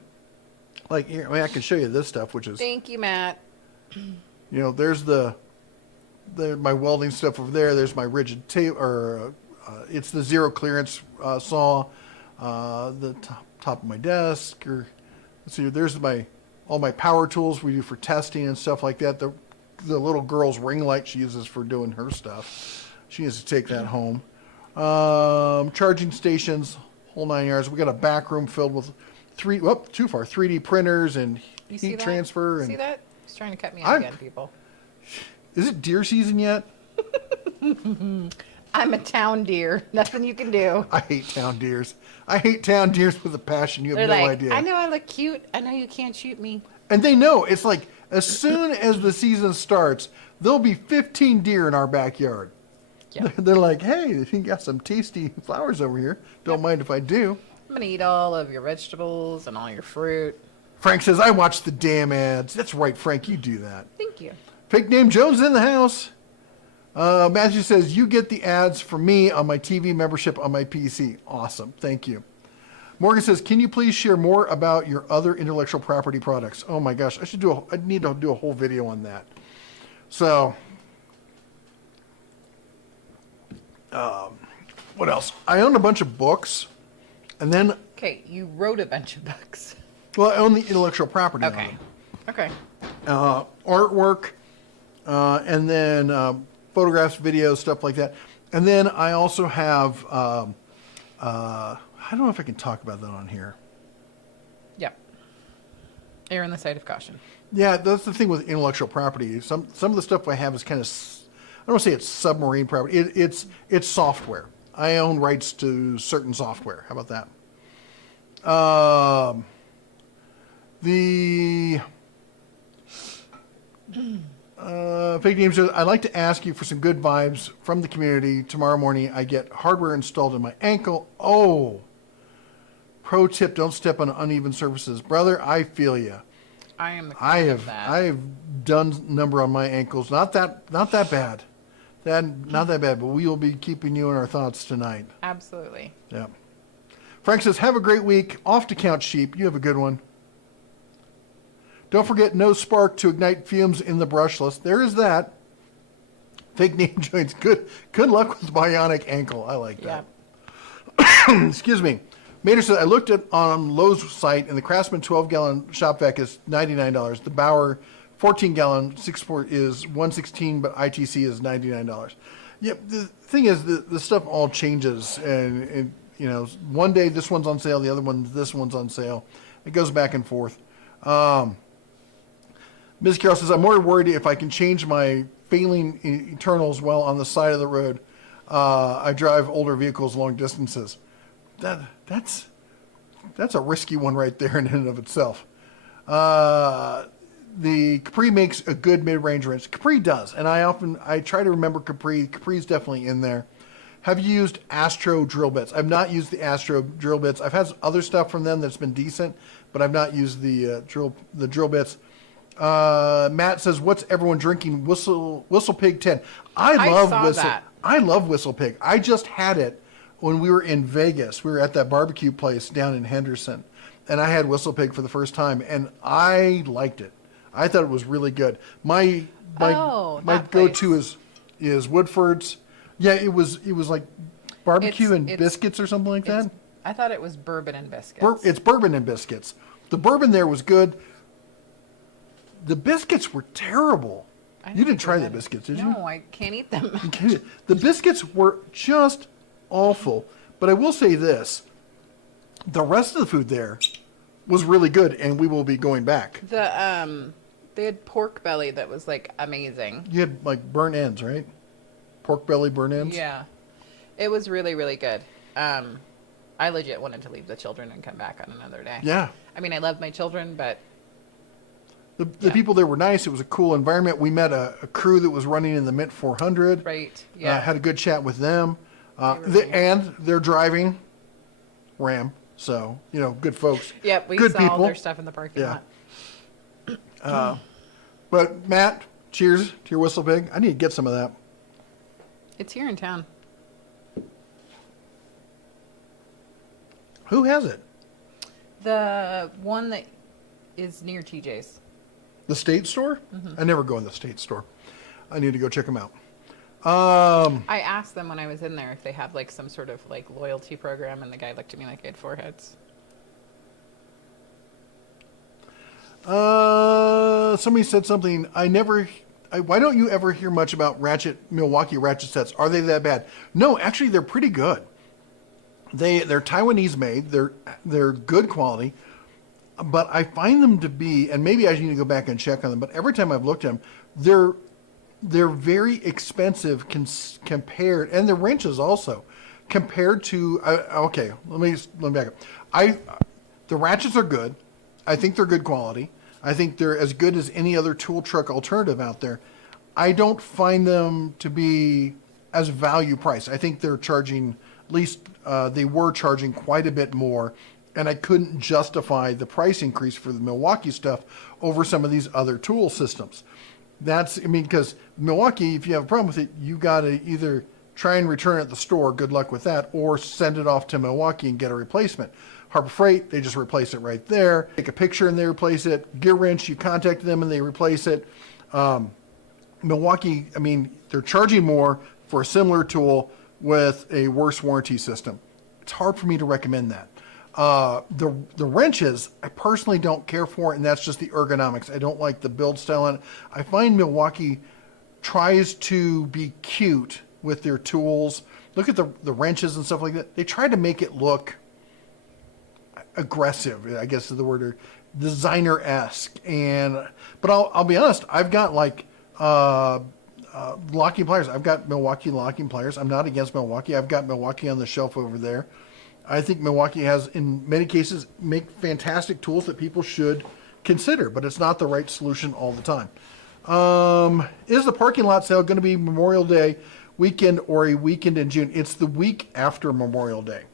like here. I mean, I can show you this stuff, which is Thank you, Matt. there's my welding stuff over there. There's my rigid tape, or it's the zero clearance saw. The top of my desk, or let's see, there's all my power tools we do for testing and stuff like that. The little girl's ring light she uses for doing her stuff. She needs to take that home. Charging stations, whole 9 yards. We got a back room filled with 3D printers and You see heat that? transfer. And See that? He's trying to cut me out again, people. is it deer season yet? I'm a town deer. Nothing you can do. I hate town deers. I hate town deers with a passion. You have They're no like, idea. I know I look cute. I know you can't shoot me. And they know. It's like as soon as the season starts, there'll be 15 deer in our backyard. Yep. They're like, hey, you got some tasty flowers over here. Don't mind if I do. I'm going to eat all of your vegetables and all your fruit. Frank says, I watch the damn ads. That's right, Frank. You do that. Thank you. Fake name Jones in the house. Matthew says, you get the ads for me on my TV membership on my PC. Awesome. Thank you. Morgan says, can you please share more about your other intellectual property products? Oh my gosh, I need to do a whole video on that. So, what else? I own a bunch of books, and then, Okay, you wrote a bunch of books. well, I own the intellectual property on Okay. them. Okay. Artwork, and then photographs, videos, stuff like that. And then I also have, I don't know if I can talk about that on here. Yep. Err on the side of caution. Yeah, that's the thing with intellectual property. Some of the stuff I have is kind of, I don't want to say it's submarine property. It's software. I own rights to certain software. How about that? Fake names. I'd like to ask you for some good vibes from the community. Tomorrow morning, I get hardware installed in my ankle. Oh, pro tip: don't step on uneven surfaces, brother. I feel you. I am the I queen have of that. I have done number on my ankles. Not that bad. Not that bad. But we will be keeping you in our thoughts tonight. Absolutely. Yeah. Frank says, have a great week. Off to count sheep. You have a good one. Don't forget, no spark to ignite fumes in the brushless. There is that. Fake name joints. Good luck with bionic ankle. I like that. Yeah. Excuse me. Maynard says, I looked at on Lowe's site, and the Craftsman 12-gallon shop vac is $99. The Bauer 14-gallon 6-port is $116, but ITC is $99. Yep. The thing is, the stuff all changes, and you know, one day this one's on sale, the other one this one's on sale. It goes back and forth. Ms. Carroll says, I'm more worried if I can change my failing internals while on the side of the road. I drive older vehicles long distances. That's a risky one right there in and of itself. The Capri makes a good mid-range wrench. Capri does, and I try to remember Capri. Capri's definitely in there. Have you used Astro drill bits? I've not used the Astro drill bits. I've had other stuff from them that's been decent, but I've not used the drill bits. Matt says, "What's everyone drinking? Whistle Pig 10." I love Whistle Pig. I just had it when we were in Vegas. We were at that barbecue place down in Henderson, and I had Whistle Pig for the first time, and I liked it. I thought it was really good. My go-to is Woodford's. Yeah, it was like barbecue and biscuits or something like that. I thought it was bourbon and biscuits. It's bourbon and biscuits. The bourbon there was good. The biscuits were terrible. You didn't try the biscuits, did you? No, I can't eat them. The biscuits were just awful. But I will say this. The rest of the food there was really good, and we will be going back. They had pork belly that was like amazing. You had like burnt ends, right? Pork belly burnt ends? Yeah. It was really, really good. I legit wanted to leave the children and come back on another day. Yeah. I mean, I love my children, but... The people there were nice. It was a cool environment. We met a crew that was running in the Mint 400. Right, yeah. Had a good chat with them. And they're driving Ram. So, you know, good folks. Yep, we good saw people. all their stuff in the parking lot. But, Matt, cheers to your Whistle Pig. I need to get some of that. It's here in town. Who has it? The one that is near TJ's. The State Store? Mm-hmm. I never go in the State Store. I need to go check them out. I asked them when I was in there if they have like some sort of like loyalty program, and the guy looked at me like I had 4 heads. Somebody said something. Why don't you ever hear much about Milwaukee ratchet sets? Are they that bad? No, actually, they're pretty good. They're Taiwanese made. They're good quality. But I find them to be, and maybe I need to go back and check on them, but every time I've looked at them, they're very expensive compared, and the wrenches also, compared to, okay, let me back up. The ratchets are good. I think they're good quality. I think they're as good as any other tool truck alternative out there. I don't find them to be as value priced. I think they're charging, at least they were charging quite a bit more, and I couldn't justify the price increase for the Milwaukee stuff over some of these other tool systems. Because Milwaukee, if you have a problem with it, you got to either try and return it at the store, good luck with that, or send it off to Milwaukee and get a replacement. Harbor Freight, they just replace it right there. Take a picture and they replace it. Gear Wrench, you contact them and they replace it. Milwaukee, they're charging more for a similar tool with a worse warranty system. It's hard for me to recommend that. The wrenches, I personally don't care for, and that's just the ergonomics. I don't like the build style on it. I find Milwaukee tries to be cute with their tools. Look at the wrenches and stuff like that. They try to make it look aggressive, I guess is the word, or designer-esque. But I'll be honest, I've got like locking pliers. I've got Milwaukee locking pliers. I'm not against Milwaukee. I've got Milwaukee on the shelf over there. I think Milwaukee has, in many cases, make fantastic tools that people should consider, but it's not the right solution all the time. Is the parking lot sale going to be Memorial Day weekend or a weekend in June? It's the week after Memorial Day.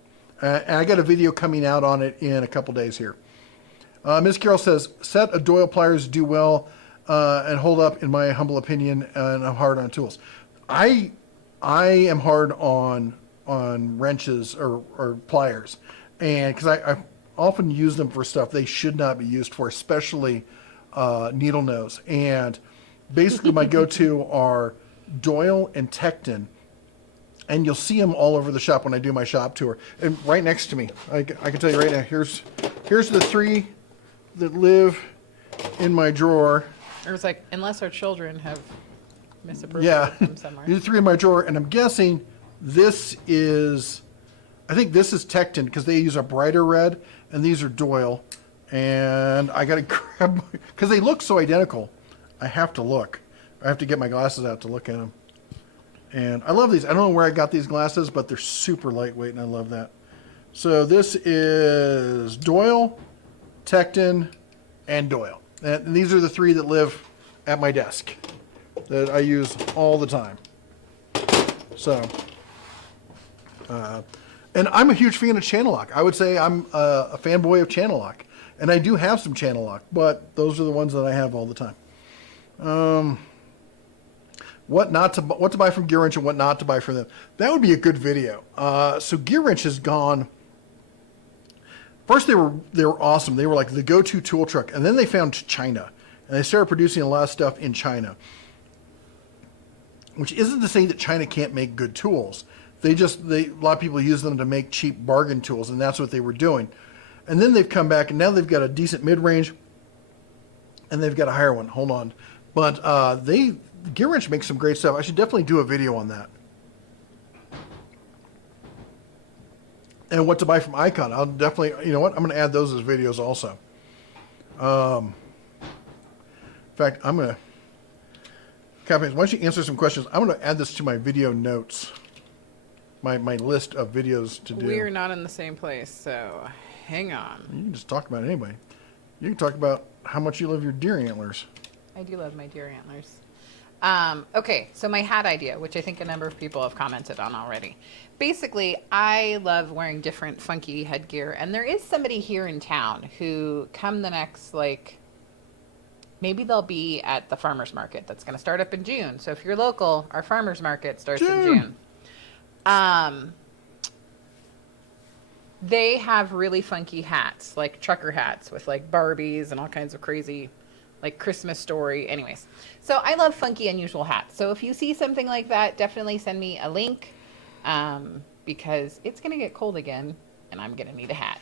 And I got a video coming out on it in a couple days here. Ms. Carroll says, set of Doyle pliers do well and hold up, in my humble opinion, and I'm hard on tools. I am hard on wrenches or pliers, and because I often use them for stuff they should not be used for, especially needle nose. And basically my go-to are Doyle and Tecton. And you'll see them all over the shop when I do my shop tour. And right next to me, I can tell you right now, here's the 3 that live in my drawer. It was like, unless our children have misappropriated them somewhere. These are 3 in my drawer, and I'm guessing this is, I think this is Tecton because they use a brighter red, and these are Doyle. And I got to grab, because they look so identical, I have to look. I have to get my glasses out to look at them. And I love these. I don't know where I got these glasses, but they're super lightweight, and I love that. So this is Doyle, Tecton, and Doyle. And these are the 3 that live at my desk that I use all the time. So, and I'm a huge fan of channel lock. I would say I'm a fanboy of channel lock. And I do have some channel lock, but those are the ones that I have all the time. What to buy from Gear Wrench and what not to buy from them. That would be a good video. So Gear Wrench has gone. First, they were awesome. They were like the go-to tool truck, and then they found China, and they started producing a lot of stuff in China. Which isn't to say that China can't make good tools. A lot of people use them to make cheap bargain tools, and that's what they were doing. And then they've come back, and now they've got a decent mid-range, and they've got a higher one. Hold on, but Gear Wrench makes some great stuff. I should definitely do a video on that. And what to buy from Icon. I'll definitely, you know what? I'm going to add those as videos also. In fact, I'm going to, Captain, why don't you answer some questions? I'm going to add this to my video notes. My list of videos to do. We are not in the same place, so hang on. You can just talk about it anyway. You can talk about how much you love your deer antlers. I do love my deer antlers. Okay, so my hat idea, which I think a number of people have commented on already. Basically, I love wearing different funky headgear, and there is somebody here in town who come the next, like, maybe they'll be at the farmer's market that's going to start up in June. So if you're local, our farmer's market starts in June. They have really funky hats, like trucker hats with like Barbies and all kinds of crazy, like Christmas Story. Anyways, so I love funky, unusual hats. So if you see something like that, definitely send me a link, because it's going to get cold again and I'm going to need a hat.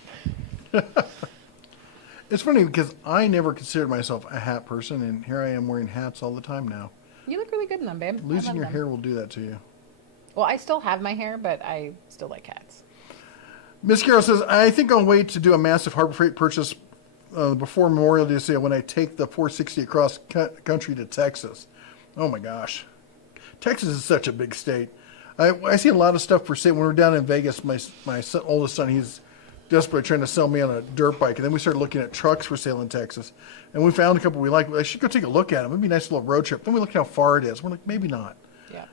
It's funny because I never considered myself a hat person, and here I am wearing hats all the time now. You look really good in them, babe. Losing your hair will do that to you. Well, I still have my hair, but I still like hats. Miss Carol says, I think I'll wait to do a massive Harbor Freight purchase before Memorial Day sale when I take the 460 across country to Texas. Oh my gosh. Texas is such a big state. I see a lot of stuff for sale. When we were down in Vegas, my oldest son, he's desperately trying to sell me on a dirt bike. And then we started looking at trucks for sale in Texas. And we found a couple we liked. I should go take a look at them. It'd be a nice little road trip. Then we looked how far it is. We're like, maybe not. Yeah.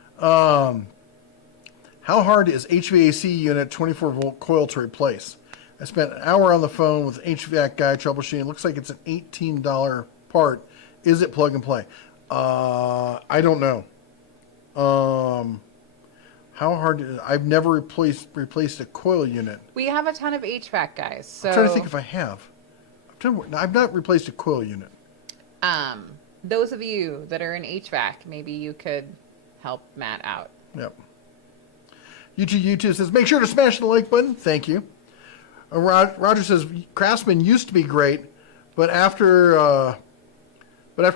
How hard is HVAC unit 24-volt coil to replace? I spent an hour on the phone with an HVAC guy troubleshooting. It looks like it's an $18 part. Is it plug and play? I don't know. How hard is it? I've never replaced a coil unit. We have a ton of HVAC guys. So I'm trying to think if I have. I've not replaced a coil unit. Those of you that are in HVAC, maybe you could help Matt out. Yep. YouTube says, make sure to smash the like button. Thank you. Roger says, Craftsman used to be great, but after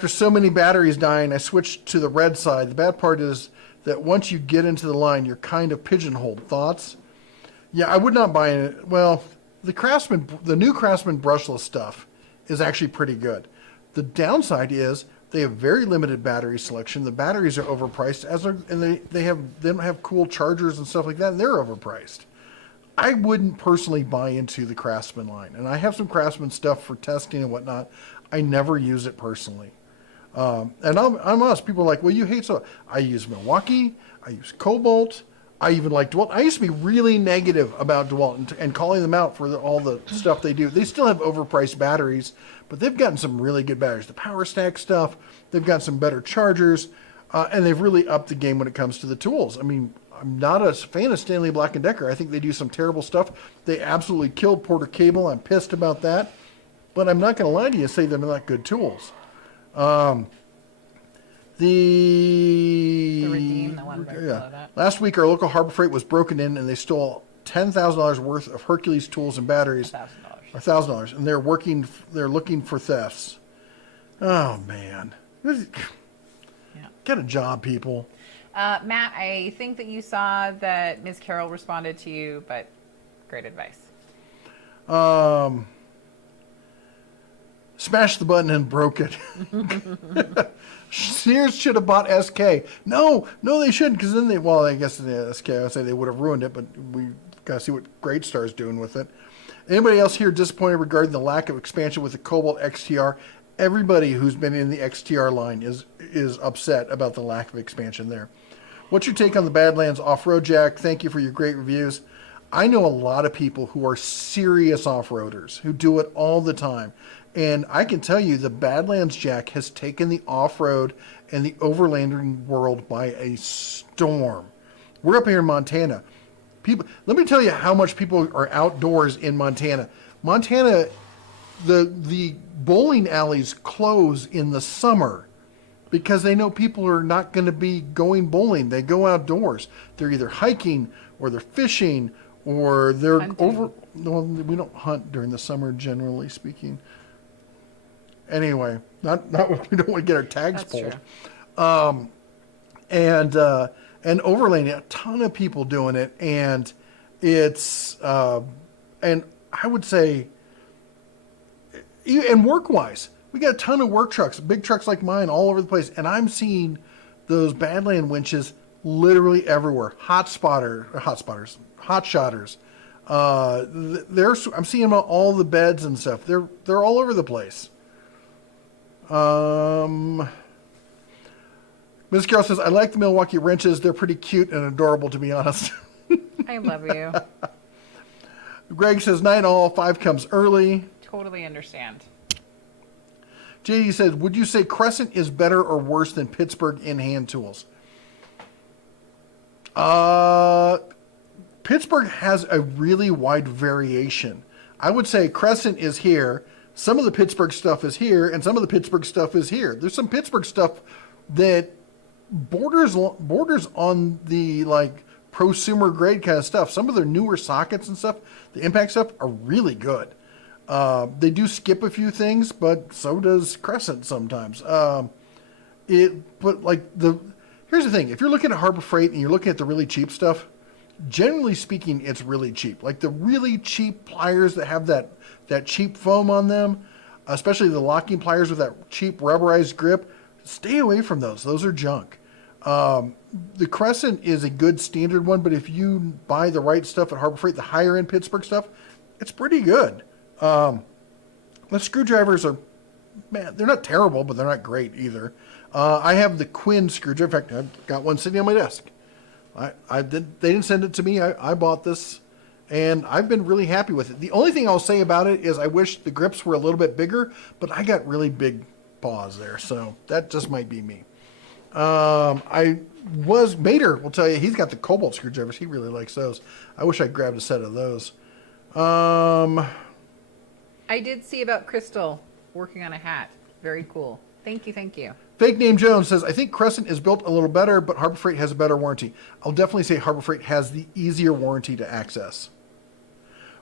so many batteries dying, I switched to the red side. The bad part is that once you get into the line, you're kind of pigeonholed. Thoughts? Yeah, I would not buy it. Well, the new Craftsman brushless stuff is actually pretty good. The downside is they have very limited battery selection. The batteries are overpriced, they don't have cool chargers and stuff like that, and they're overpriced. I wouldn't personally buy into the Craftsman line, and I have some Craftsman stuff for testing and whatnot. I never use it personally. And I'm honest. People are like, well, you hate so. I use Milwaukee. I use Cobalt. I even like DeWalt. I used to be really negative about DeWalt and calling them out for all the stuff they do. They still have overpriced batteries, but they've gotten some really good batteries. The Power Stack stuff, they've got some better chargers, and they've really upped the game when it comes to the tools. I mean, I'm not a fan of Stanley Black & Decker. I think they do some terrible stuff. They absolutely killed Porter Cable. I'm pissed about that. But I'm not going to lie to you and say they're not good tools. The The Redeem, the one below that. Last week, our local Harbor Freight was broken in, and they stole $10,000 worth of Hercules tools and batteries. $1,000, and they're looking for thefts. Oh man, get a job, people. Matt, I think that you saw that Ms. Carroll responded to you, but great advice. Smashed the button and broke it. Sears should have bought SK. No, they shouldn't, because then I guess the SK, I would say they would have ruined it, but we got to see what Great Star's doing with it. Anybody else here disappointed regarding the lack of expansion with the Cobalt XTR? Everybody who's been in the XTR line is upset about the lack of expansion there. What's your take on the Badlands Off-Road Jack? Thank you for your great reviews. I know a lot of people who are serious off-roaders who do it all the time. And I can tell you the Badlands Jack has taken the off-road and the overlanding world by a storm. We're up here in Montana. Let me tell you how much people are outdoors in Montana. Montana, the bowling alleys close in the summer because they know people are not going to be going bowling. They go outdoors. They're either hiking or they're fishing or they're hunting. No, we don't hunt during the summer, generally speaking. Anyway, not we don't want to get our tags That's pulled. True. And overlanding, a ton of people doing it, and it's and I would say, and work-wise, we got a ton of work trucks, big trucks like mine, all over the place, and I'm seeing those Badland winches literally everywhere. Hot shotters. I'm seeing them on all the beds and stuff. They're all over the place. Ms. Carroll says, I like the Milwaukee wrenches. They're pretty cute and adorable, to be honest. I love you. Greg says, 9 all, 5 comes early. Totally understand. JD says, would you say Crescent is better or worse than Pittsburgh in hand tools? Pittsburgh has a really wide variation. I would say Crescent is here. Some of the Pittsburgh stuff is here, and some of the Pittsburgh stuff is here. There's some Pittsburgh stuff that borders on the like prosumer grade kind of stuff. Some of their newer sockets and stuff, the impact stuff, are really good. They do skip a few things, but so does Crescent sometimes. Here's the thing: if you're looking at Harbor Freight and you're looking at the really cheap stuff, generally speaking, it's really cheap. Like the really cheap pliers that have that cheap foam on them, especially the locking pliers with that cheap rubberized grip, stay away from those. Those are junk. The Crescent is a good standard one, but if you buy the right stuff at Harbor Freight, the higher end Pittsburgh stuff, it's pretty good. The screwdrivers are, man, they're not terrible, but they're not great either. I have the Quinn screwdriver. In fact, I've got one sitting on my desk. They didn't send it to me. I bought this, and I've been really happy with it. The only thing I'll say about it is I wish the grips were a little bit bigger, but I got really big paws there, so that just might be me. Mater will tell you he's got the Cobalt screwdrivers. He really likes those. I wish I grabbed a set of those. I did see about Crystal working on a hat. Very cool. Thank you. Fake Name Jones says, I think Crescent is built a little better, but Harbor Freight has a better warranty. I'll definitely say Harbor Freight has the easier warranty to access.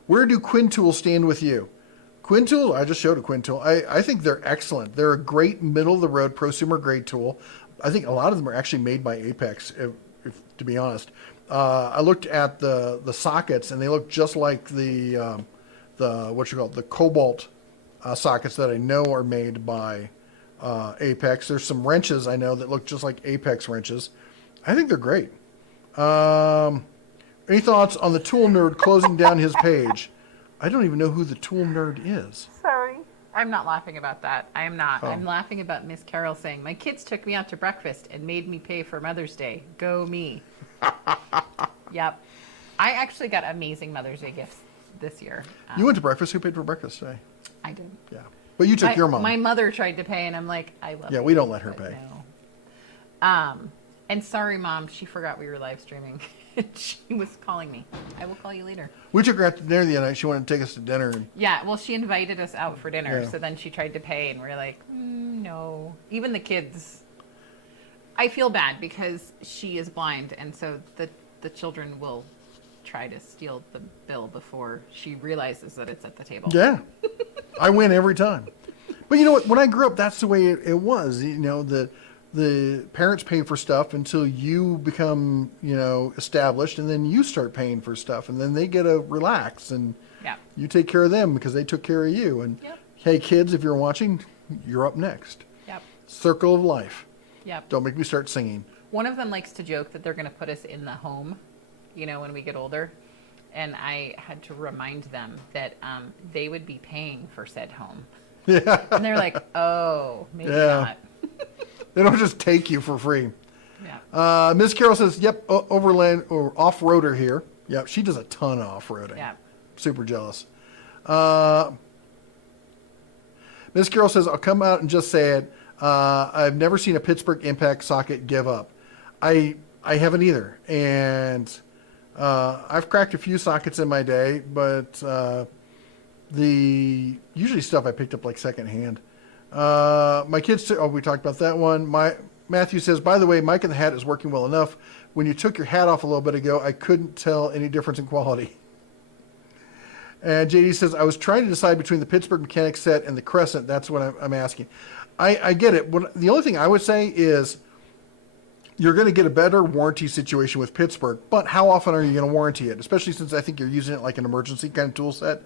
Where do Quinn tools stand with you? Quinn tools, I just showed a Quinn tool. I think they're excellent. They're a great middle-of-the-road prosumer grade tool. I think a lot of them are actually made by Apex, to be honest. I looked at the sockets, and they look just like the Cobalt sockets that I know are made by Apex. There's some wrenches I know that look just like Apex wrenches. I think they're great. Any thoughts on the Tool Nerd closing down his page? I don't even know who the Tool Nerd is. Sorry. I'm not laughing about that. I am not. Oh. I'm laughing about Miss Carol saying, my kids took me out to breakfast and made me pay for Mother's Day. Go me. Yep. I actually got amazing Mother's Day gifts this year. You went to breakfast? Who paid for breakfast today? I did. Yeah. But you took your mom. My mother tried to pay, and I'm like, I love Yeah, you, we don't let her but pay. No. And sorry, Mom, she forgot we were live streaming. She was calling me. I will call you later. We took her out to dinner the other night. She wanted to take us to dinner. And Yeah, well, she invited us out for dinner, Yeah. so then she tried to pay, and we're like, no. Even the kids. I feel bad because she is blind, and so the children will try to steal the bill before she realizes that it's at the table. Yeah. I win every time. But you know what? When I grew up, that's the way it was. You know, the parents pay for stuff until you become, you know, established, and then you start paying for stuff, and then they get to relax, and Yeah. you take care of them because they took care of you. And Yep. hey, kids, if you're watching, you're up next. Yep. Circle of life. Yep. Don't make me start singing. One of them likes to joke that they're going to put us in the home, you know, when we get older. And I had to remind them that they would be paying for said home. Yeah. And they're like, oh, maybe Yeah. not. They don't just take you for free. Yeah. Ms. Carroll says, yep, overland or off-roader here. Yep, she does a ton of off-roading. Yeah. Super jealous. Ms. Carroll says, I'll come out and just say it. I've never seen a Pittsburgh Impact socket give up. I haven't either. And I've cracked a few sockets in my day, but the usually stuff I picked up like secondhand. My kids, we talked about that one. Matthew says, by the way, Mike in the Hat is working well enough. When you took your hat off a little bit ago, I couldn't tell any difference in quality. And JD says, I was trying to decide between the Pittsburgh Mechanics set and the Crescent. That's what I'm asking. I get it. The only thing I would say is you're going to get a better warranty situation with Pittsburgh, but how often are you going to warranty it? Especially since I think you're using it like an emergency kind of tool set.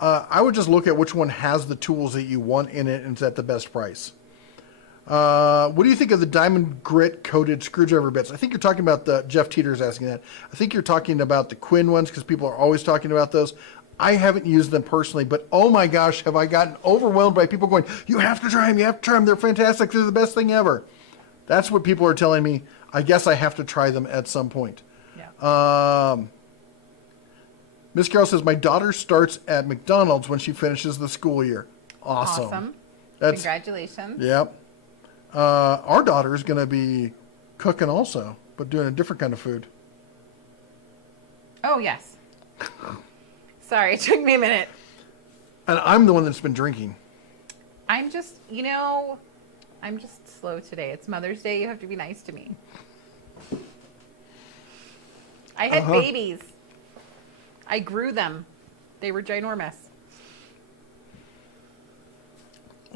I would just look at which one has the tools that you want in it and it's at the best price. What do you think of the diamond grit coated screwdriver bits? I think you're talking about Jeff Teeter's asking that. I think you're talking about the Quinn ones because people are always talking about those. I haven't used them personally, but oh my gosh, have I gotten overwhelmed by people going, you have to try them, you have to try them, they're fantastic, they're the best thing ever. That's what people are telling me. I guess I have to try them at some point. Yeah. Miss Carroll says, my daughter starts at McDonald's when she finishes the school year. Awesome. Congratulations. Yep. Our daughter is going to be cooking also, but doing a different kind of food. Oh, yes. Sorry, it took me a minute. And I'm the one that's been drinking. I'm just, I'm just slow today. It's Mother's Day. You have to be nice to me. I had babies. I grew them. They were ginormous.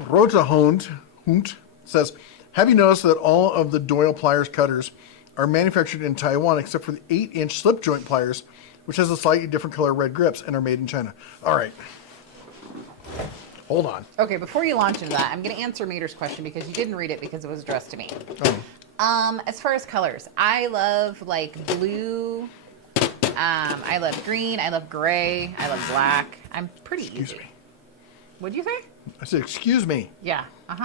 Rosa Hund says, have you noticed that all of the Doyle pliers cutters are manufactured in Taiwan except for the 8-inch slip joint pliers, which has a slightly different color red grips and are made in China? All right. Hold on. Okay, before you launch into that, I'm going to answer Mater's question because you didn't read it because it was addressed to me. As far as colors, I love like blue. I love green. I love gray. I love black. I'm pretty Excuse easy. me. What'd you say? I said, excuse me. Yeah. That's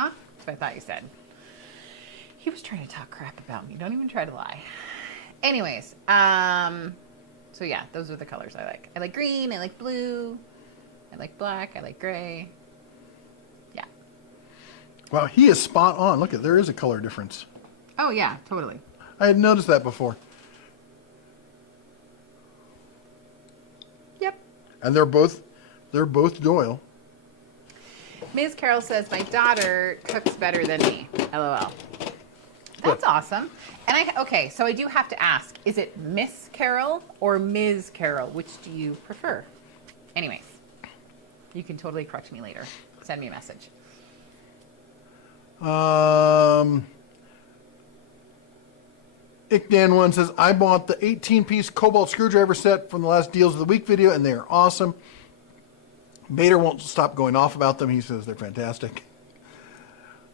what I thought you said. He was trying to talk crap about me. Don't even try to lie. Anyways, so yeah, those are the colors I like. I like green. I like blue. I like black. I like gray. Yeah. Wow, he is spot on. Look there is a color difference. Oh yeah, totally. I had noticed that before. Yep. And they're both Doyle. Ms. Carroll says, my daughter cooks better than me. LOL. That's awesome. And okay, so I do have to ask, is it Miss Carroll or Ms. Carroll? Which do you prefer? Anyways, you can totally correct me later. Send me a message. Ickdan1 says, I bought the 18-piece cobalt screwdriver set from the last Deals of the Week video, and they are awesome. Mater won't stop going off about them. He says they're fantastic.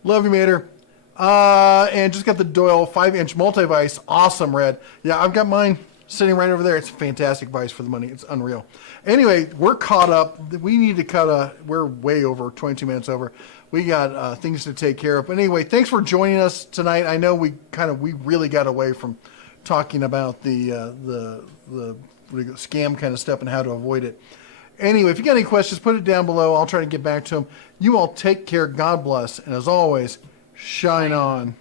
Love you, Mater. And just got the Doyle 5-inch multi-vise. Awesome, Red. Yeah, I've got mine sitting right over there. It's a fantastic vise for the money. It's unreal. Anyway, we're caught up. We need to we're way over, 22 minutes over. We got things to take care of. But anyway, thanks for joining us tonight. I know we really got away from talking about the scam kind of stuff and how to avoid it. Anyway, if you got any questions, put it down below. I'll try to get back to them. You all take care. God bless. And as always, shine on.